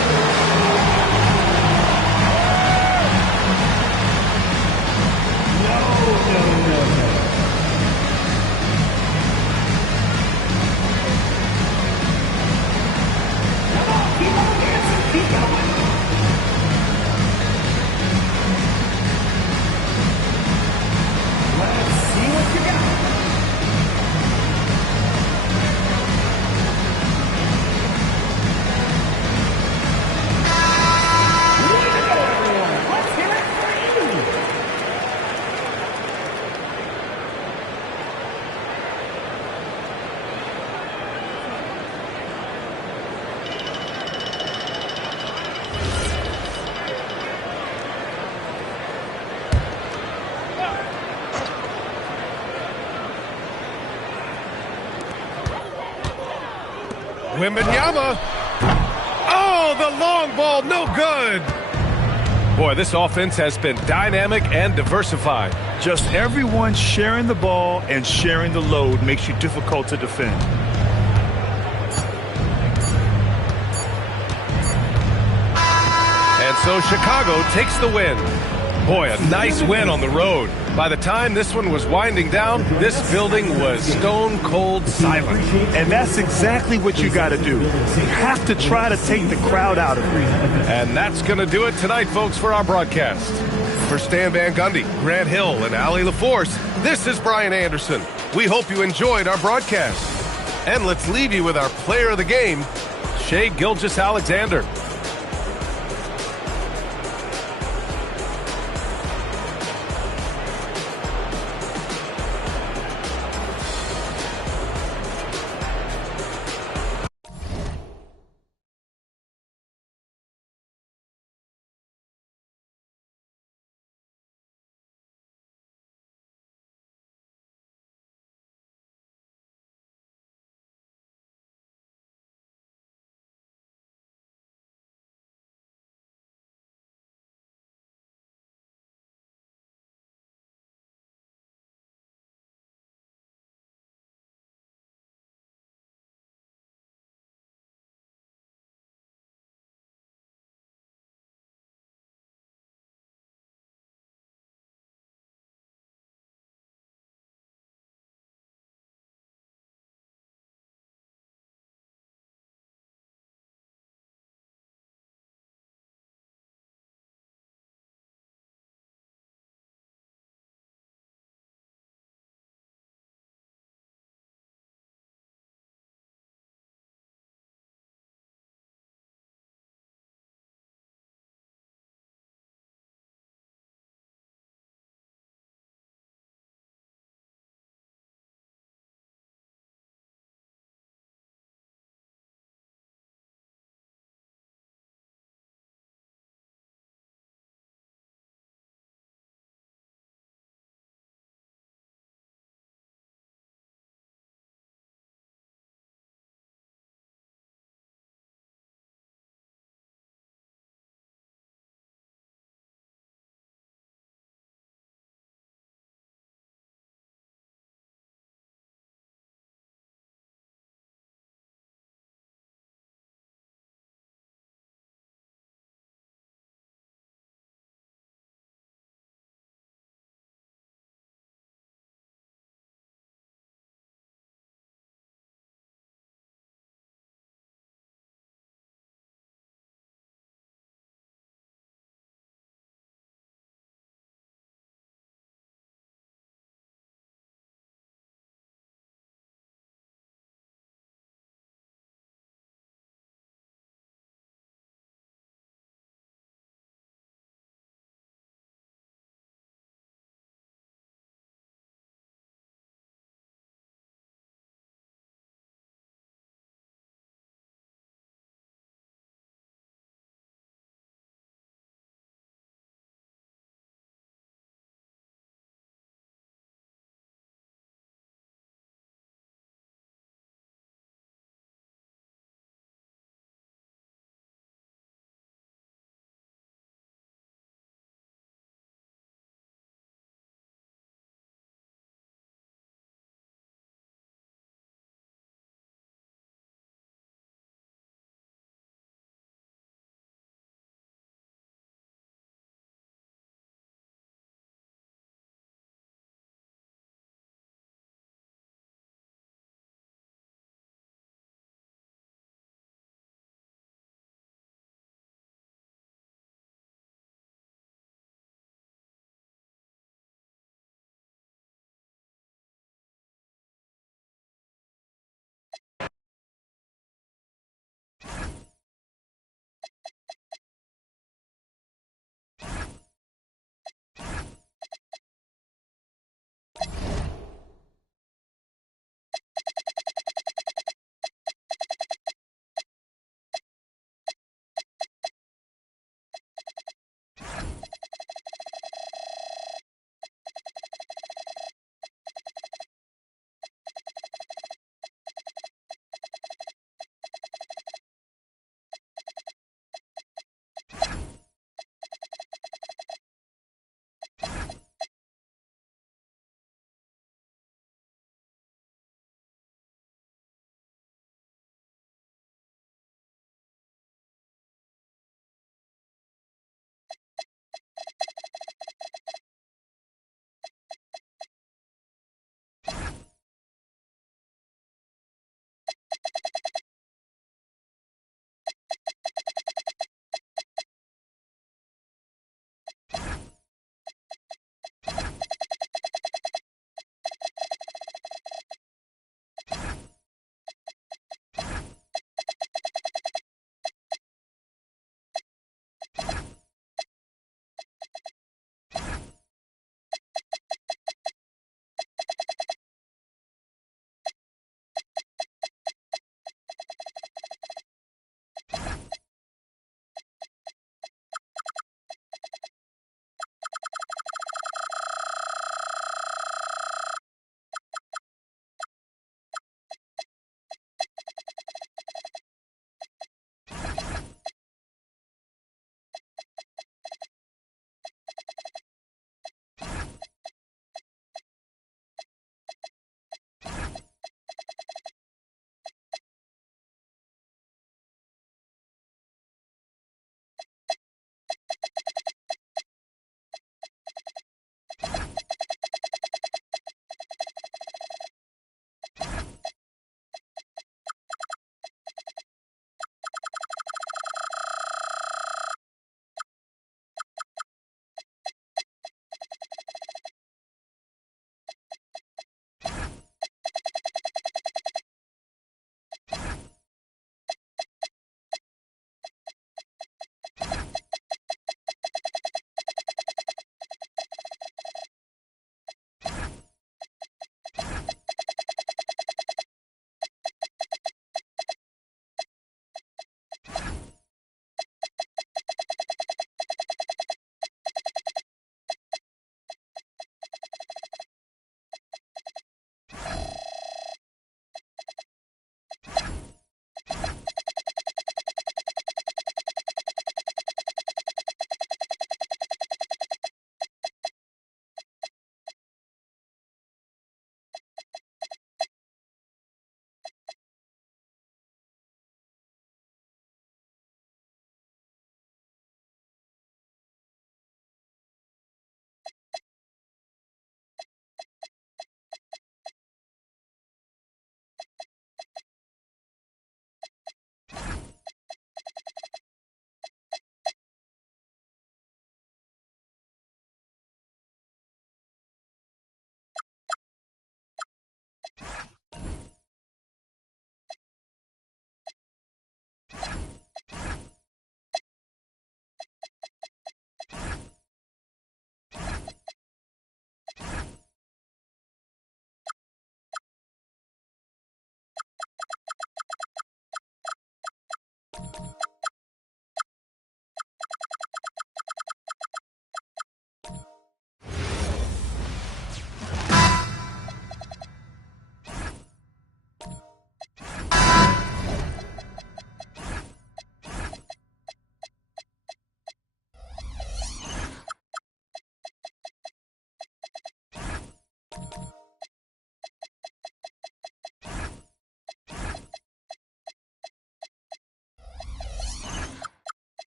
Wembanyama. Oh, the long ball, no good. Boy, this offense has been dynamic and diversified. Just everyone sharing the ball and sharing the load makes you difficult to defend. And so Chicago takes the win. Boy, a nice win on the road. By the time this one was winding down, this building was stone cold silent. And that's exactly what you got to do. You have to try to take the crowd out of it. And that's going to do it tonight, folks, for our broadcast. For Stan Van Gundy, Grant Hill, and Allie LaForce, this is Brian Anderson. We hope you enjoyed our broadcast. And let's leave you with our player of the game, Shai Gilgeous-Alexander.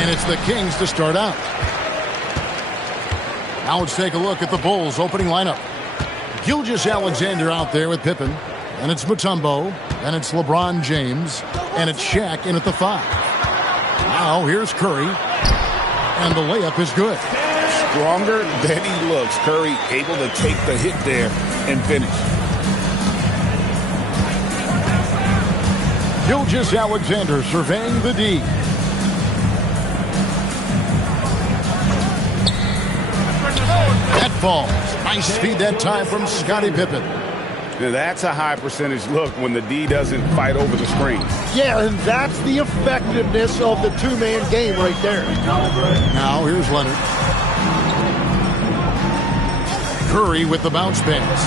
And it's the Kings to start out. Now let's take a look at the Bulls' opening lineup. Gilgeous-Alexander out there with Pippen. And it's Mutombo. And it's LeBron James. And it's Shaq in at the 5. Now here's Curry. And the layup is good. Stronger than he looks. Curry able to take the hit there and finish. Gilgeous-Alexander surveying the D. That falls. Nice speed that time from Scottie Pippen. Now that's a high percentage look when the D doesn't fight over the screen. Yeah, and that's the effectiveness of the two-man game right there. Now here's Leonard. Curry with the bounce pass.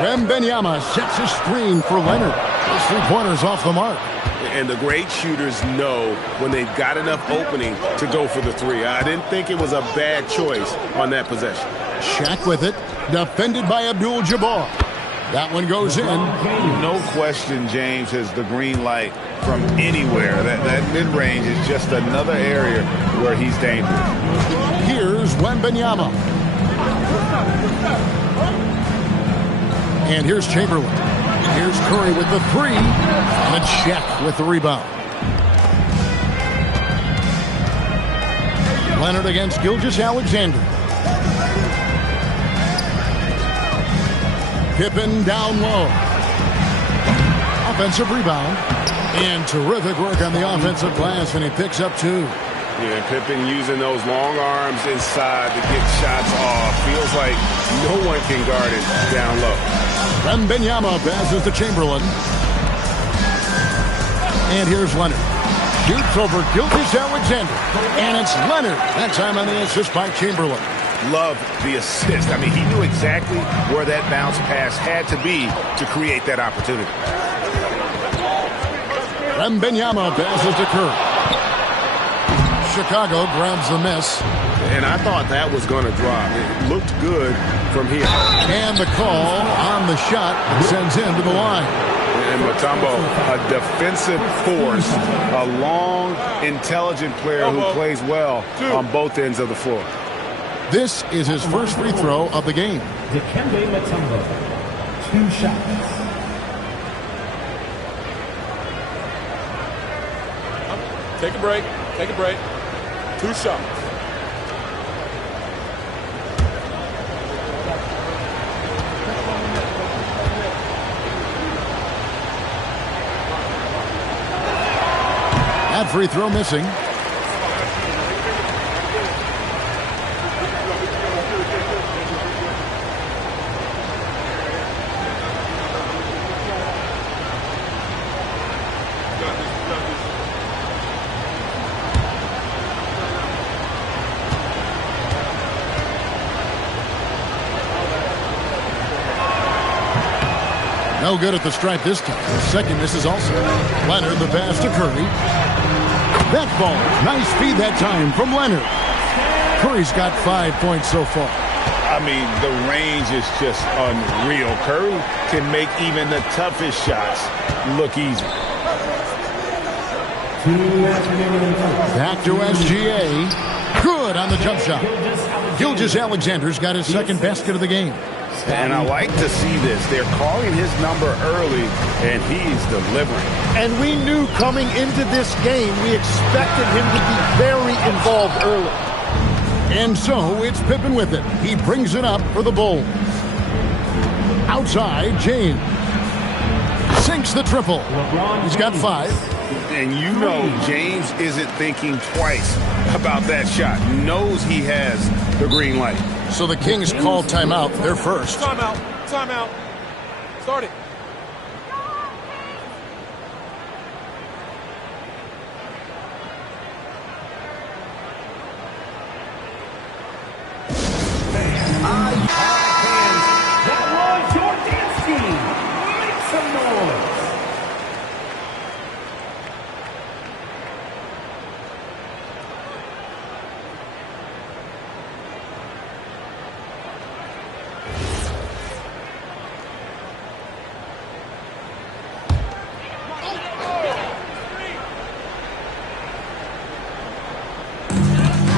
Wembanyama sets a screen for Leonard. Those three-pointers off the mark. And the great shooters know when they've got enough opening to go for the three. I didn't think it was a bad choice on that possession. Shaq with it, defended by Abdul-Jabbar. That one goes in. No question James has the green light from anywhere. That mid-range is just another area where he's dangerous. Here's Wembanyama. And here's Chamberlain. Here's Curry with the 3. And Shaq with the rebound. Leonard against Gilgeous-Alexander. Pippen down low. Offensive rebound. And terrific work on the offensive glass, and he picks up 2. Yeah, Pippen using those long arms inside to get shots off. Feels like no one can guard it down low. Wembanyama passes to Chamberlain. And here's Leonard. Shoots over Gilgeous-Alexander. And it's Leonard. That time on the assist by Chamberlain. Love the assist. I mean, he knew exactly where that bounce pass had to be to create that opportunity. Wembanyama passes to Curry. Chicago grabs the miss. And I thought that was going to drop. It looked good from here. And the call on the shot sends him to the line. And Mutombo, a defensive force, a long, intelligent player who plays well on both ends of the floor. This is his first free throw of the game. Dikembe Mutombo, 2 shots. Take a break. Take a break. 2 shots. That free throw missing. No good at the stripe this time. The second misses also. Leonard, the pass to Curry. That ball. Nice speed that time from Leonard. Curry's got 5 points so far. I mean, the range is just unreal. Curry can make even the toughest shots look easy. Back to SGA. Good on the jump shot. Gilgeous-Alexander's got his second basket of the game. And I like to see this. They're calling his number early, and he's delivering. And we knew coming into this game, we expected him to be very involved early. And so it's Pippen with it. He brings it up for the Bulls. Outside, James. Sinks the triple. He's got 5. And you know James isn't thinking twice about that shot. Knows he has the green light. So the Kings call timeout. They're first. Timeout. Timeout. Start it. That was your dance team. Make some noise.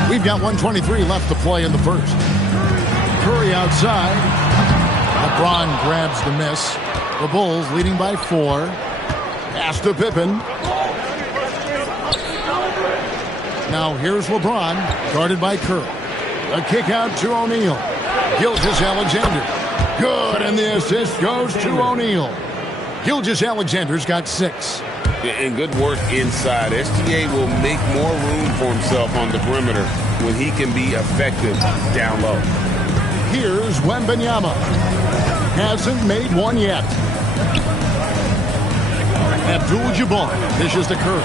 We've got 1:23 left to play in the first. Curry outside. LeBron grabs the miss. The Bulls leading by 4. Pass to Pippen. Now here's LeBron, guarded by Curry. A kick out to O'Neal. Gilgeous-Alexander. Good, and the assist goes to O'Neal. Gilgeous-Alexander's got 6. And good work inside. SGA will make more room for himself on the perimeter when he can be effective down low. Here's Wembanyama. Hasn't made one yet. Abdul-Jabbar dishes to Curry.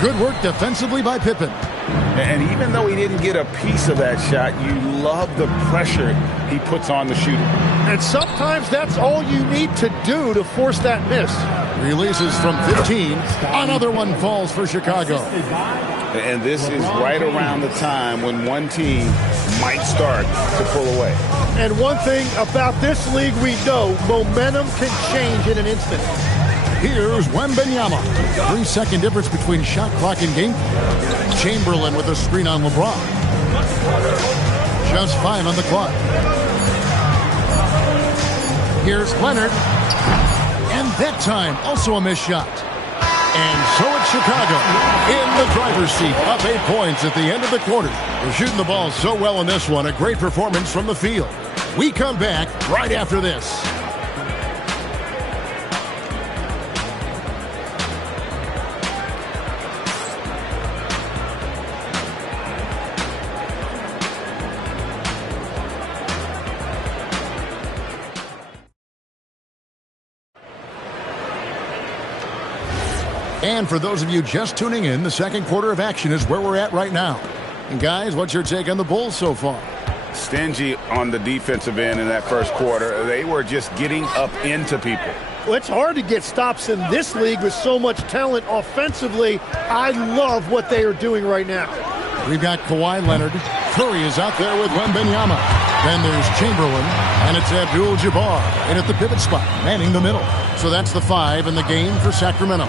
Good work defensively by Pippen. And even though he didn't get a piece of that shot, you love the pressure he puts on the shooter. And sometimes that's all you need to do to force that miss. Releases from 15. Another one falls for Chicago. And this is right around the time when one team might start to pull away. And one thing about this league we know, momentum can change in an instant. Here's Wembanyama. 3-second difference between shot clock and game. Chamberlain with a screen on LeBron. Just 5 on the clock. Here's Leonard. And that time, also a missed shot. And so it's Chicago in the driver's seat, up 8 points at the end of the quarter. They're shooting the ball so well in this one. A great performance from the field. We come back right after this. And for those of you just tuning in, the second quarter of action is where we're at right now. And guys, what's your take on the Bulls so far? Stingy on the defensive end in that first quarter. They were just getting up into people. Well, it's hard to get stops in this league with so much talent offensively. I love what they are doing right now. We've got Kawhi Leonard. Curry is out there with Wembanyama. Then there's Chamberlain, and it's Abdul-Jabbar in at the pivot spot, manning the middle. So that's the 5 in the game for Sacramento.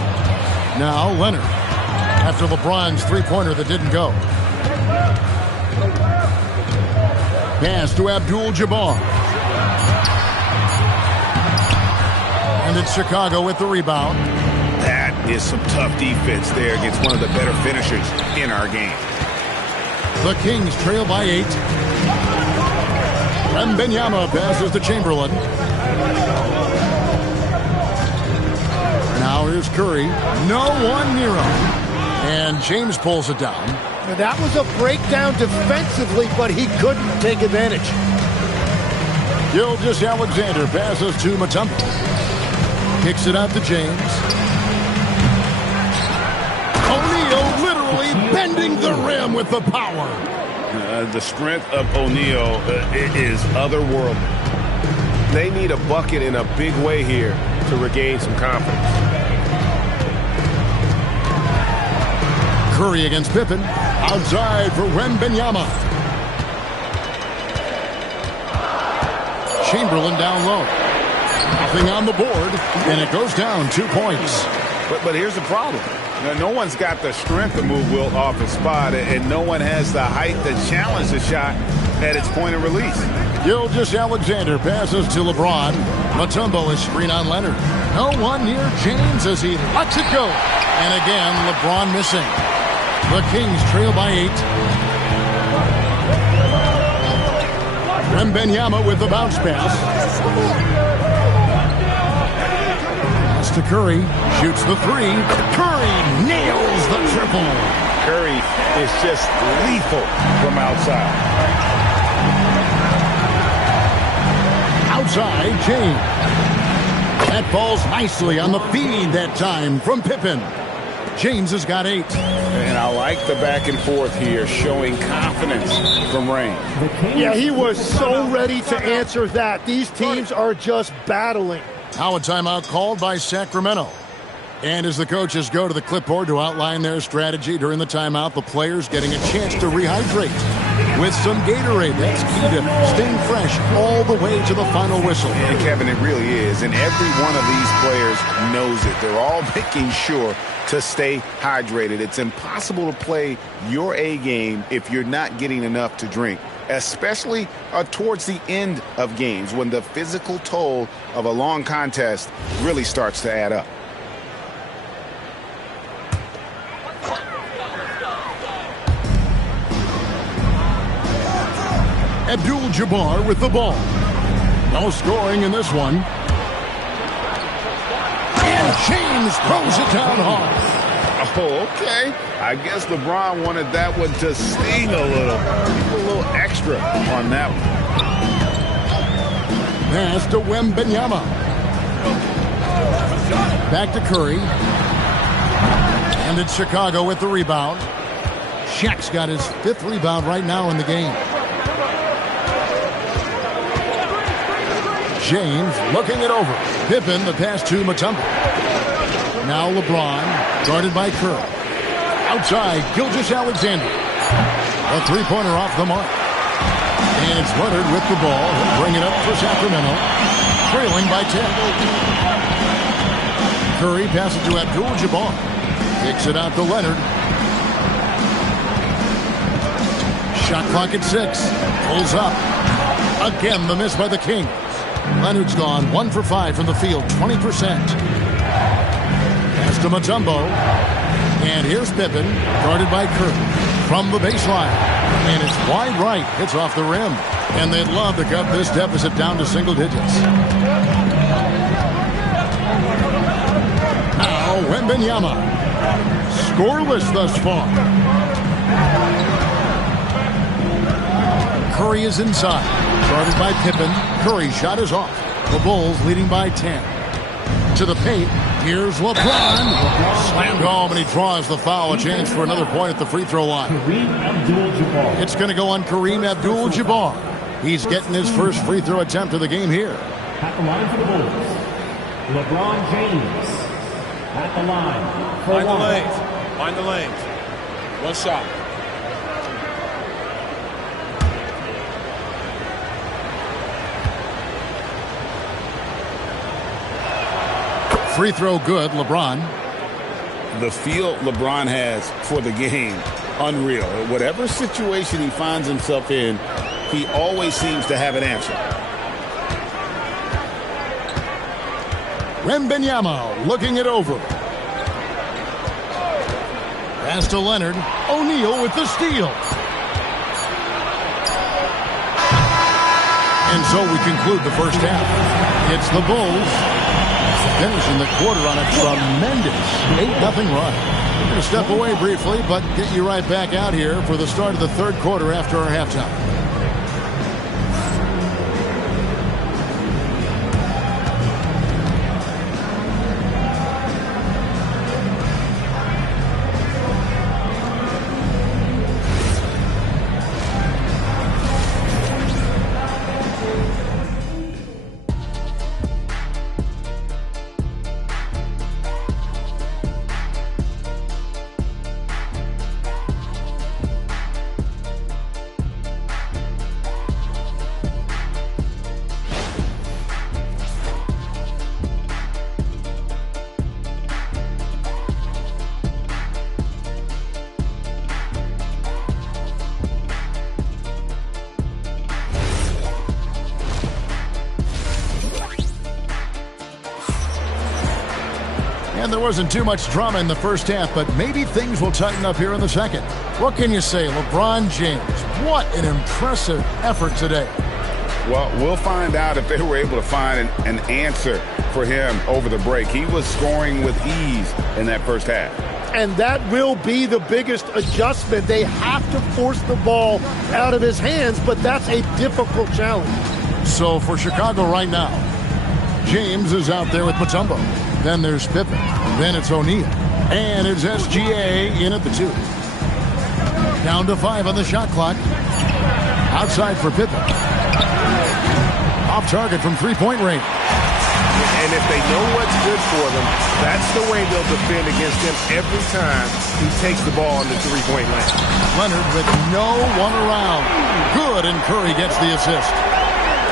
Now Leonard, after LeBron's three-pointer that didn't go. Pass to Abdul-Jabbar. And it's Chicago with the rebound. That is some tough defense there against one of the better finishers in our game. The Kings trail by 8. Wembanyama passes to Chamberlain. Now here's Curry. No one near him. And James pulls it down. Now that was a breakdown defensively, but he couldn't take advantage. Gilgeous-Alexander passes to Mutombo. Kicks it out to James. O'Neal literally bending the rim with the power. The strength of O'Neal is otherworldly. They need a bucket in a big way here to regain some confidence. Curry against Pippen. Outside for Wembanyama. Chamberlain down low. Nothing on the board, and it goes down 2 points. But here's the problem. Now, no one's got the strength to move Wilt off his spot, and no one has the height to challenge the shot at its point of release. Gilgeous-Alexander passes to LeBron. Mutombo is screen on Leonard. No one near James as he lets it go. And again, LeBron missing. The Kings trail by 8. Wembanyama with the bounce pass. Pass to Curry. Shoots the 3. Curry nails the triple. Curry is just lethal from outside. Outside, James. That falls nicely on the feed that time from Pippen. James has got 8. And I like the back and forth here, showing confidence from Rain. Yeah, he was so ready to answer that. These teams are just battling. Now a timeout called by Sacramento. And as the coaches go to the clipboard to outline their strategy during the timeout, the players getting a chance to rehydrate with some Gatorade. That's key to staying fresh all the way to the final whistle. And Kevin, it really is. And every one of these players knows it. They're all making sure to stay hydrated. It's impossible to play your A game if you're not getting enough to drink, especially towards the end of games when the physical toll of a long contest really starts to add up. Abdul-Jabbar with the ball. No scoring in this one. And James throws it down hard. Oh, okay. I guess LeBron wanted that one to sting a little extra on that one. Pass to Wembanyama. Back to Curry. And it's Chicago with the rebound. Shaq's got his 5th rebound right now in the game. James looking it over. Pippen, the pass to Mutombo. Now LeBron, guarded by Curry. Outside, Gilgeous-Alexander. A 3-pointer off the mark. And it's Leonard with the ball. He'll bring it up for Sacramento. Trailing by 10. Curry passes to Abdul-Jabbar. Kicks it out to Leonard. Shot clock at 6. Pulls up. Again, the miss by the Kings. Leonard's gone 1 for 5 from the field, 20%. Pass to Mutombo. And here's Pippen, guarded by Curry. From the baseline. And it's wide right. Hits off the rim. And they'd love to cut this deficit down to single digits. Now Wembanyama. Scoreless thus far. Curry is inside. Guarded by Pippen. Curry shot is off. The Bulls leading by 10. To the paint. Here's LeBron. Slammed home, and he draws the foul. A chance for another point at the free throw line. It's going to go on Kareem Abdul-Jabbar. He's getting his first free throw attempt of the game here. At the line for the Bulls, LeBron James. At the line for Find the lanes. One shot. Free throw good, LeBron. The feel LeBron has for the game, unreal. Whatever situation he finds himself in, he always seems to have an answer. Wembanyama looking it over. Pass to Leonard. O'Neal with the steal. And so we conclude the first half. It's the Bulls finishing the quarter on a tremendous 8-0 run. We're going to step away briefly, but get you right back out here for the start of the third quarter after our halftime. And there wasn't too much drama in the first half, but maybe things will tighten up here in the second. What can you say, LeBron James? What an impressive effort today. Well, we'll find out if they were able to find an answer for him over the break. He was scoring with ease in that first half. And that will be the biggest adjustment. They have to force the ball out of his hands, but that's a difficult challenge. So for Chicago right now, James is out there with Mutombo. Then there's Pippen. Then it's O'Neal. And it's SGA in at the 2. Down to 5 on the shot clock. Outside for Pippen. Off target from three-point range. And if they know what's good for them, that's the way they'll defend against him every time he takes the ball in the three-point line. Leonard with no one around. Good, and Curry gets the assist.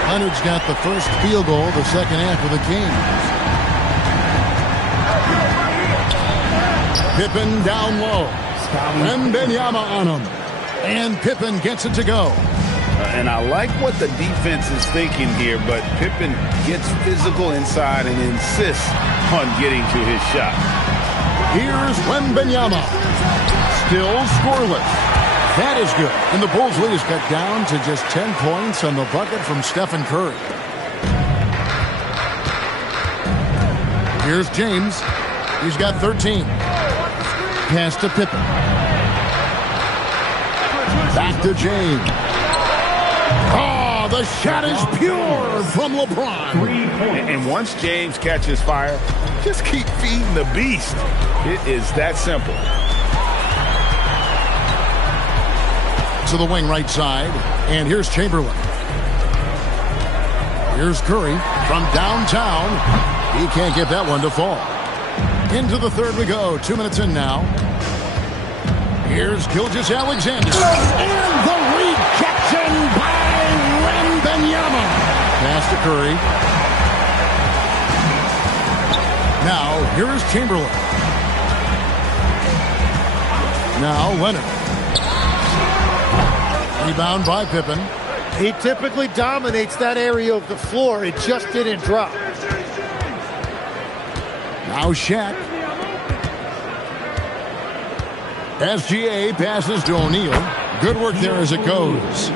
Leonard's got the first field goal the second half of the game. Pippen down low. Wembanyama on him. And Pippen gets it to go. And I like what the defense is thinking here, but Pippen gets physical inside and insists on getting to his shot. Here's Wembanyama. Still scoreless. That is good. And the Bulls lead is cut down to just 10 points on the bucket from Stephen Curry. Here's James. He's got 13. Pass to Pippen. Back to James. Oh, the shot is pure from LeBron. And once James catches fire, just keep feeding the beast. It is that simple. To the wing right side. And here's Chamberlain. Here's Curry from downtown. He can't get that one to fall. Into the third we go. 2 minutes in now. Here's Gilgeous-Alexander. And the rejection by Wembanyama. Pass to Curry. Now, here's Chamberlain. Now, Leonard. Rebound by Pippen. He typically dominates that area of the floor. It just didn't drop. Now Shaq. SGA passes to O'Neal. Good work there as it goes.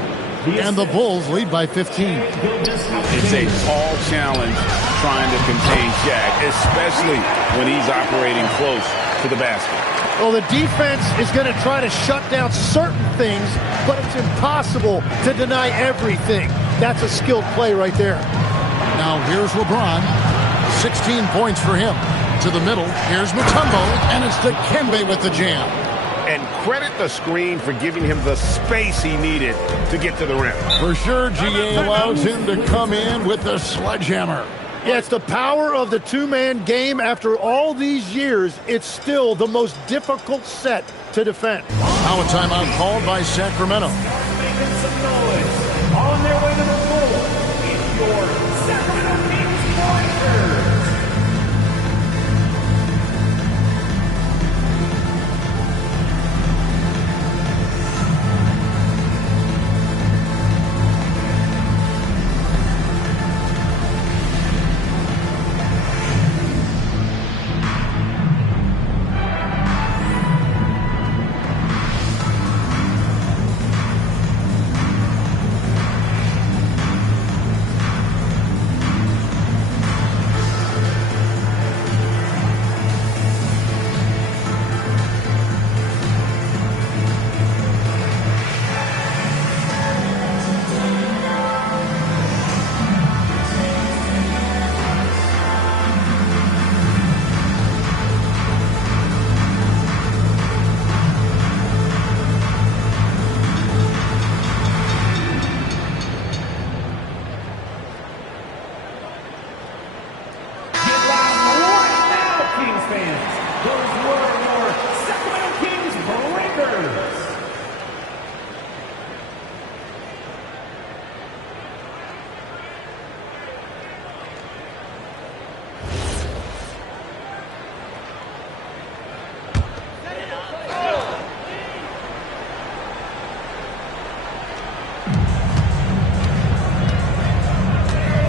And the Bulls lead by 15. It's a tall challenge trying to contain Shaq, especially when he's operating close to the basket. Well, the defense is going to try to shut down certain things, but it's impossible to deny everything. That's a skilled play right there. Now here's LeBron. 16 points for him. To the middle, here's Mutombo, and it's Dikembe with the jam. And credit the screen for giving him the space he needed to get to the rim. For sure, GA allows him to come in with the sledgehammer. Yeah, it's the power of the two-man game. After all these years, it's still the most difficult set to defend. Now a timeout called by Sacramento. On their way to the floor, it's your Sacramento Kings Warriors.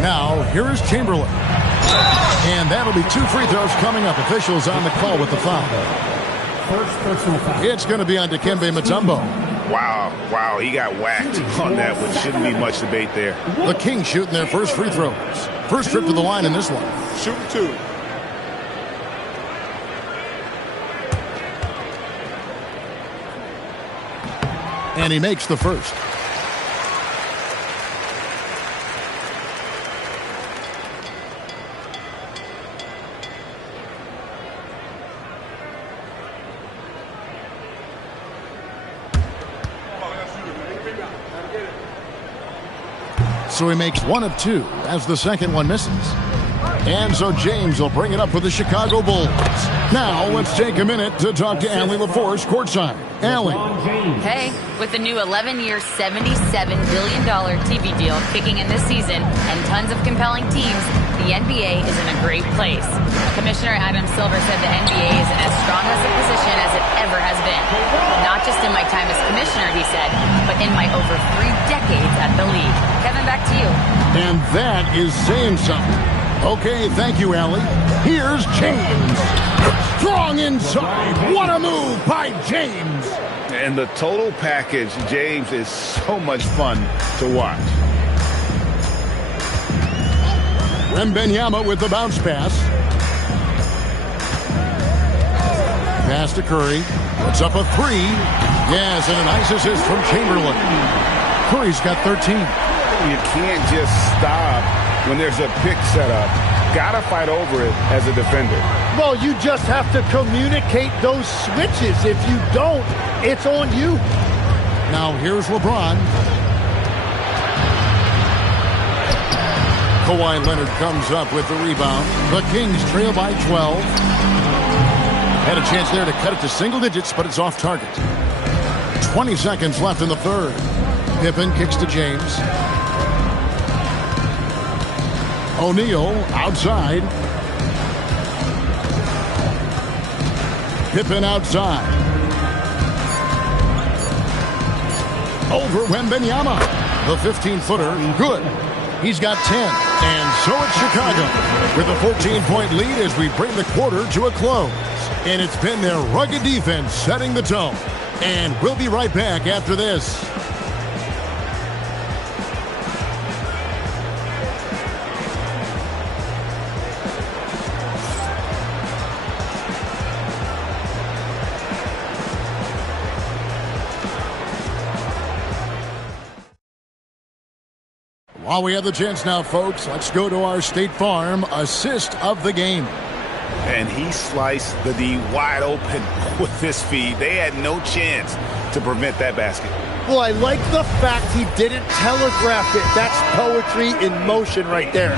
Now, here is Chamberlain. And that'll be 2 free throws coming up. Officials on the call with the foul. First personal foul. It's going to be on Dikembe Mutombo. Wow, he got whacked on that, which shouldn't be much debate there. The Kings shooting their first free throws. First trip to the line in this one. Shooting 2. And he makes the first. So he makes 1 of 2 as the second one misses. And so James will bring it up for the Chicago Bulls. Now let's take a minute to talk to Allie LaForce courtside. Allie. Hey, with the new 11-year, $77 billion TV deal kicking in this season and tons of compelling teams, the NBA is in a great place. Commissioner Adam Silver said the NBA is in as strong as a position as it ever has been. Not just in my time as commissioner, he said, but in my over 3 decades at the league. Kevin, back to you. And that is saying something. Okay, thank you, Allie. Here's James. Strong inside. What a move by James. And the total package, James, is so much fun to watch. Wembanyama with the bounce pass. Pass to Curry. Puts up a 3. Yes, and a nice assist from Chamberlain. Curry's got 13. You can't just stop when there's a pick set up. Gotta fight over it as a defender. Well, you just have to communicate those switches. If you don't, it's on you. Now here's LeBron. Kawhi Leonard comes up with the rebound. The Kings trail by 12. Had a chance there to cut it to single digits, but it's off target. 20 seconds left in the third. Pippen kicks to James. O'Neal outside. Pippen outside. Over Wembanyama. The 15-footer, good. He's got 10. And so it's Chicago with a 14-point lead as we bring the quarter to a close. And it's been their rugged defense setting the tone. And we'll be right back after this. While we have the chance now, folks, let's go to our State Farm assist of the game. And he sliced the D wide open with his feed. They had no chance to prevent that basket. Well, I like the fact he didn't telegraph it. That's poetry in motion right there.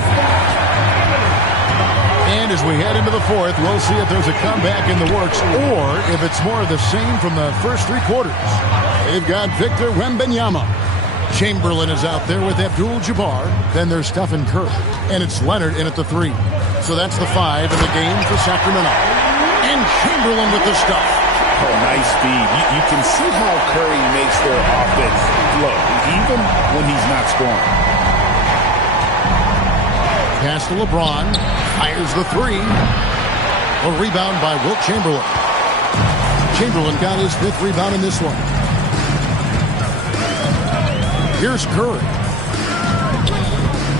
And as we head into the fourth, we'll see if there's a comeback in the works or if it's more of the same from the first 3 quarters. They've got Victor Wembanyama. Chamberlain is out there with Abdul-Jabbar. Then there's Stephen Curry. And it's Leonard in at the 3. So that's the 5 in the game for Sacramento. And Chamberlain with the stuff. Oh, nice speed. You can see how Curry makes their offense flow, even when he's not scoring. Pass to LeBron. Fires the 3. A rebound by Wilt Chamberlain. Chamberlain got his 5th rebound in this one. Here's Curry.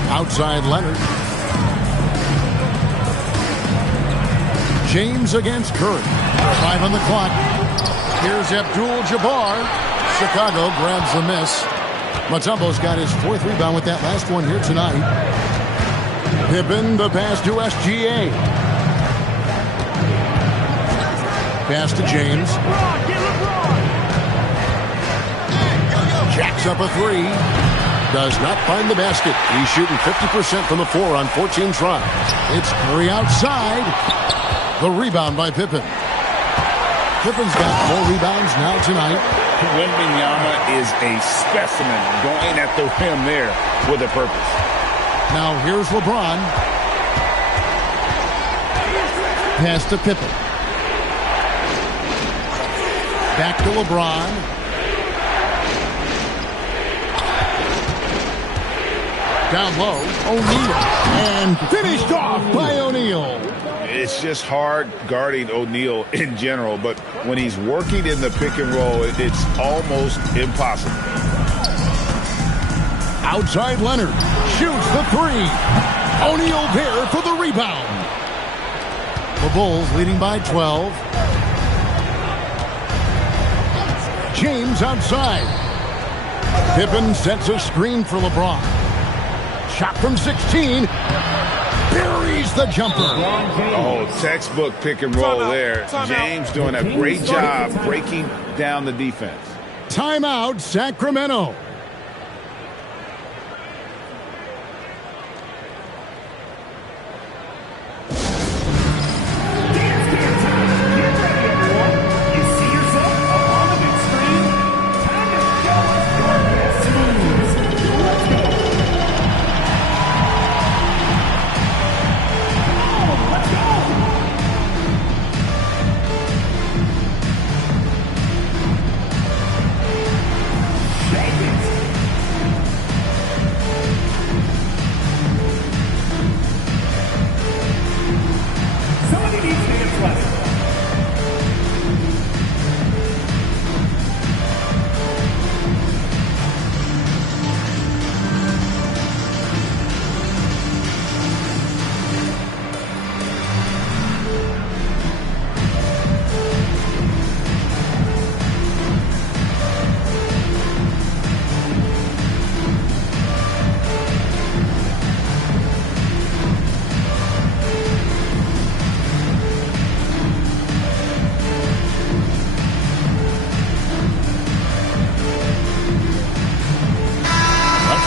Outside Leonard. James against Curry. 5 on the clock. Here's Abdul-Jabbar. Chicago grabs the miss. Mutombo's got his 4th rebound with that last one here tonight. Pippen, the pass to SGA. Pass to James. Jacks up a 3. Does not find the basket. He's shooting 50% from the floor on 14 tries. It's Curry outside. The rebound by Pippen. Pippen's got 4 rebounds now tonight. Wembanyama is a specimen going at the rim there with a purpose. Now here's LeBron. Pass to Pippen. Back to LeBron. Down low, O'Neal. And finished off by O'Neal. It's just hard guarding O'Neal in general, but when he's working in the pick and roll, it's almost impossible. Outside Leonard. Shoots the three. O'Neal there for the rebound. The Bulls leading by 12. James outside. Pippen sets a screen for LeBron. Shot from 16. Buries the jumper. Oh, textbook pick and roll there. James doing a great job breaking down the defense. Timeout, Sacramento.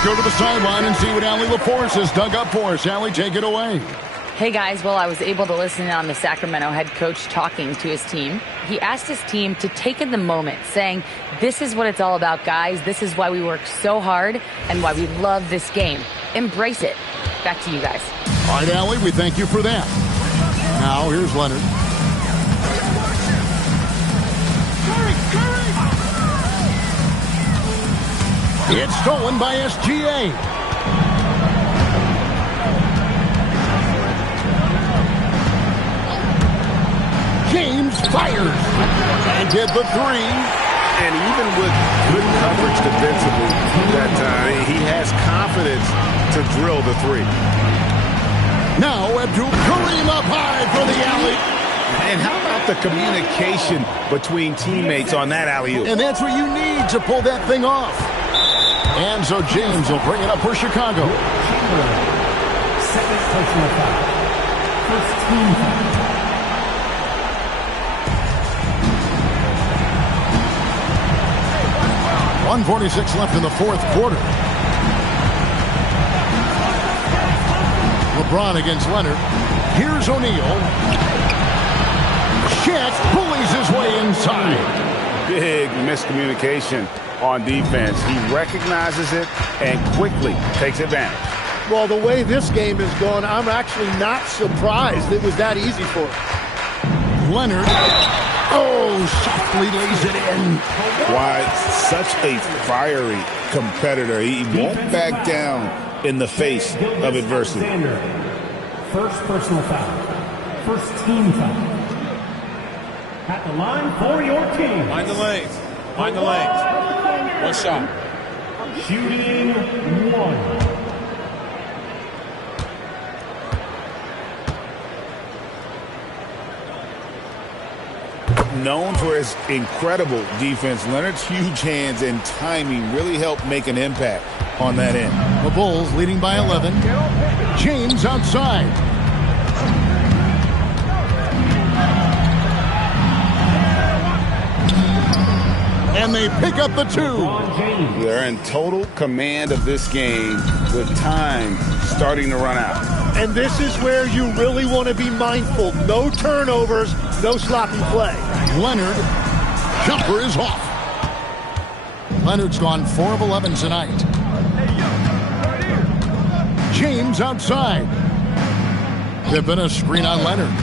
Go to the sideline and see what Allie LaForce has dug up for us. Allie, take it away. Hey guys, well, I was able to listen in on the Sacramento head coach talking to his team. He asked his team to take in the moment, saying, this is what it's all about, guys. This is why we work so hard and why we love this game. Embrace it. Back to you guys. All right, Allie, we thank you for that. Now, here's Leonard. It's stolen by SGA. James fires and did the three. And even with good coverage defensively that time, he has confidence to drill the three. Now Abdul-Kareem up high for the alley. And how about the communication between teammates on that alley-oop? And that's what you need to pull that thing off. And so James will bring it up for Chicago. Second personal foul. First team foul. .146 left in the fourth quarter. LeBron against Leonard. Here's O'Neal. Chet bullies his way inside. Big miscommunication on defense. He recognizes it and quickly takes advantage. Well, the way this game is going, I'm actually not surprised it was that easy for him. Leonard. Oh, softly lays it in. Why, such a fiery competitor. He won't back down in the face of adversity. First personal foul. First team foul. At the line for your team. Mind the lanes. Mind the lanes. One shot. Shooting one. Known for his incredible defense, Leonard's huge hands and timing really helped make an impact on that end. The Bulls leading by 11. James outside. And they pick up the two. They're in total command of this game with time starting to run out. And this is where you really want to be mindful. No turnovers, no sloppy play. Leonard, jumper is off. Leonard's gone 4 of 11 tonight. James outside. Pippen a screen on Leonard.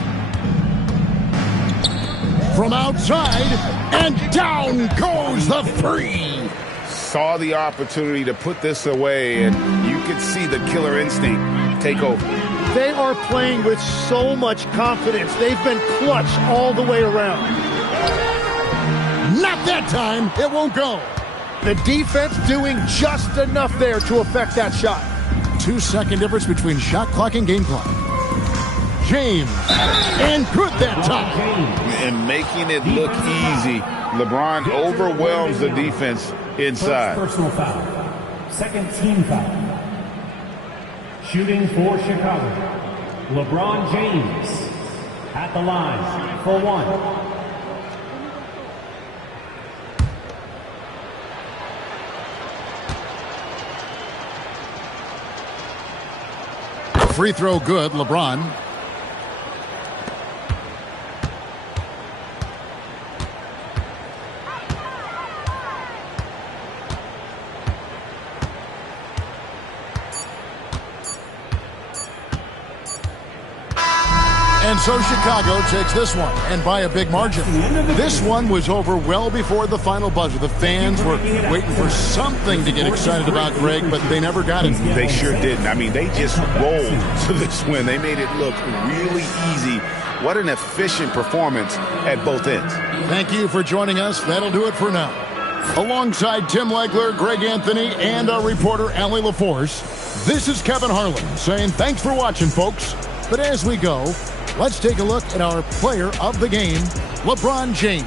From outside, and down goes the three. Saw the opportunity to put this away, and you could see the killer instinct take over. They are playing with so much confidence. They've been clutch all the way around. Not that time. It won't go. The defense doing just enough there to affect that shot. 2-second difference between shot clock and game clock. James. And good that time. And making it look easy. LeBron overwhelms the defense inside. First personal foul. Second team foul. Shooting for Chicago, LeBron James at the line for one. Free throw good, LeBron. And so Chicago takes this one, and by a big margin. This one was over well before the final buzzer. The fans were waiting for something to get excited about, Greg, but they never got it. They sure didn't. I mean, they just rolled to this win. They made it look really easy. What an efficient performance at both ends. Thank you for joining us. That'll do it for now. Alongside Tim Legler, Greg Anthony, and our reporter, Allie LaForce, this is Kevin Harlan saying thanks for watching, folks. But as we go, let's take a look at our player of the game, LeBron James.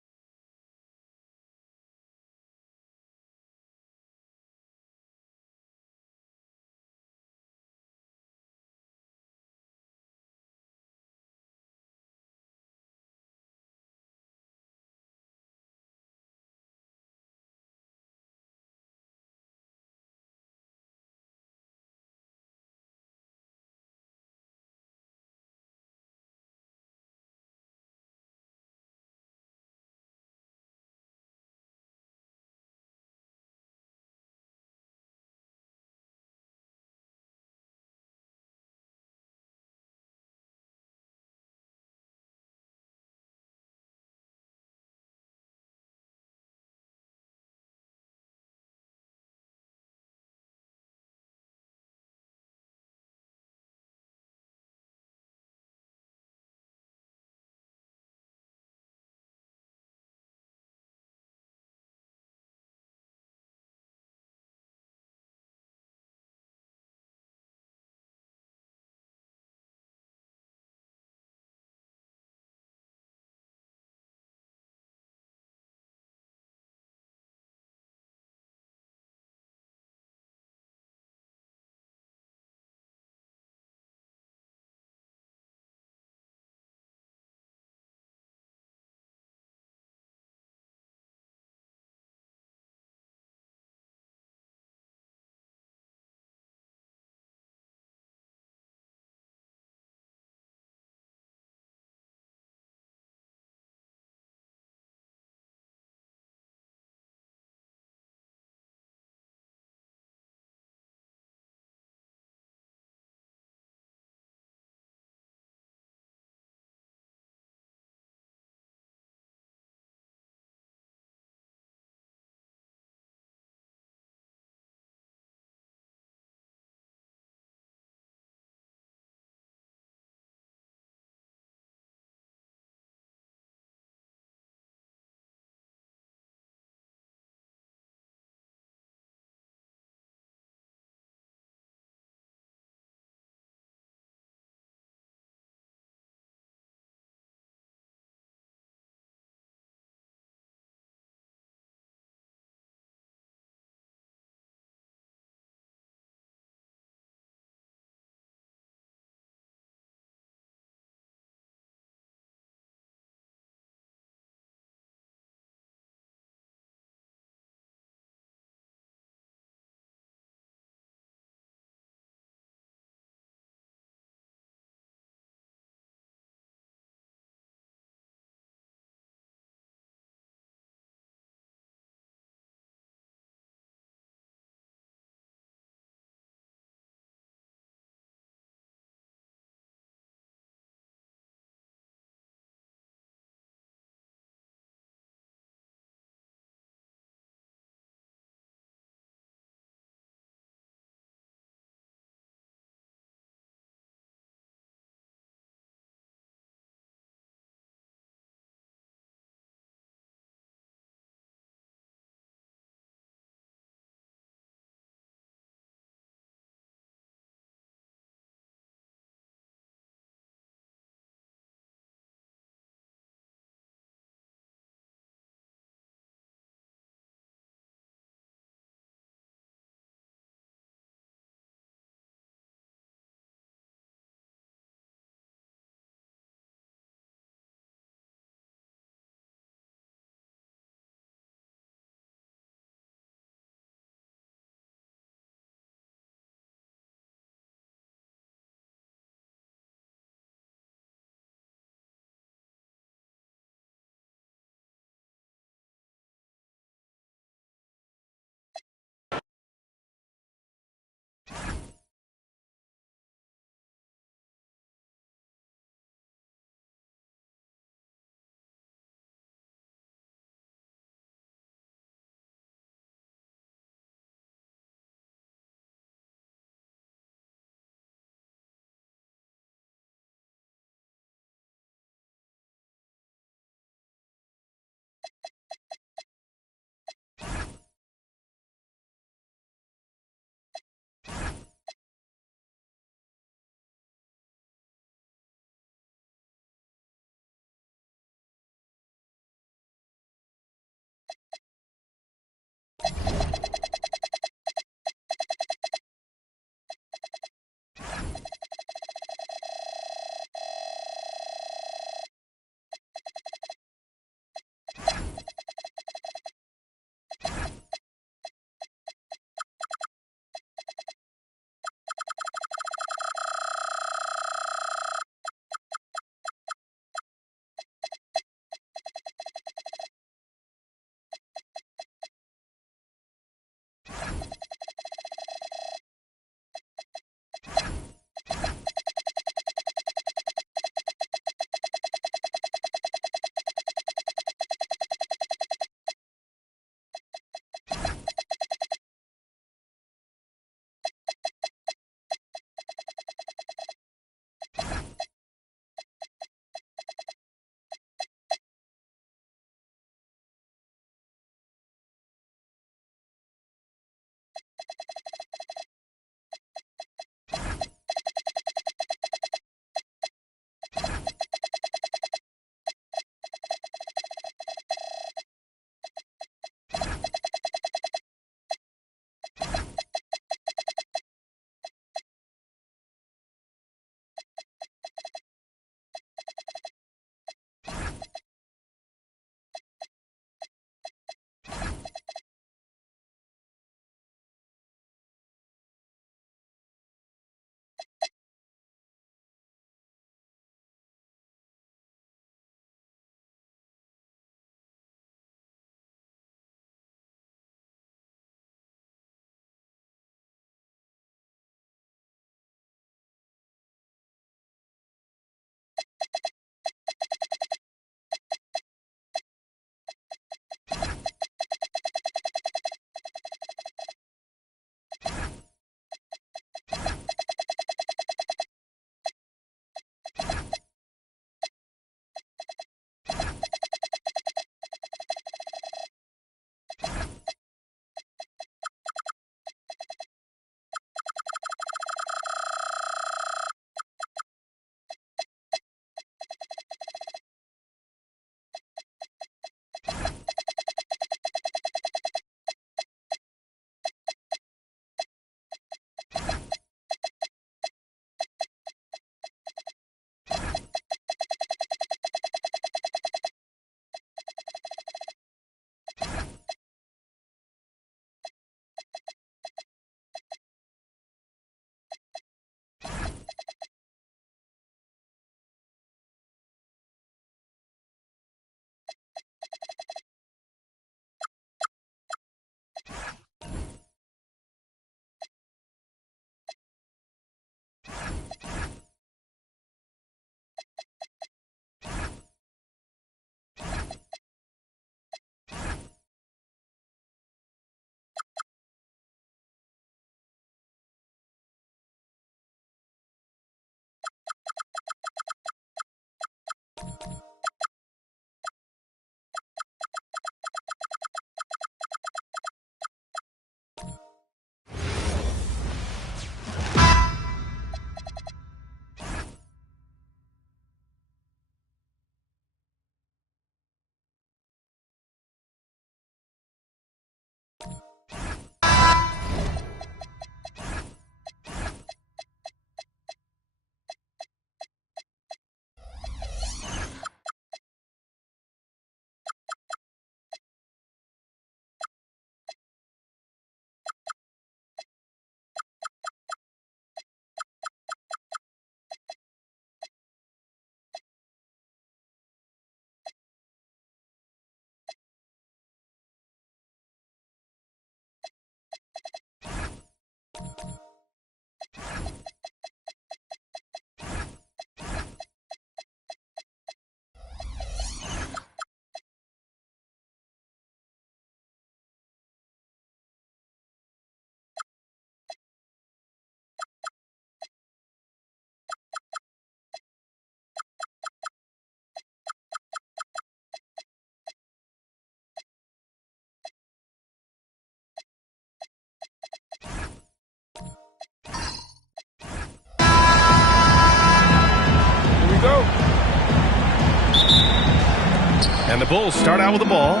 And the Bulls start out with the ball.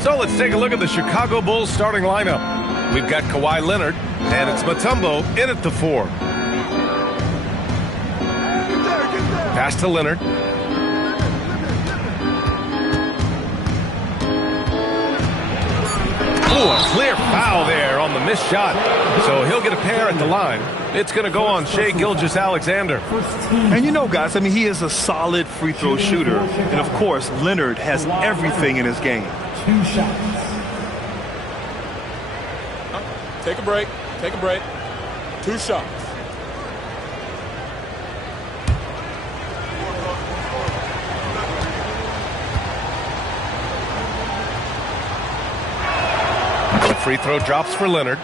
So let's take a look at the Chicago Bulls starting lineup. We've got Kawhi Leonard, and it's Mutombo in at the 4. Pass to Leonard. Ooh, a clear foul there on the missed shot. So he'll get a pair at the line. It's going to go on Shai Gilgeous-Alexander. And you know, guys, I mean, he is a solid free throw shooter. And, of course, Leonard has everything in his game. 2 shots. Take a break. Take a break. 2 shots. The free throw drops for Leonard.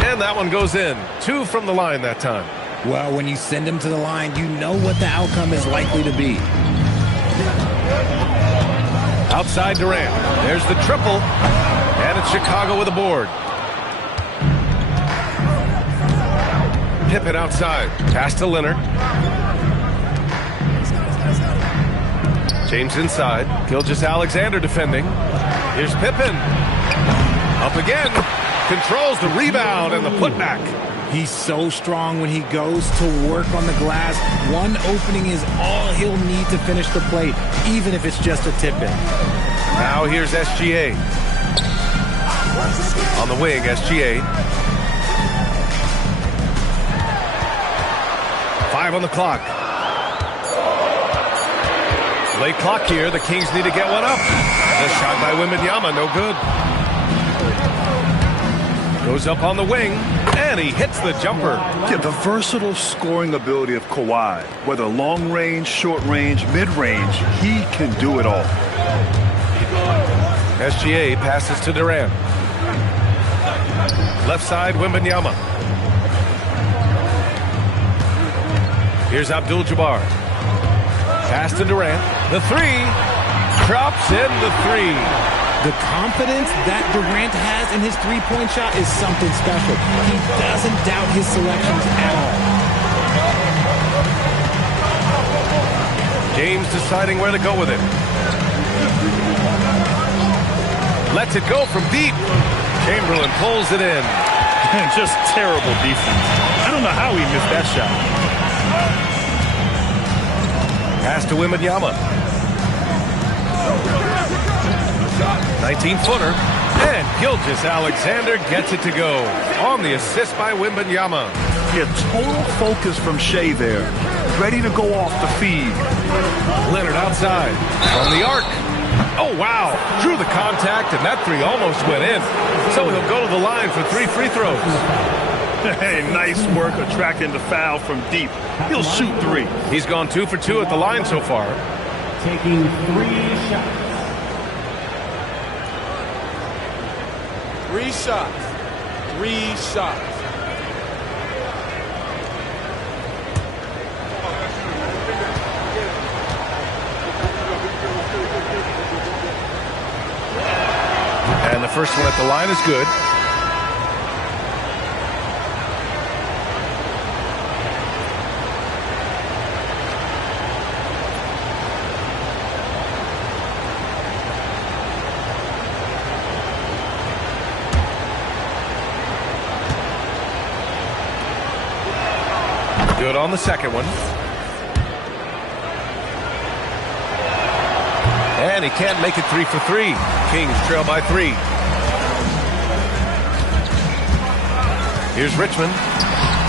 And that one goes in. 2 from the line that time. Well, when you send him to the line, you know what the outcome is likely to be. Outside Durant. There's the triple. And it's Chicago with a board. Pippen outside. Pass to Leonard. James inside. Gilgeous-Alexander defending. Here's Pippen. Up again. Controls the rebound and the putback. He's so strong when he goes to work on the glass. One opening is all he'll need to finish the play, even if it's just a tip-in. Now here's SGA. On the wing, SGA. 5 on the clock. Late clock here. The Kings need to get one up. The shot by Wembanyama, no good. Goes up on the wing, and he hits the jumper. Yeah, the versatile scoring ability of Kawhi, whether long range, short range, mid range, he can do it all. SGA passes to Durant. Left side, Wembanyama. Here's Abdul-Jabbar. Pass to Durant. The 3. Drops in the 3. The confidence that Durant has in his three-point shot is something special. He doesn't doubt his selections at all. James deciding where to go with it. Lets it go from deep. Chamberlain pulls it in. And just terrible defense. I don't know how he missed that shot. Pass to Wembanyama. 19-footer. And Gilgeous-Alexander gets it to go. On the assist by Wembanyama. Yeah, total focus from Shai there. Ready to go off the feed. Leonard outside. From the arc. Oh, wow. Drew the contact, and that 3 almost went in. So he'll go to the line for 3 free throws. Hey, nice work attracting the foul from deep. He'll shoot 3. He's gone 2 for 2 at the line so far. Taking 3 shots. 3 shots. 3 shots. And the first one at the line is good. Good on the second one. And he can't make it 3 for 3. Kings trail by 3. Here's Richmond.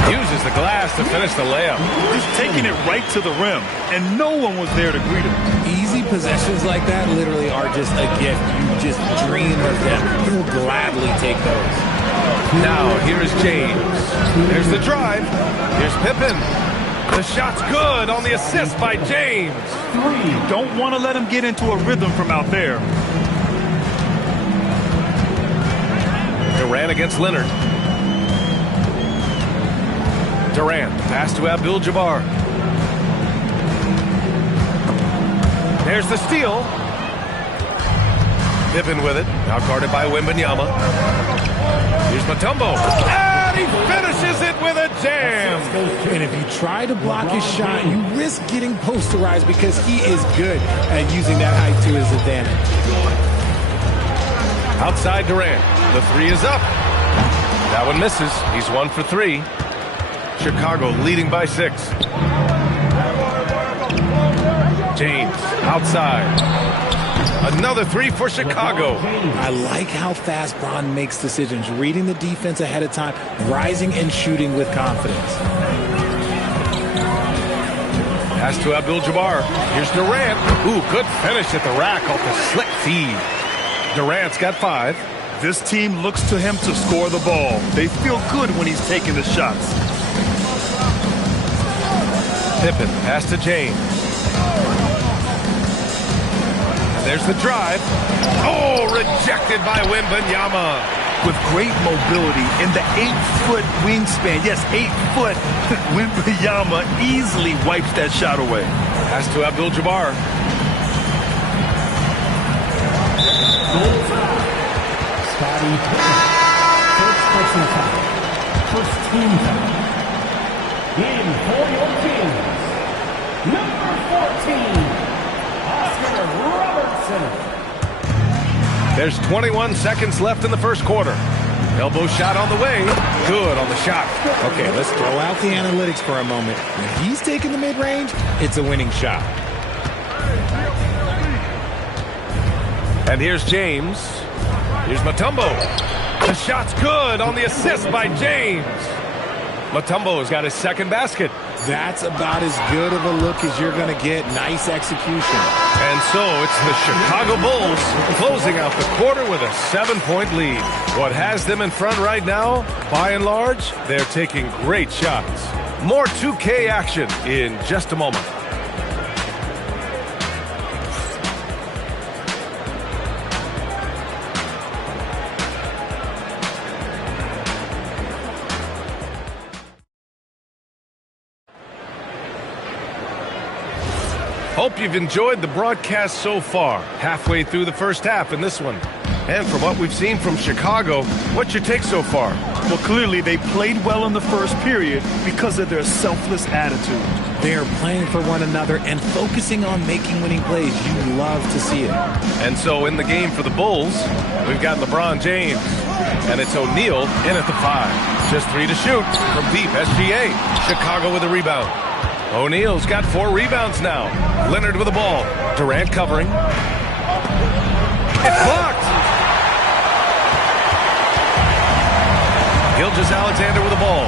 Uses the glass to finish the layup. He's taking it right to the rim, and no one was there to greet him. Easy possessions like that literally are just a gift. You just dream of them. He'll gladly take those. Now, here's James. There's the drive. Here's Pippen. The shot's good on the assist by James. Don't want to let him get into a rhythm from out there. Durant against Leonard. Durant, pass to Abdul-Jabbar. There's the steal. Pippen with it. Now guarded by Wembanyama. Here's Mutombo. And he finishes it with a jam. And if you try to block his shot, you risk getting posterized because he is good at using that height to his advantage. Outside Durant. The three is up. That one misses. He's 1 for 3. Chicago leading by 6. James outside. Another 3 for Chicago. I like how fast Bron makes decisions, reading the defense ahead of time, rising and shooting with confidence. Pass to Abdul-Jabbar. Here's Durant. Ooh, good finish at the rack off the slick feed. Durant's got 5. This team looks to him to score the ball. They feel good when he's taking the shots. Pippen, pass to James. There's the drive. Oh, rejected by Wembanyama. With great mobility in the 8-foot wingspan. Yes, 8 foot. Wembanyama easily wipes that shot away. Pass to Abdul-Jabbar. Scotty first person foul. First team foul. In for your teams. Number 14. Oscar Robertson. There's 21 seconds left in the first quarter. Elbow shot on the way. Good on the shot. Okay, let's throw out the analytics for a moment. When he's taking the mid-range, it's a winning shot. And here's James. Here's Mutombo. The shot's good on the assist by James. Mutombo's got his second basket. That's about as good of a look as you're going to get. Nice execution. And so it's the Chicago Bulls closing out the quarter with a 7-point lead. What has them in front right now, by and large, they're taking great shots. More 2K action in just a moment. Hope you've enjoyed the broadcast so far. Halfway through the first half in this one. And from what we've seen from Chicago, what's your take so far? Well, clearly they played well in the first period because of their selfless attitude. They are playing for one another and focusing on making winning plays. You love to see it. And so in the game for the Bulls, we've got LeBron James. And it's O'Neal in at the 5. Just 3 to shoot from deep. SGA. Chicago with a rebound. O'Neal's got 4 rebounds now. Leonard with the ball. Durant covering. It's blocked. Gilgeous-Alexander with the ball.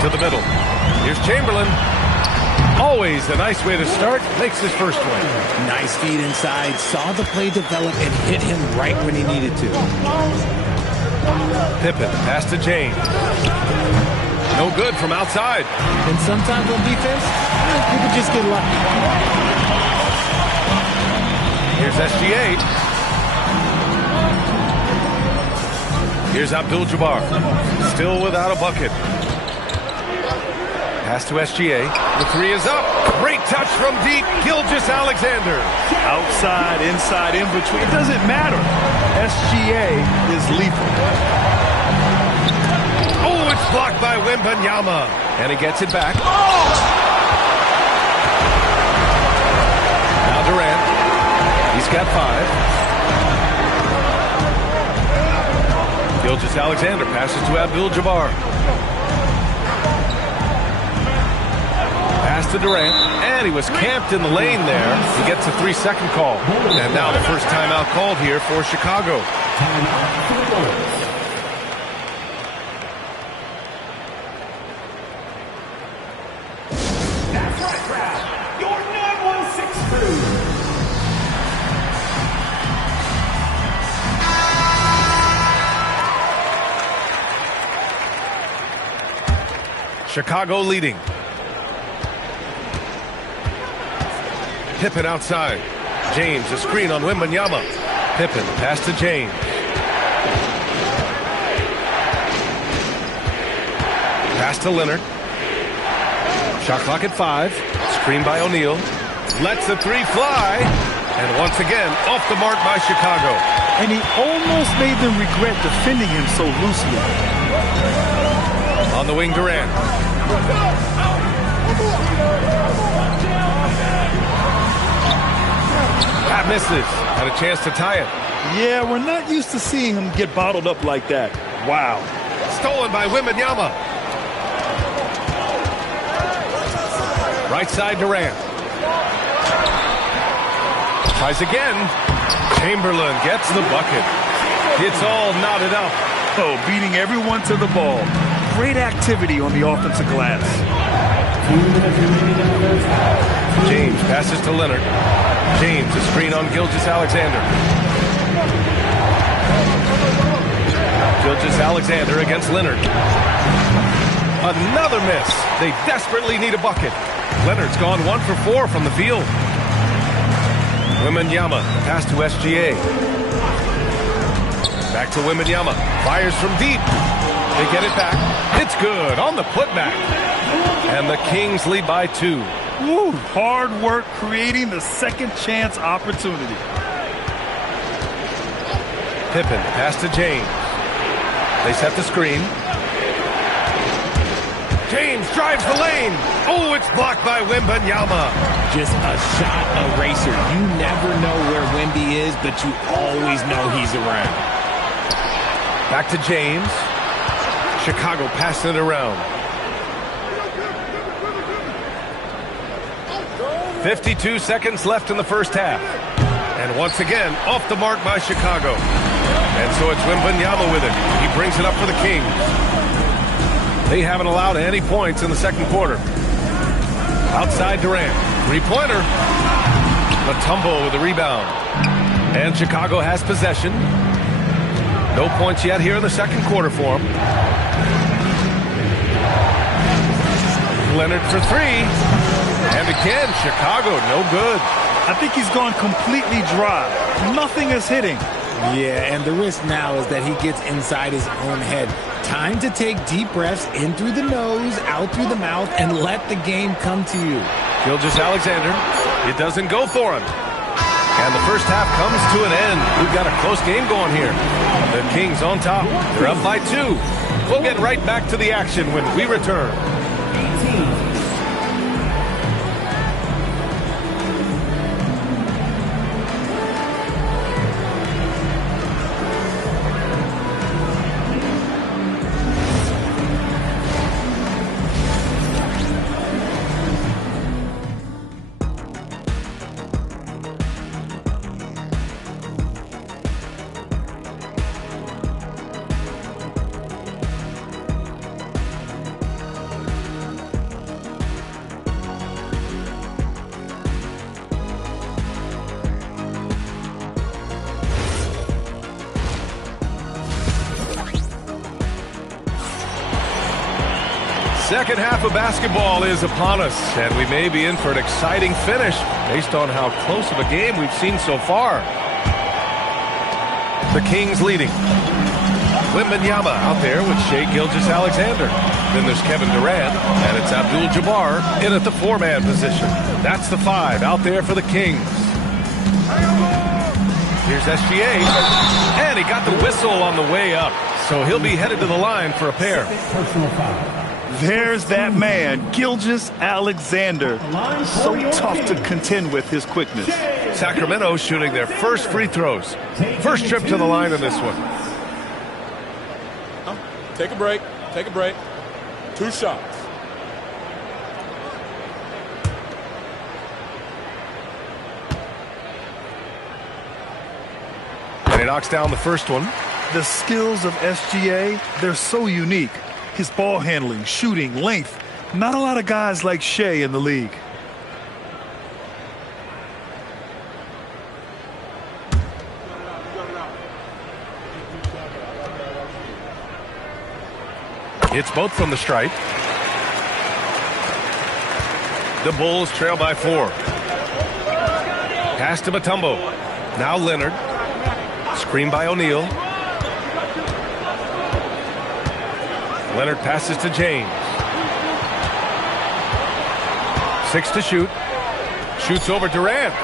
To the middle. Here's Chamberlain. Always a nice way to start. Makes his first one. Nice feed inside. Saw the play develop and hit him right when he needed to. Pippen, pass to James. No good from outside. And sometimes on defense, people just get lucky. Here's SGA. Here's Abdul-Jabbar. Still without a bucket. Pass to SGA. The 3 is up. Great touch from deep. Gilgeous-Alexander. Outside, inside, in between. It doesn't matter. SGA is lethal. Oh, it's blocked by Wembanyama. And he gets it back. Now Durant. He's got 5. Gilgeous-Alexander passes to Abdul-Jabbar. Pass to Durant. And he was camped in the lane there. He gets a 3-second call. And now the first timeout called here for Chicago. That's right, crowd. Your 916 crew. Chicago leading. Pippen outside. James, a screen on Wembanyama. Pippen, pass to James. Pass to Leonard. Shot clock at 5. Screen by O'Neal. Lets the three fly. And once again, off the mark by Chicago. And he almost made them regret defending him so loosely. On the wing, Durant. Pat misses. Had a chance to tie it. Yeah, we're not used to seeing him get bottled up like that. Wow. Stolen by Wembanyama. Right side, Durant. Tries again. Chamberlain gets the bucket. It's all knotted up. Oh, beating everyone to the ball. Great activity on the offensive glass. James passes to Leonard. James, a screen on Gilgeous-Alexander. Gilgeous-Alexander against Leonard. Another miss. They desperately need a bucket. Leonard's gone 1 for 4 from the field. Wembanyama, pass to SGA. Back to Wembanyama. Fires from deep. They get it back. It's good on the putback. And the Kings lead by 2. Woo, hard work creating the second chance opportunity. Pippen, pass to James. They set the screen. James drives the lane. Oh, it's blocked by Wembanyama. Just a shot eraser. You never know where Wemby is, but you always know he's around. Back to James. Chicago passing it around. 52 seconds left in the first half. And once again, off the mark by Chicago. And so it's Wembanyama with it. He brings it up for the Kings. They haven't allowed any points in the second quarter. Outside Durant. Three-pointer. Mutombo with the rebound. And Chicago has possession. No points yet here in the second quarter for him. Leonard for three. And again, Chicago, no good. I think he's gone completely dry. Nothing is hitting. Yeah, and the risk now is that he gets inside his own head. Time to take deep breaths in through the nose, out through the mouth, and let the game come to you. Gilgeous-Alexander. It doesn't go for him. And the first half comes to an end. We've got a close game going here. The Kings on top. They're up by 2. We'll get right back to the action when we return. Second half of basketball is upon us, and we may be in for an exciting finish based on how close of a game we've seen so far. The Kings leading. Wembanyama out there with Shai Gilgeous-Alexander. Then there's Kevin Durant, and it's Abdul-Jabbar in at the 4-man position. That's the 5 out there for the Kings. Here's SGA, and he got the whistle on the way up, so he'll be headed to the line for a pair. Personal foul. There's that man, Gilgeous-Alexander. So tough to contend with his quickness. Sacramento shooting their first free throws. First trip to the line in this one. Take a break. Take a break. 2 shots. And he knocks down the first one. The skills of SGA, they're so unique. His ball handling, shooting, length. Not a lot of guys like Shai in the league. It's both from the stripe. The Bulls trail by 4. Pass to Mutombo. Now Leonard. Screen by O'Neal. Leonard passes to James. 6 to shoot. Shoots over Durant.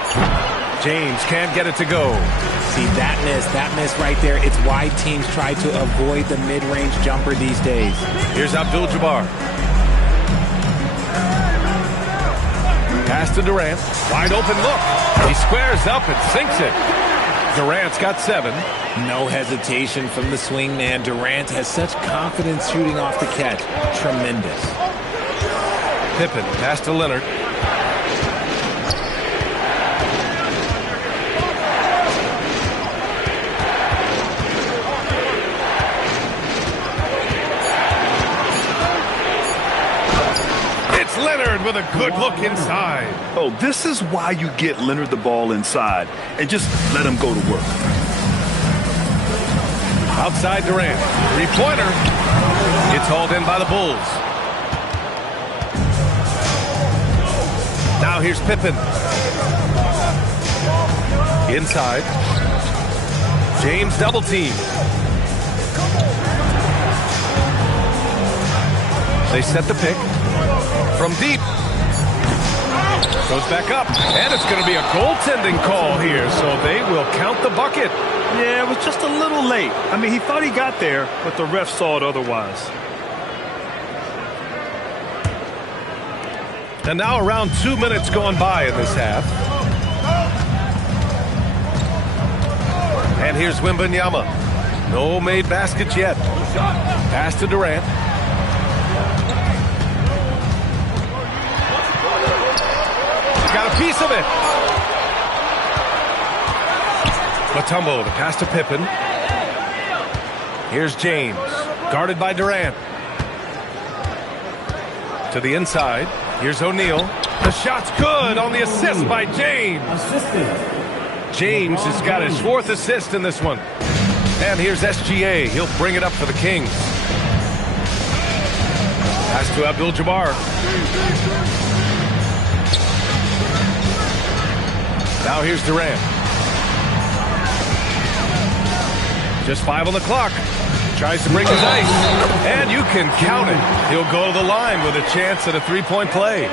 James can't get it to go. See, that miss right there, it's why teams try to avoid the mid-range jumper these days. Here's Abdul-Jabbar. Pass to Durant. Wide open look. He squares up and sinks it. Durant's got 7. No hesitation from the swing man. Durant has such confidence shooting off the catch. Tremendous. Pippen, pass to Leonard. It's Leonard with a good look inside. Oh, this is why you get Leonard the ball inside and just let him go to work. Outside Durant. 3-pointer. It's hauled in by the Bulls. Now here's Pippen. Inside. James double team. They set the pick. From deep. Goes back up. And it's going to be a goaltending call here, so they will count the bucket. Yeah, it was just a little late. I mean, he thought he got there, but the ref saw it otherwise. And now around 2 minutes gone by in this half. And here's Wembanyama. No made baskets yet. Pass to Durant. Got a piece of it. Mutombo, the pass to Pippen. Here's James, guarded by Durant. To the inside. Here's O'Neal. The shot's good on the assist by James. James has got his 4th assist in this one. And here's SGA. He'll bring it up for the Kings. Pass to Abdul-Jabbar. Now here's Durant. Just 5 on the clock. Tries to break his ice. And you can count it. He'll go to the line with a chance at a 3-point play.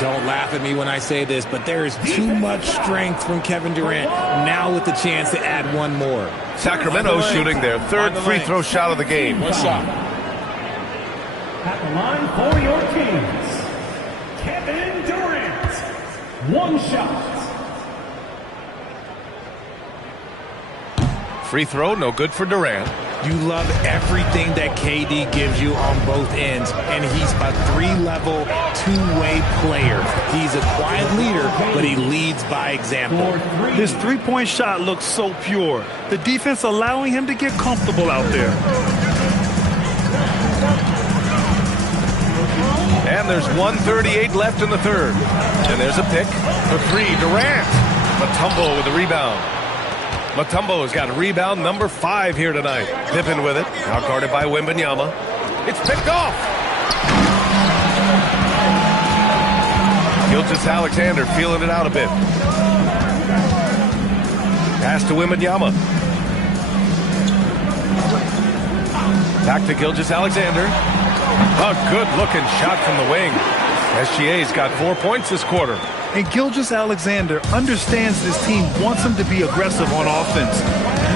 Don't laugh at me when I say this, but there is too much strength from Kevin Durant. Now with the chance to add one more. Sacramento shooting their 3rd free throw shot of the game. One shot. At the line for your Kings, Kevin Durant. 1 shot. Free throw, no good for Durant. You love everything that KD gives you on both ends, and he's a 3-level, 2-way player. He's a quiet leader, but he leads by example. His 3-point shot looks so pure. The defense allowing him to get comfortable out there. And there's 1:38 left in the 3rd. And there's a pick for 3. Durant. Mutombo with the rebound. Mutombo has got rebound number 5 here tonight. Pippen with it. Now guarded by Wembanyama. It's picked off. Gilgeous-Alexander feeling it out a bit. Pass to Wembanyama. Back to Gilgeous-Alexander. A good-looking shot from the wing. SGA's got 4 points this quarter. And Gilgeous-Alexander understands this team wants him to be aggressive on offense.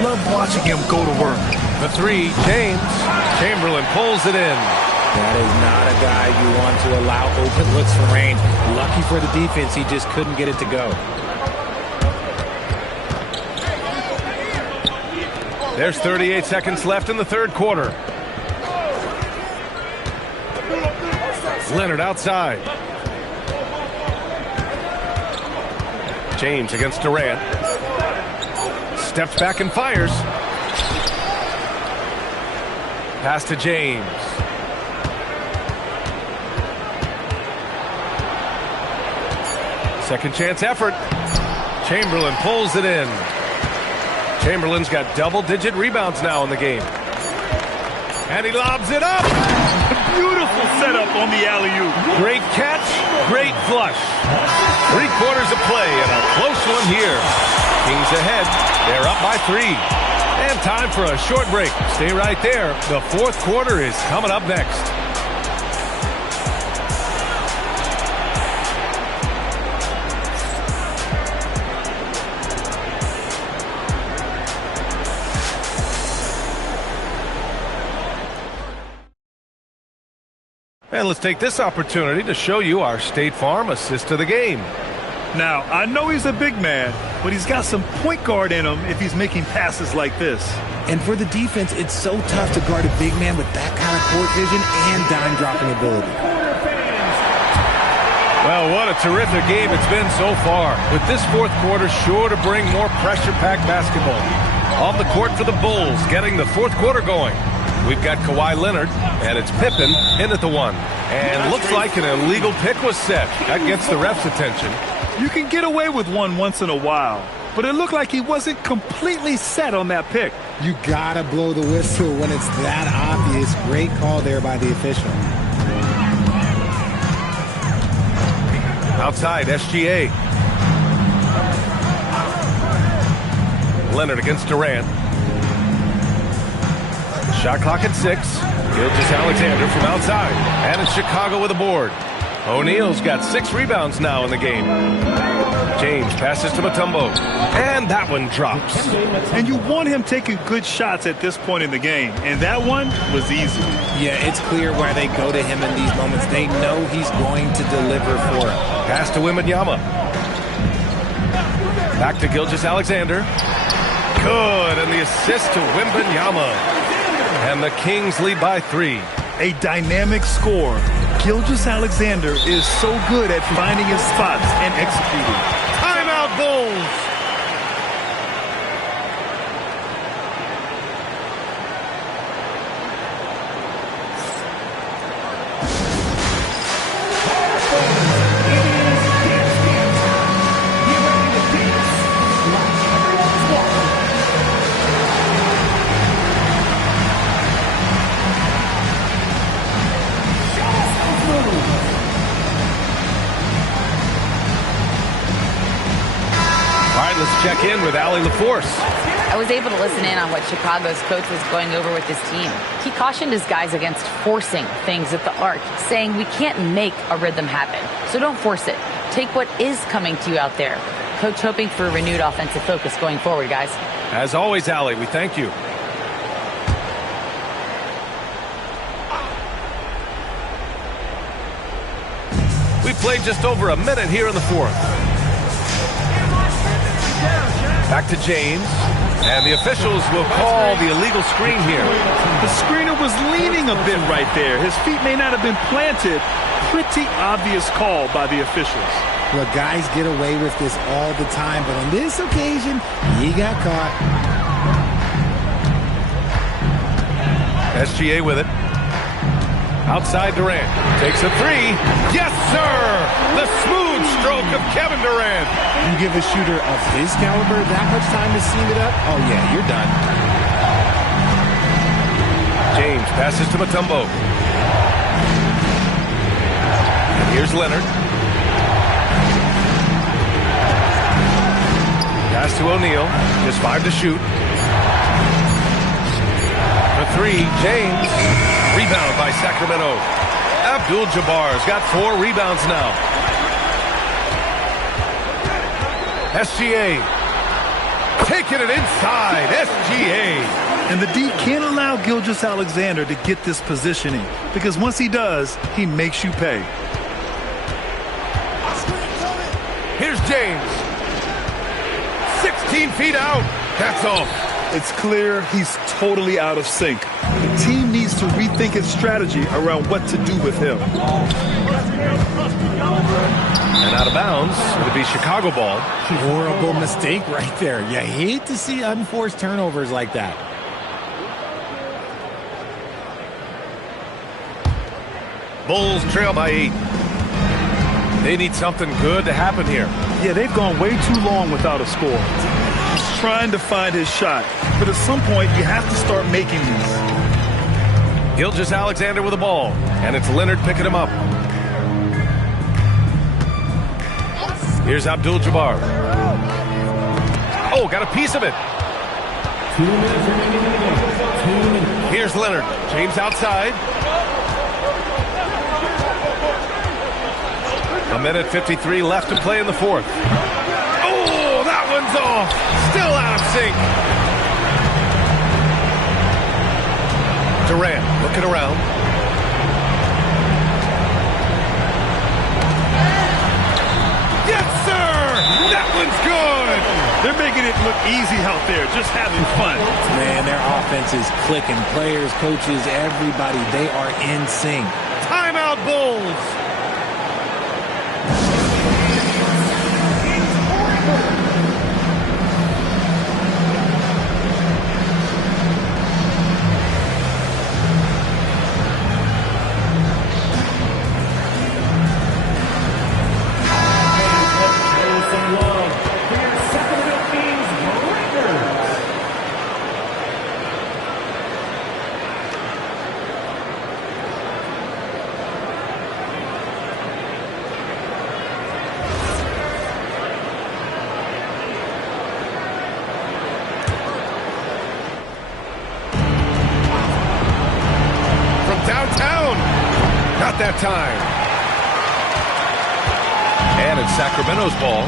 Love watching him go to work. The 3, James. Chamberlain pulls it in. That is not a guy you want to allow open looks for rain. Lucky for the defense, he just couldn't get it to go. There's 38 seconds left in the 3rd quarter. Leonard outside. James against Durant. Steps back and fires. Pass to James. Second chance effort. Chamberlain pulls it in. Chamberlain's got double-digit rebounds now in the game. And he lobs it up. Beautiful setup on the alley-oop. Great catch, great flush. 3/4 of play and a close one here. Kings ahead. They're up by 3. And time for a short break. Stay right there. The 4th quarter is coming up next. And let's take this opportunity to show you our State Farm assist to the game. Now, I know he's a big man, but he's got some point guard in him if he's making passes like this. And for the defense, it's so tough to guard a big man with that kind of court vision and dime-dropping ability. Well, what a terrific game it's been so far, with this fourth quarter sure to bring more pressure-packed basketball. On the court for the Bulls, getting the fourth quarter going. We've got Kawhi Leonard, and it's Pippen in at the one. And looks like an illegal pick was set. That gets the ref's attention. You can get away with one once in a while, but it looked like he wasn't completely set on that pick. You gotta blow the whistle when it's that obvious. Great call there by the official. Outside, SGA. Leonard against Durant. Shot clock at 6. Gilgeous-Alexander from outside. And it's Chicago with a board. O'Neal's got 6 rebounds now in the game. James passes to Mutombo. And that one drops. And you want him taking good shots at this point in the game. And that one was easy. Yeah, it's clear why they go to him in these moments. They know he's going to deliver for them. Pass to Wembanyama. Back to Gilgeous-Alexander. Good, and the assist to Wembanyama. And the Kings lead by 3. A dynamic score. Gilgeous-Alexander is so good at finding his spots and executing. Timeout, Bulls! Check in with Allie LaForce. I was able to listen in on what Chicago's coach was going over with his team. He cautioned his guys against forcing things at the arc, saying we can't make a rhythm happen, so don't force it. Take what is coming to you out there. Coach hoping for a renewed offensive focus going forward, guys. As always, Allie, we thank you. We played just over a minute here in the fourth. Back to James, and the officials will call the illegal screen here. The screener was leaning a bit right there. His feet may not have been planted. Pretty obvious call by the officials. Look, guys get away with this all the time, but on this occasion, he got caught. SGA with it. Outside Durant. Takes a 3. Yes, sir! The smooth stroke of Kevin Durant. You give a shooter of his caliber that much time to seam it up? Oh, yeah, you're done. James passes to Mutombo. And here's Leonard. Pass to O'Neal. Just 5 to shoot. For 3, James. Rebound by Sacramento. Abdul-Jabbar's got 4 rebounds now. SGA. Taking it inside. SGA. And the D can't allow Gilgeous-Alexander to get this positioning, because once he does, he makes you pay. Here's James. 16 feet out. That's all. It's clear he's totally out of sync. The team needs to rethink its strategy around what to do with him. And out of bounds, it'll be Chicago ball. Horrible mistake right there. You hate to see unforced turnovers like that. Bulls trail by 8. They need something good to happen here. Yeah, they've gone way too long without a score. He's trying to find his shot, but at some point you have to start making these. Gilgeous-Alexander with the ball, and it's Leonard picking him up. Here's Abdul-Jabbar. Oh, got a piece of it. 2 minutes remaining in the game. 2 minutes. Here's Leonard. James outside. A minute 53 left to play in the fourth. Oh, that one's off. Still out of sync. Durant looking around. look easy out there, just having fun. Man, their offense is clicking. Players, coaches, everybody, they are in sync. Timeout, Bulls. That time. And it's Sacramento's ball.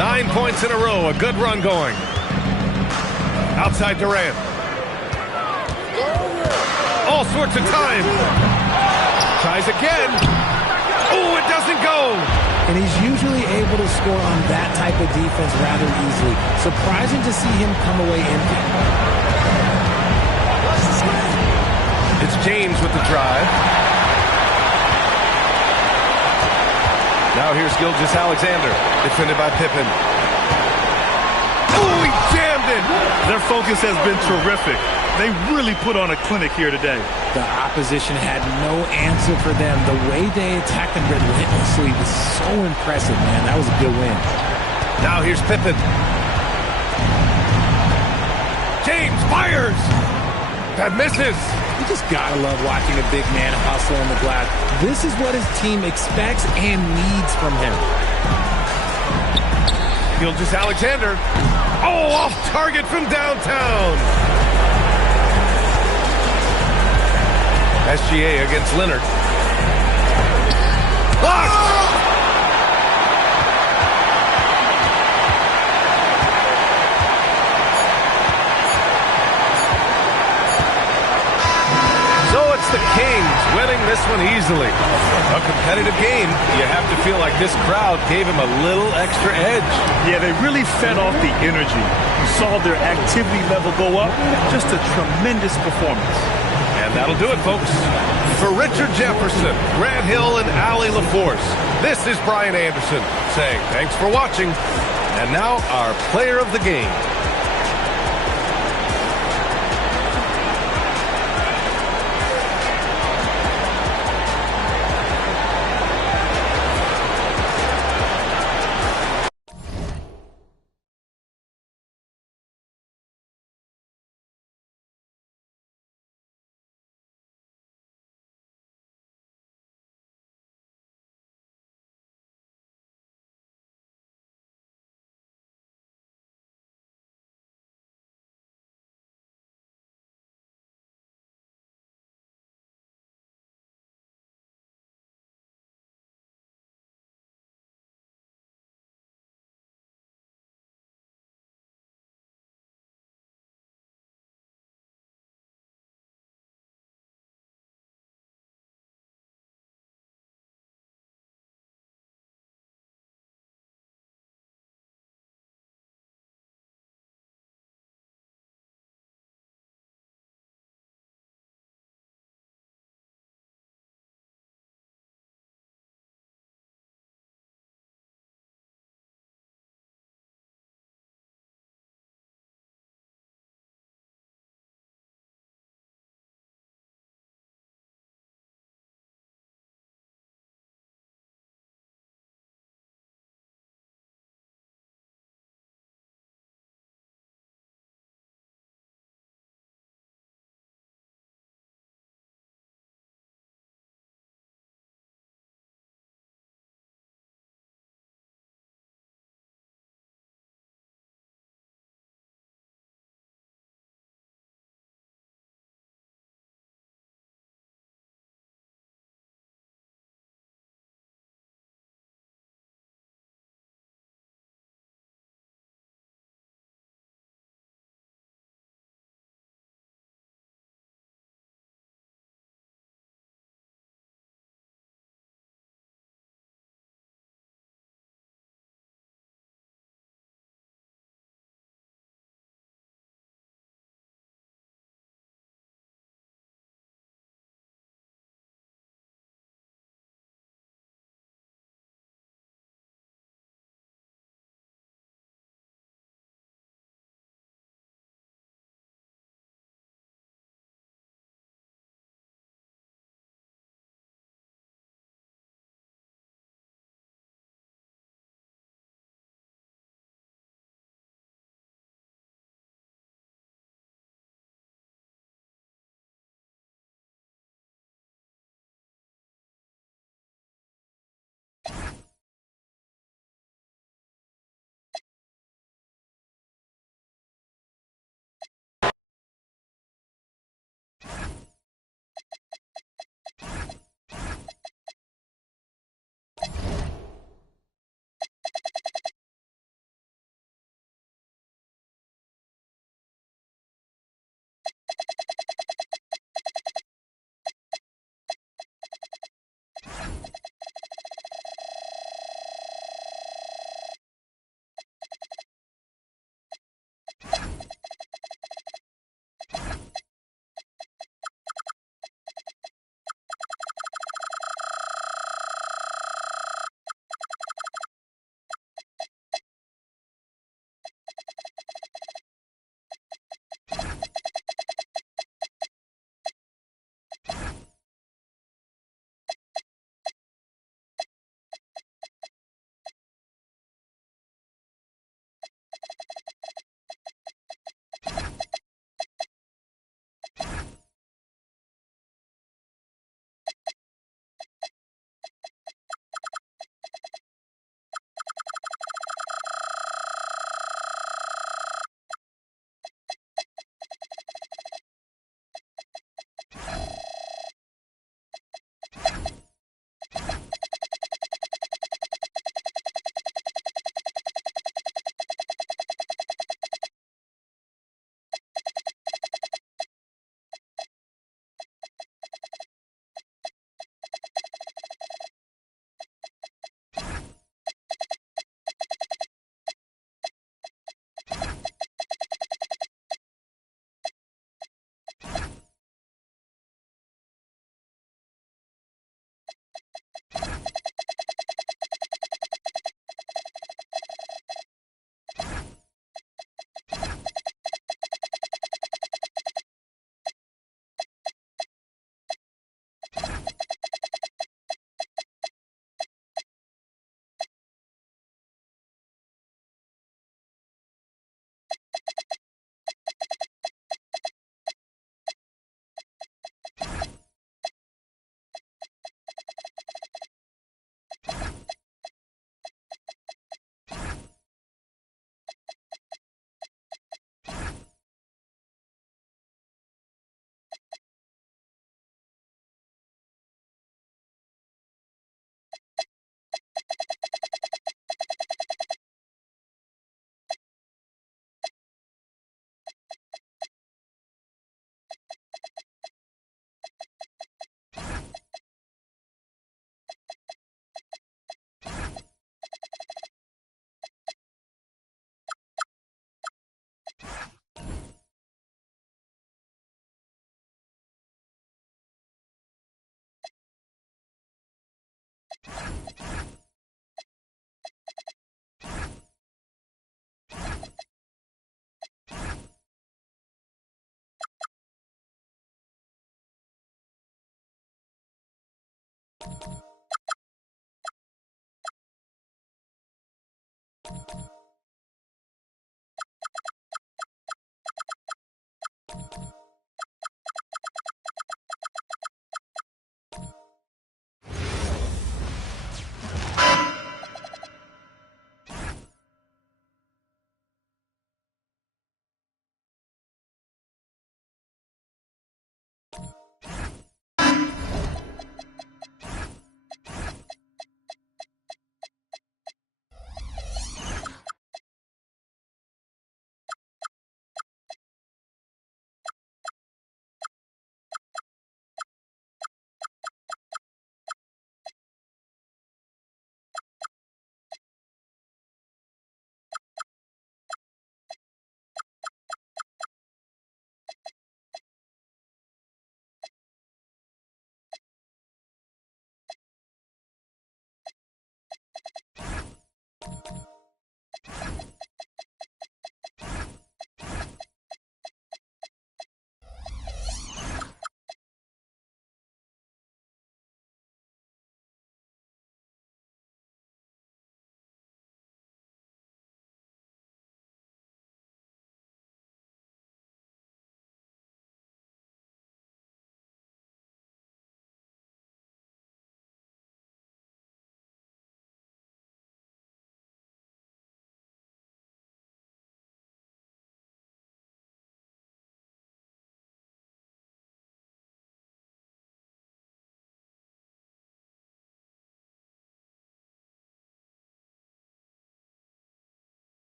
9 points in a row. A good run going. Outside Durant. All sorts of time. Tries again. Oh, it doesn't go. And he's usually able to score on that type of defense rather easily. Surprising to see him come away empty. It's James with the drive. Now here's Gilgeous-Alexander, defended by Pippen. Oh, he jammed it! Their focus has been terrific. They really put on a clinic here today. The opposition had no answer for them. The way they attacked them relentlessly was so impressive, man. That was a good win. Now here's Pippen. James fires! That misses! You just gotta love watching a big man hustle on the glass. This is what his team expects and needs from him. Gilgeous-Alexander. Oh, off target from downtown. SGA against Leonard. Blocked! The Kings winning this one easily. A competitive game. You have to feel like this crowd gave him a little extra edge. Yeah, they really fed off the energy. You saw their activity level go up. Just a tremendous performance. And that'll do it, folks. For Richard Jefferson, Grant Hill, and Allie LaForce, this is Brian Anderson saying thanks for watching. And now our player of the game.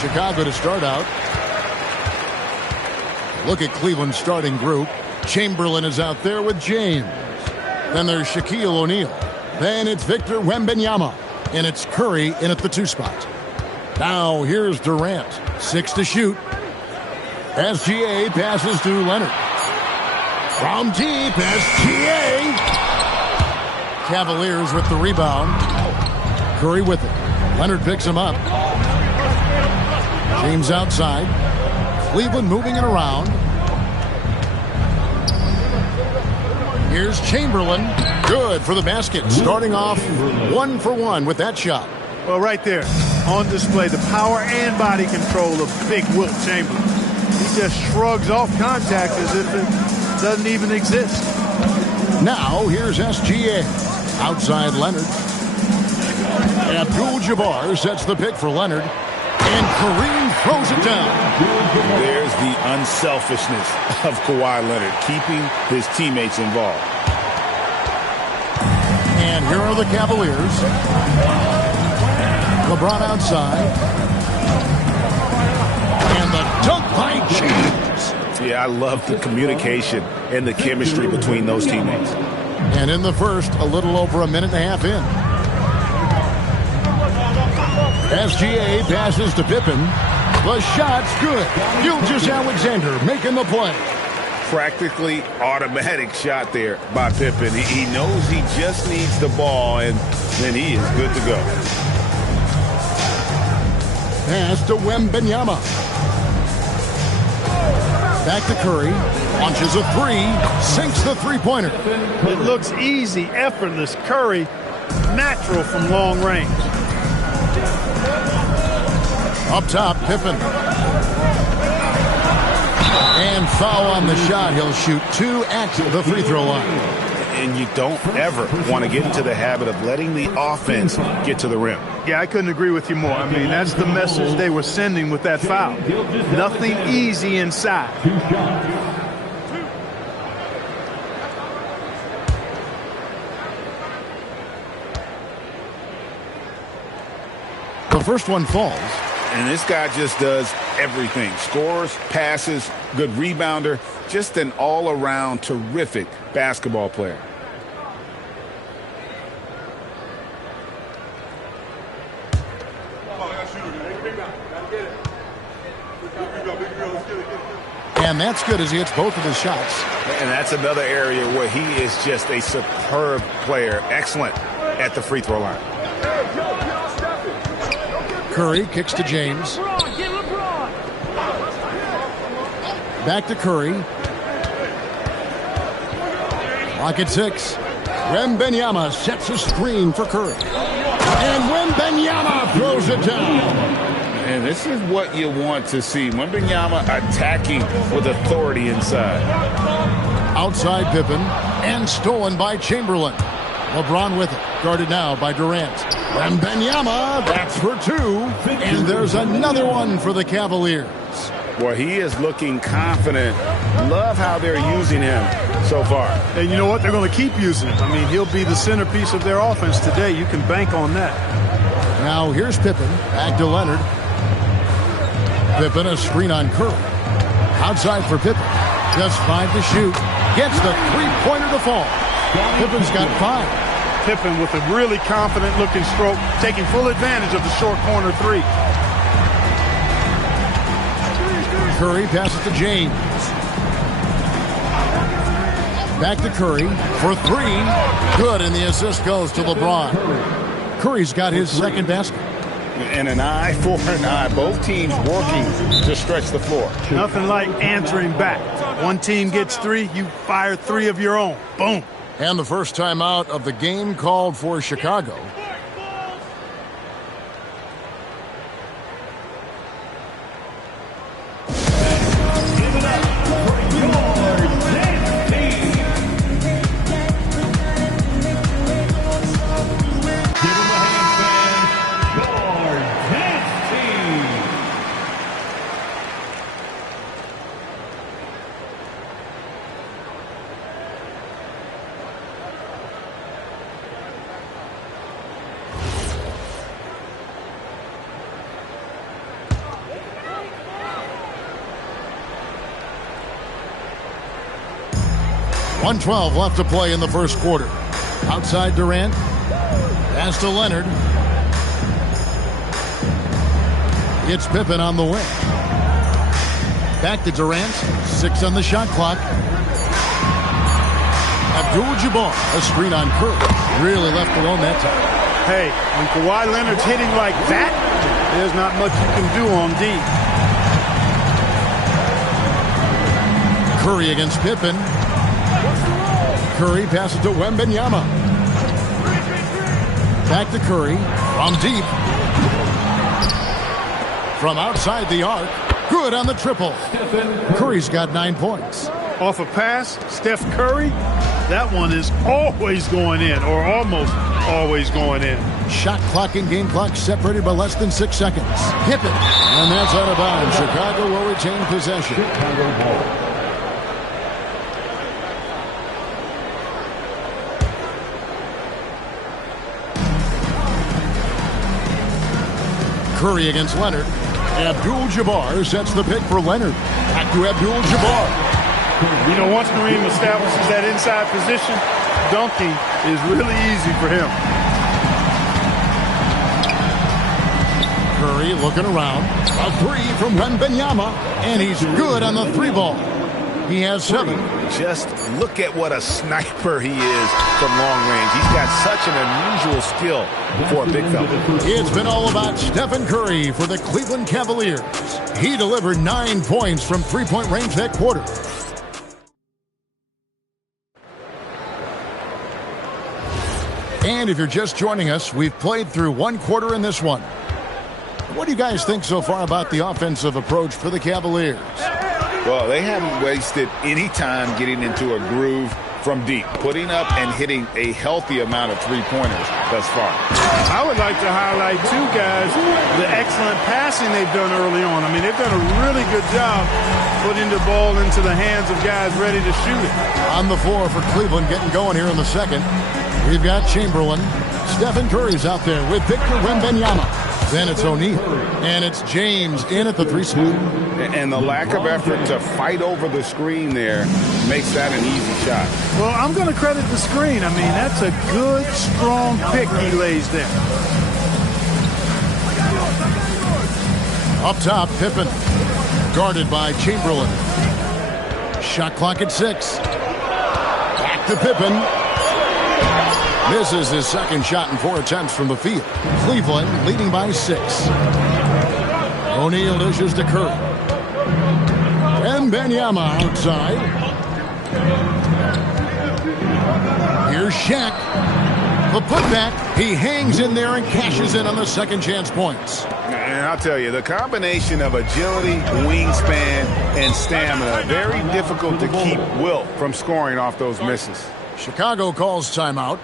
Chicago to start out. Look at Cleveland's starting group. Chamberlain is out there with James. Then there's Shaquille O'Neal. Then it's Victor Wembanyama. And it's Curry in at the 2 spot. Now here's Durant. 6 to shoot. SGA passes to Leonard. From deep, SGA. Cavaliers with the rebound. Curry with it. Leonard picks him up. James outside. Cleveland moving it around. Here's Chamberlain. Good for the basket. Starting off 1 for 1 with that shot. Well, right there on display, the power and body control of big Wilt Chamberlain. He just shrugs off contact as if it doesn't even exist. Now, here's SGA. Outside Leonard. Abdul-Jabbar sets the pick for Leonard. And Kareem throws it down. There's the unselfishness of Kawhi Leonard, keeping his teammates involved. And here are the Cavaliers. LeBron outside. And the dunk by James. Yeah, I love the communication and the chemistry between those teammates. And in the first, a little over a minute and a half in. SGA passes to Pippen. The shot's good. Gilgeous-Alexander making the play. Practically automatic shot there by Pippen. He knows he just needs the ball, and then he is good to go. Pass to Wembanyama. Back to Curry. Launches a three. Sinks the three-pointer. It looks easy, effortless. Curry, natural from long range. Up top, Pippen. And foul on the shot. He'll shoot 2 at the free throw line. And you don't ever want to get into the habit of letting the offense get to the rim. Yeah, I couldn't agree with you more. I mean, that's the message they were sending with that foul. Nothing easy inside. The first one falls. And this guy just does everything. Scores, passes, good rebounder. Just an all-around terrific basketball player. And that's good as he hits both of his shots. And that's another area where he is just a superb player. Excellent at the free throw line. Curry kicks to James. Back to Curry. Clock at 6. Wembanyama sets a screen for Curry. And Wembanyama throws it down. And this is what you want to see. Wembanyama attacking with authority inside. Outside Pippen. And stolen by Chamberlain. LeBron with it. Guarded now by Durant. Wembanyama, that's for 2. And there's another one for the Cavaliers. Well, he is looking confident. Love how they're using him so far. And you know what? They're going to keep using him. I mean, he'll be the centerpiece of their offense today. You can bank on that. Now here's Pippen. Back to Leonard. Pippen, a screen on Curry. Outside for Pippen. Just 5 to shoot. Gets the three-pointer to fall. Pippen's got 5. Pippen with a really confident-looking stroke, taking full advantage of the short corner 3. Curry passes to James. Back to Curry for 3. Good, and the assist goes to LeBron. Curry's got his second basket. And an eye for an eye. Both teams working to stretch the floor. Nothing like answering back. One team gets 3, you fire 3 of your own. Boom. And the first time out of the game called for Chicago. .112 left to play in the first quarter. Outside Durant. Pass to Leonard. It's Pippen on the wing. Back to Durant. 6 on the shot clock. Abdul-Jabbar, a screen on Curry. Really left alone that time. Hey, when Kawhi Leonard's hitting like that, there's not much you can do on D. Curry against Pippen. Curry passes to Wembanyama. Back to Curry from deep. From outside the arc. Good. good on the triple. Curry's got 9 points. Off a pass, Steph Curry, that one is always going in, or almost always going in. Shot clock and game clock separated by less than 6 seconds. Pippen, and that's out of bounds. Chicago will retain possession. Curry against Leonard. Abdul-Jabbar sets the pick for Leonard. Back to Abdul-Jabbar. You know, once Kareem establishes that inside position, dunking is really easy for him. Curry looking around. A three from Wembanyama, and he's good on the 3 ball. He has 7. Just look at what a sniper he is from long range. He's got such an unusual skill for a big fella. It's been all about Stephen Curry for the Cleveland Cavaliers. He delivered 9 points from 3-point range that quarter. And if you're just joining us, we've played through 1 quarter in this one. What do you guys think so far about the offensive approach for the Cavaliers? Well, they haven't wasted any time getting into a groove from deep, putting up and hitting a healthy amount of 3-pointers thus far. I would like to highlight, too, guys, the excellent passing they've done early on. I mean, they've done a really good job putting the ball into the hands of guys ready to shoot it. On the floor for Cleveland, getting going here in the second. We've got Chamberlain. Stephen Curry's out there with Victor Wembanyama. Then it's O'Neal. And it's James in at the 3 spot. And the lack of effort to fight over the screen there makes that an easy shot. Well, I'm going to credit the screen. I mean, that's a good, strong pick he lays there. Up top, Pippen. Guarded by Chamberlain. Shot clock at 6. Back to Pippen. Misses his second shot in 4 attempts from the field. Cleveland leading by 6. O'Neal dishes to Curry. Wembanyama outside. Here's Shaq. The putback. He hangs in there and cashes in on the second chance points. And I'll tell you, the combination of agility, wingspan, and stamina, very difficult to keep Wilt from scoring off those misses. Chicago calls timeout.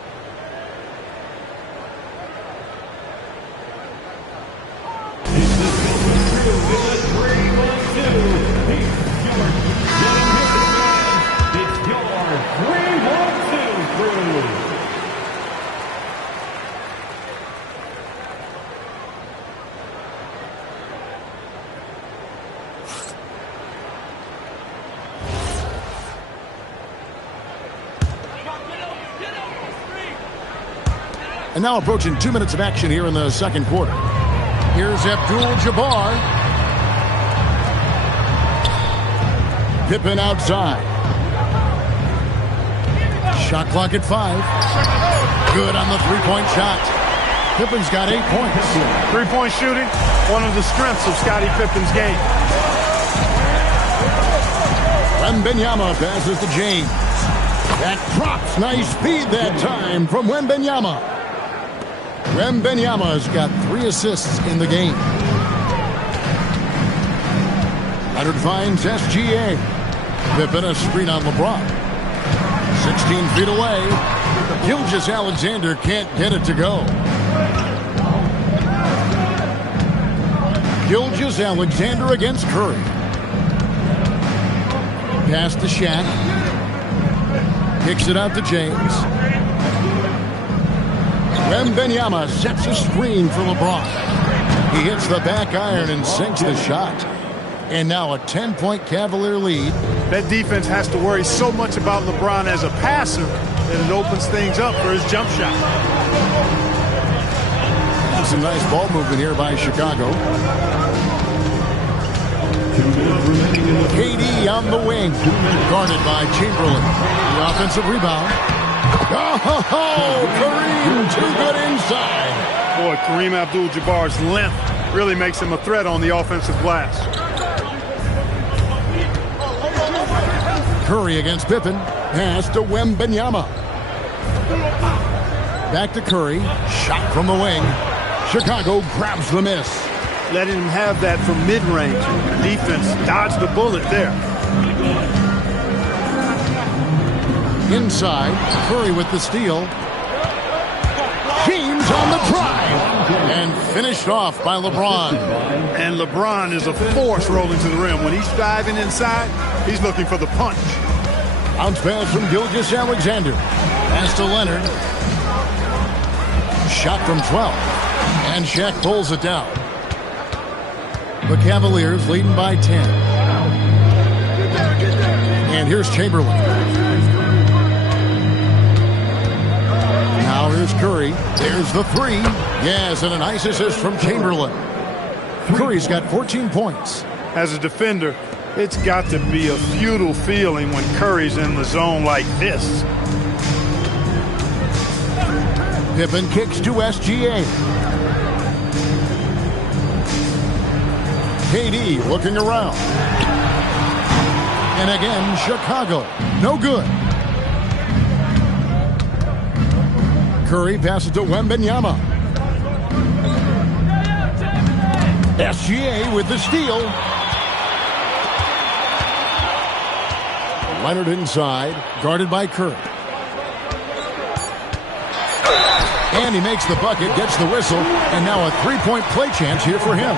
And now approaching 2 minutes of action here in the second quarter. Here's Abdul-Jabbar. Pippen outside. Shot clock at 5. Good on the 3-point shot. Pippen's got 8 points. 3-point shooting, one of the strengths of Scottie Pippen's game. Wembanyama passes to James. That drops. Nice speed that time from Wembanyama. Wembanyama's got 3 assists in the game. Leonard finds SGA. Pippen a screen on LeBron. 16 feet away. Gilgeous-Alexander can't get it to go. Gilgeous-Alexander against Curry. Pass to Shaq. Kicks it out to James. Wembanyama sets a screen for LeBron. He hits the back iron and sinks the shot. And now a 10-point Cavalier lead. That defense has to worry so much about LeBron as a passer that it opens things up for his jump shot. Some nice ball movement here by Chicago. KD on the wing. Guarded by Chamberlain. The offensive rebound. Oh, Kareem too good inside. Boy, Kareem Abdul-Jabbar's length really makes him a threat on the offensive glass. Curry against Pippen. Pass to Wembanyama. Back to Curry. Shot from the wing. Chicago grabs the miss. letting him have that from mid-range. Defense dodged the bullet there. Inside, Curry with the steal. James on the drive. And finished off by LeBron. And LeBron is a force rolling to the rim. When he's driving inside, he's looking for the punch. Bounce pass from Gilgeous-Alexander. Pass to Leonard. Shot from 12. And Shaq pulls it down. The Cavaliers leading by 10. And here's Chamberlain. Now here's Curry. There's the three. Yes, and a nice assist from Chamberlain. Curry's got 14 points. As a defender, it's got to be a futile feeling when Curry's in the zone like this. Pippen kicks to SGA. KD looking around. And again, Chicago. No good. Curry passes to Wembanyama. SGA with the steal. Leonard inside, guarded by Curry. And he makes the bucket, gets the whistle, and now a three-point play chance here for him.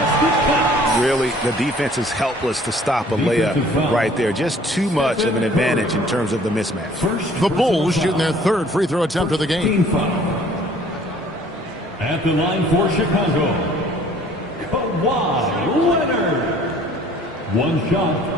Really, the defense is helpless to stop a layup right there. Just too much of an advantage in terms of the mismatch. The Bulls shooting their third free throw attempt of the game. At the line for Chicago, Kawhi Leonard. One shot.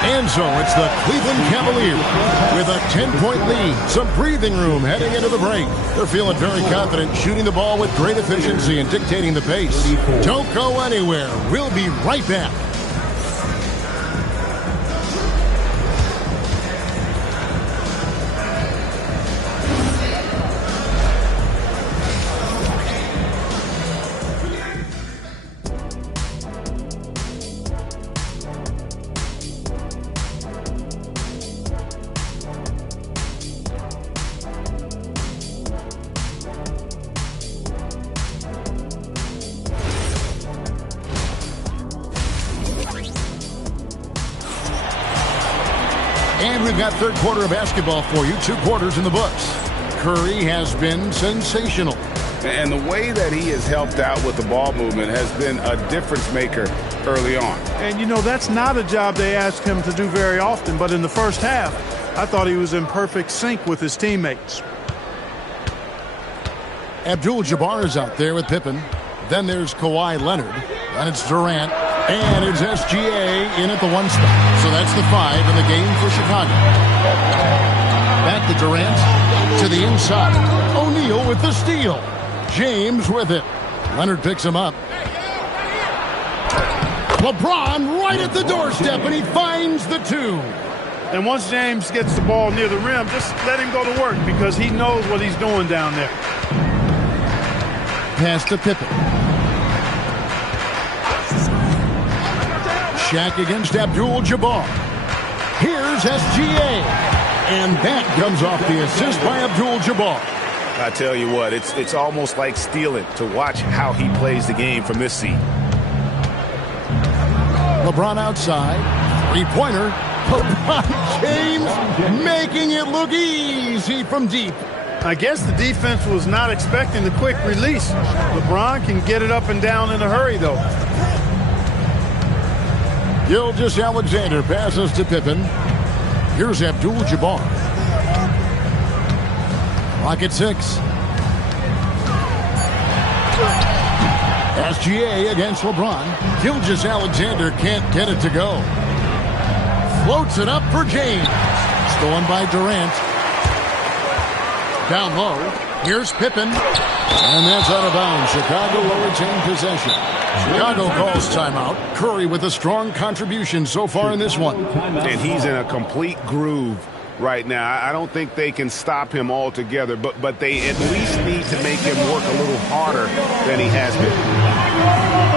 And so it's the Cleveland Cavaliers with a 10-point lead. Some breathing room heading into the break. They're feeling very confident, shooting the ball with great efficiency and dictating the pace. Don't go anywhere. We'll be right back. And we've got third quarter of basketball for you. 2 quarters in the books. Curry has been sensational. And the way that he has helped out with the ball movement has been a difference maker early on. And, you know, that's not a job they ask him to do very often. But in the first half, I thought he was in perfect sync with his teammates. Abdul-Jabbar is out there with Pippen. Then there's Kawhi Leonard. And it's Durant. And it's SGA in at the 1 spot. So that's the 5 in the game for Chicago. Back to Durant to the inside. O'Neal with the steal. James with it. Leonard picks him up. LeBron right at the doorstep, and he finds the 2. And once James gets the ball near the rim, just let him go to work because he knows what he's doing down there. Pass to Pippen. Shaq against Abdul-Jabbar. Here's SGA. And that comes off the assist by Abdul-Jabbar. I tell you what, it's almost like stealing to watch how he plays the game from this seat. LeBron outside. Three-pointer. LeBron James making it look easy from deep. I guess the defense was not expecting the quick release. LeBron can get it up and down in a hurry, though. Gilgeous-Alexander passes to Pippen. Here's Abdul-Jabbar. Clock at 6. SGA against LeBron. Gilgeous-Alexander can't get it to go. Floats it up for James. Stolen by Durant. Down low. Here's Pippen. And that's out of bounds. Chicago will retain possession. Chicago calls timeout. Curry with a strong contribution so far in this one. And he's in a complete groove right now. I don't think they can stop him altogether, but they at least need to make him work a little harder than he has been.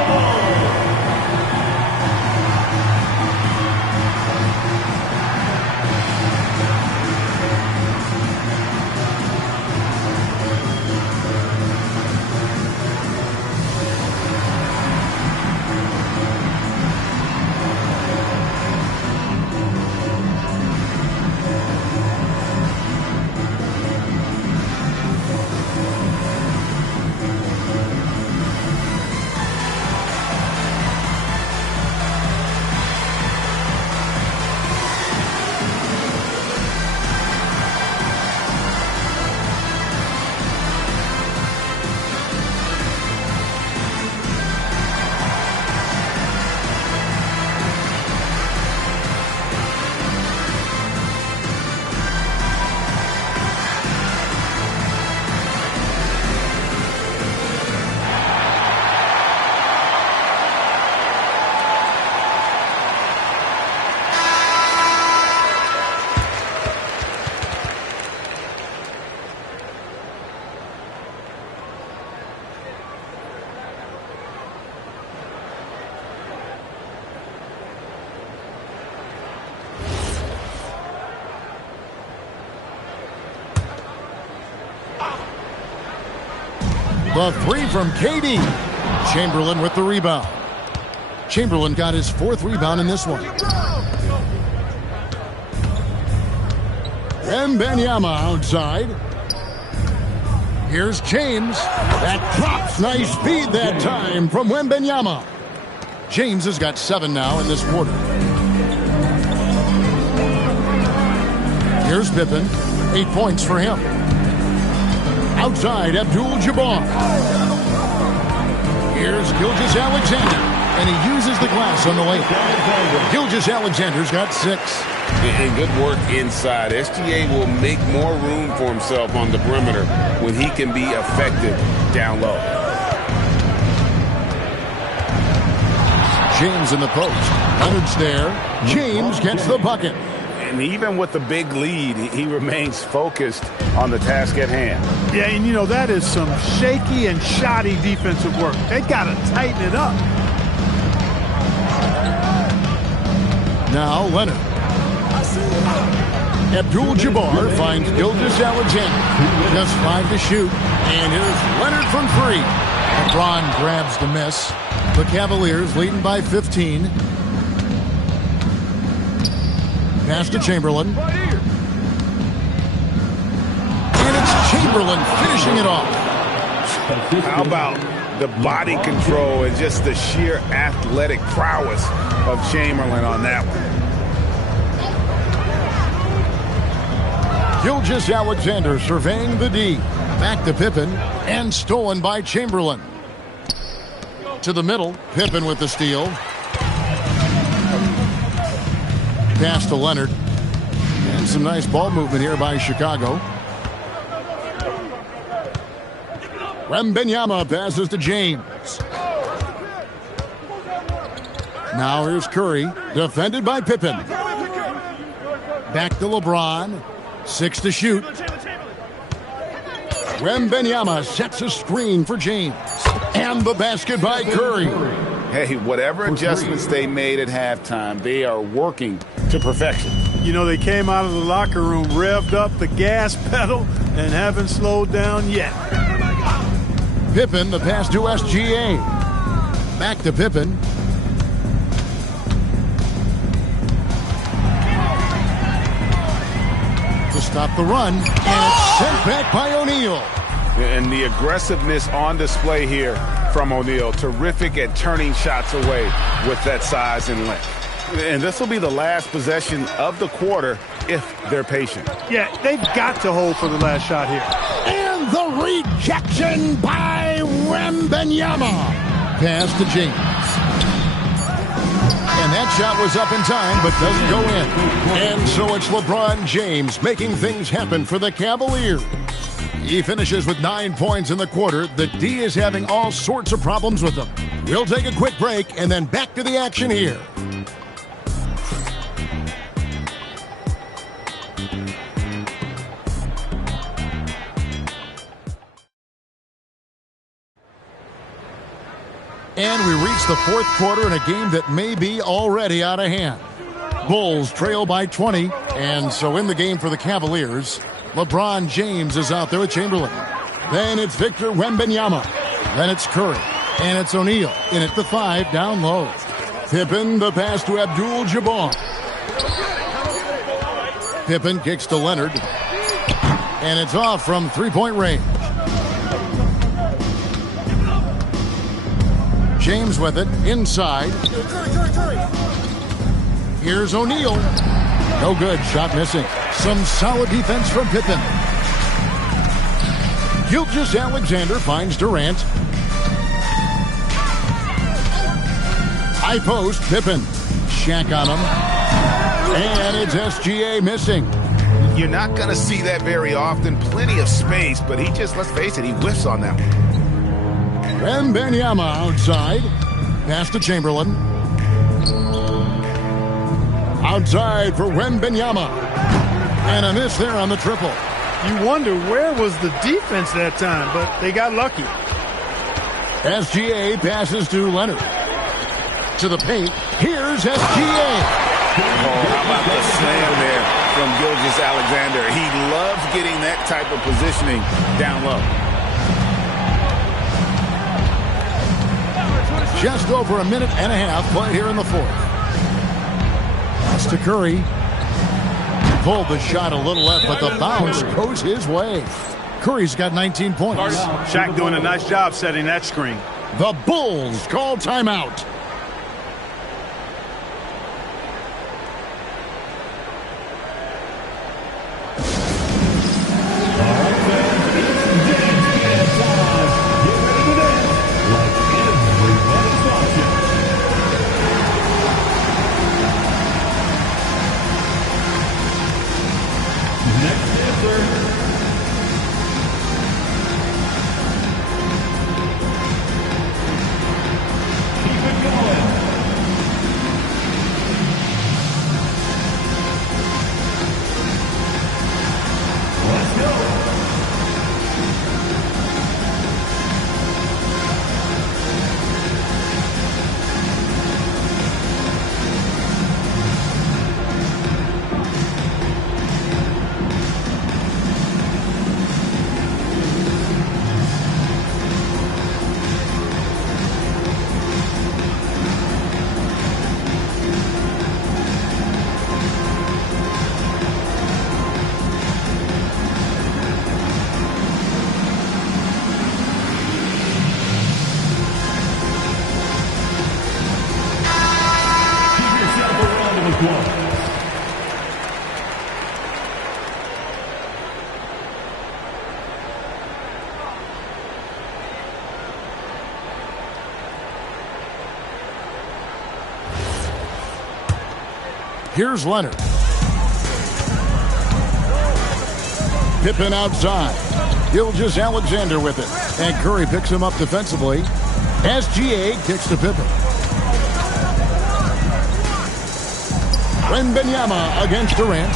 The three from KD. Chamberlain with the rebound. Chamberlain got his 4th rebound in this one. Wembanyama outside. Here's James. That drops. Nice speed that time from Wembanyama. James has got 7 now in this quarter. Here's Pippen. 8 points for him. Outside, Abdul-Jabbar. Here's Gilgeous-Alexander, and he uses the glass on the layup. Gilgeous-Alexander's got 6. And good work inside. SGA will make more room for himself on the perimeter when he can be effective down low. James in the post. Leonard's there. James gets the bucket. And even with the big lead, he remains focused on the task at hand. Yeah, and you know, that is some shaky and shoddy defensive work. They got to tighten it up. Now Leonard. Abdul-Jabbar finds Gilgeous-Alexander. Just 5 to shoot. And here's Leonard from 3. LeBron grabs the miss. The Cavaliers leading by 15. Pass to Chamberlain. And it's Chamberlain finishing it off. How about the body control and just the sheer athletic prowess of Chamberlain on that one? Gilgeous-Alexander surveying the D. Back to Pippen. And stolen by Chamberlain. To the middle. Pippen with the steal. Pass to Leonard. And some nice ball movement here by Chicago. Wembanyama passes to James. Now here's Curry. Defended by Pippen. Back to LeBron. 6 to shoot. Wembanyama sets a screen for James. And the basket by Curry. Hey, whatever adjustments they made at halftime, they are working to perfection. You know, they came out of the locker room, revved up the gas pedal, and haven't slowed down yet. Pippen, the pass to SGA. Back to Pippen. To stop the run, and it's sent back by O'Neal. And the aggressiveness on display here from O'Neal. Terrific at turning shots away with that size and length. And this will be the last possession of the quarter if they're patient. Yeah, they've got to hold for the last shot here. And the rejection by Wembanyama. Pass to James. And that shot was up in time, but doesn't go in. And so it's LeBron James making things happen for the Cavaliers. He finishes with 9 points in the quarter. The D is having all sorts of problems with them. We'll take a quick break and then back to the action here. And we reach the fourth quarter in a game that may be already out of hand. Bulls trail by 20, and so in the game for the Cavaliers, LeBron James is out there with Chamberlain. Then it's Victor Wembanyama. Then it's Curry. And it's O'Neal in at the 5 down low. Pippen, the pass to Abdul-Jabbar. Pippen kicks to Leonard. And it's off from three-point range. James with it, inside. Here's O'Neal. No good, shot missing. Some solid defense from Pippen. Gilgeous-Alexander finds Durant. High post, Pippen. Shaq on him. And it's SGA missing. You're not going to see that very often. Plenty of space, but he just, let's face it, he whiffs on that one. Wembanyama outside. Pass to Chamberlain. Outside for Wembanyama. And a miss there on the triple. You wonder where was the defense that time, but they got lucky. SGA passes to Leonard. To the paint. Here's SGA. Oh, how about the slam there from Gilgeous-Alexander? He loves getting that type of positioning down low. Just over a minute and a half played here in the fourth. Pass to Curry. Pulled the shot a little left, but the bounce goes his way. Curry's got 19 points. Shaq doing a nice job setting that screen. The Bulls call timeout. Here's Leonard. Pippen outside. Gilgeous-Alexander with it. And Curry picks him up defensively. SGA kicks to Pippen. Wembanyama against Durant.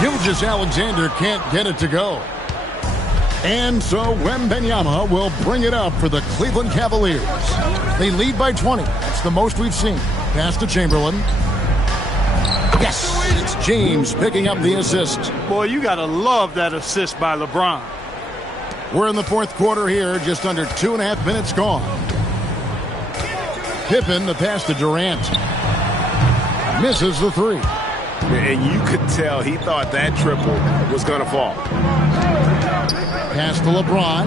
Gilgeous-Alexander can't get it to go. And so Wembanyama will bring it up for the Cleveland Cavaliers. They lead by 20. That's the most we've seen. Pass to Chamberlain. Yes, it's James picking up the assist. Boy, you got to love that assist by LeBron. We're in the fourth quarter here, just under 2.5 minutes gone. Pippen, the pass to Durant. Misses the three. And you could tell he thought that triple was going to fall. Pass to LeBron.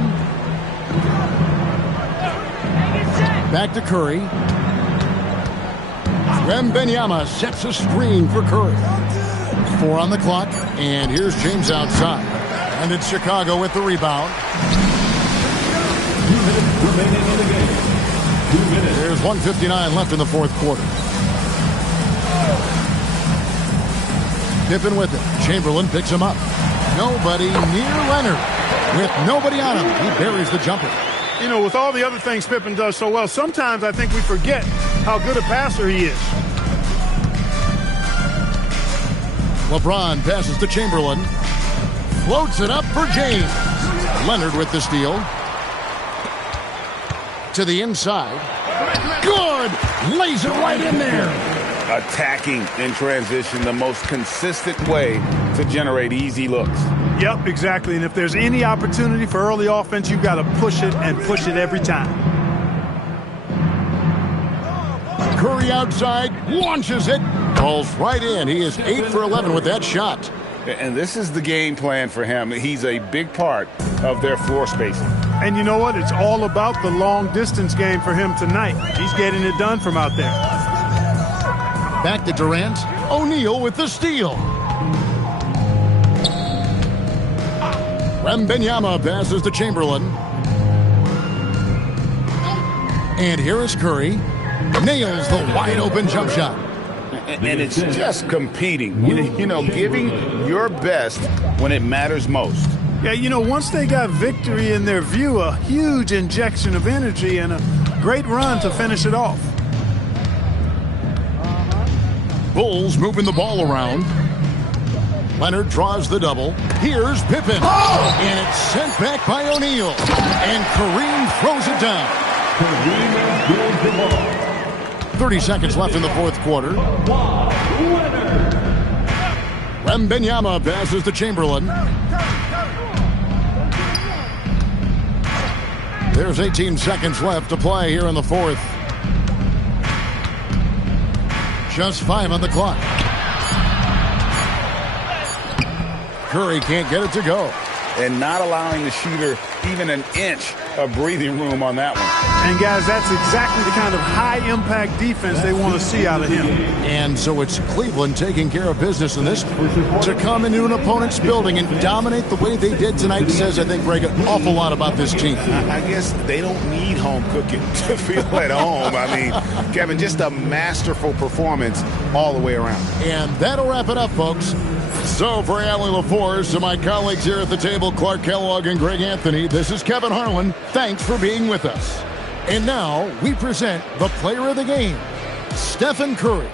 Back to Curry. Wembanyama sets a screen for Curry. 4 on the clock, and here's James outside. And it's Chicago with the rebound. 2 minutes remaining in the game. 2 minutes. There's 1:59 left in the fourth quarter. Pippen with it. Chamberlain picks him up. Nobody near Leonard. With nobody on him, he buries the jumper. You know, with all the other things Pippen does so well, sometimes I think we forget how good a passer he is. LeBron passes to Chamberlain. Floats it up for James. Leonard with the steal. To the inside. good. Lays it right in there. Attacking in transition, the most consistent way to generate easy looks. Yep, exactly. And if there's any opportunity for early offense, you've got to push it and push it every time. Curry outside, launches it, falls right in. He is 8 for 11 with that shot. And this is the game plan for him. He's a big part of their floor spacing. And you know what? It's all about the long distance game for him tonight. He's getting it done from out there. Back to Durant. O'Neal with the steal. Wembanyama passes to Chamberlain. And here is Curry. Nails the wide open jump shot. And it's just competing, you know, giving your best when it matters most. Yeah, you know, once they got victory in their view, a huge injection of energy and a great run to finish it off. Bulls moving the ball around. Leonard draws the double. Here's Pippen. And it's sent back by O'Neal. And Kareem throws it down. 30 seconds left in the fourth quarter. Wembanyama passes to Chamberlain. There's 18 seconds left to play here in the fourth. Just 5 on the clock. Curry can't get it to go. And not allowing the shooter even an inch of breathing room on that one. And, guys, that's exactly the kind of high-impact defense they want to see out of him. And so it's Cleveland taking care of business in this. To come into an opponent's building and dominate the way they did tonight says, I think, Greg, an awful lot about this team. I guess they don't need home cooking to feel at home. I mean, Kevin, just a masterful performance all the way around. And that'll wrap it up, folks. So for Allie LaForce and my colleagues here at the table, Clark Kellogg and Greg Anthony, this is Kevin Harlan. Thanks for being with us. And now we present the player of the game, Stephen Curry.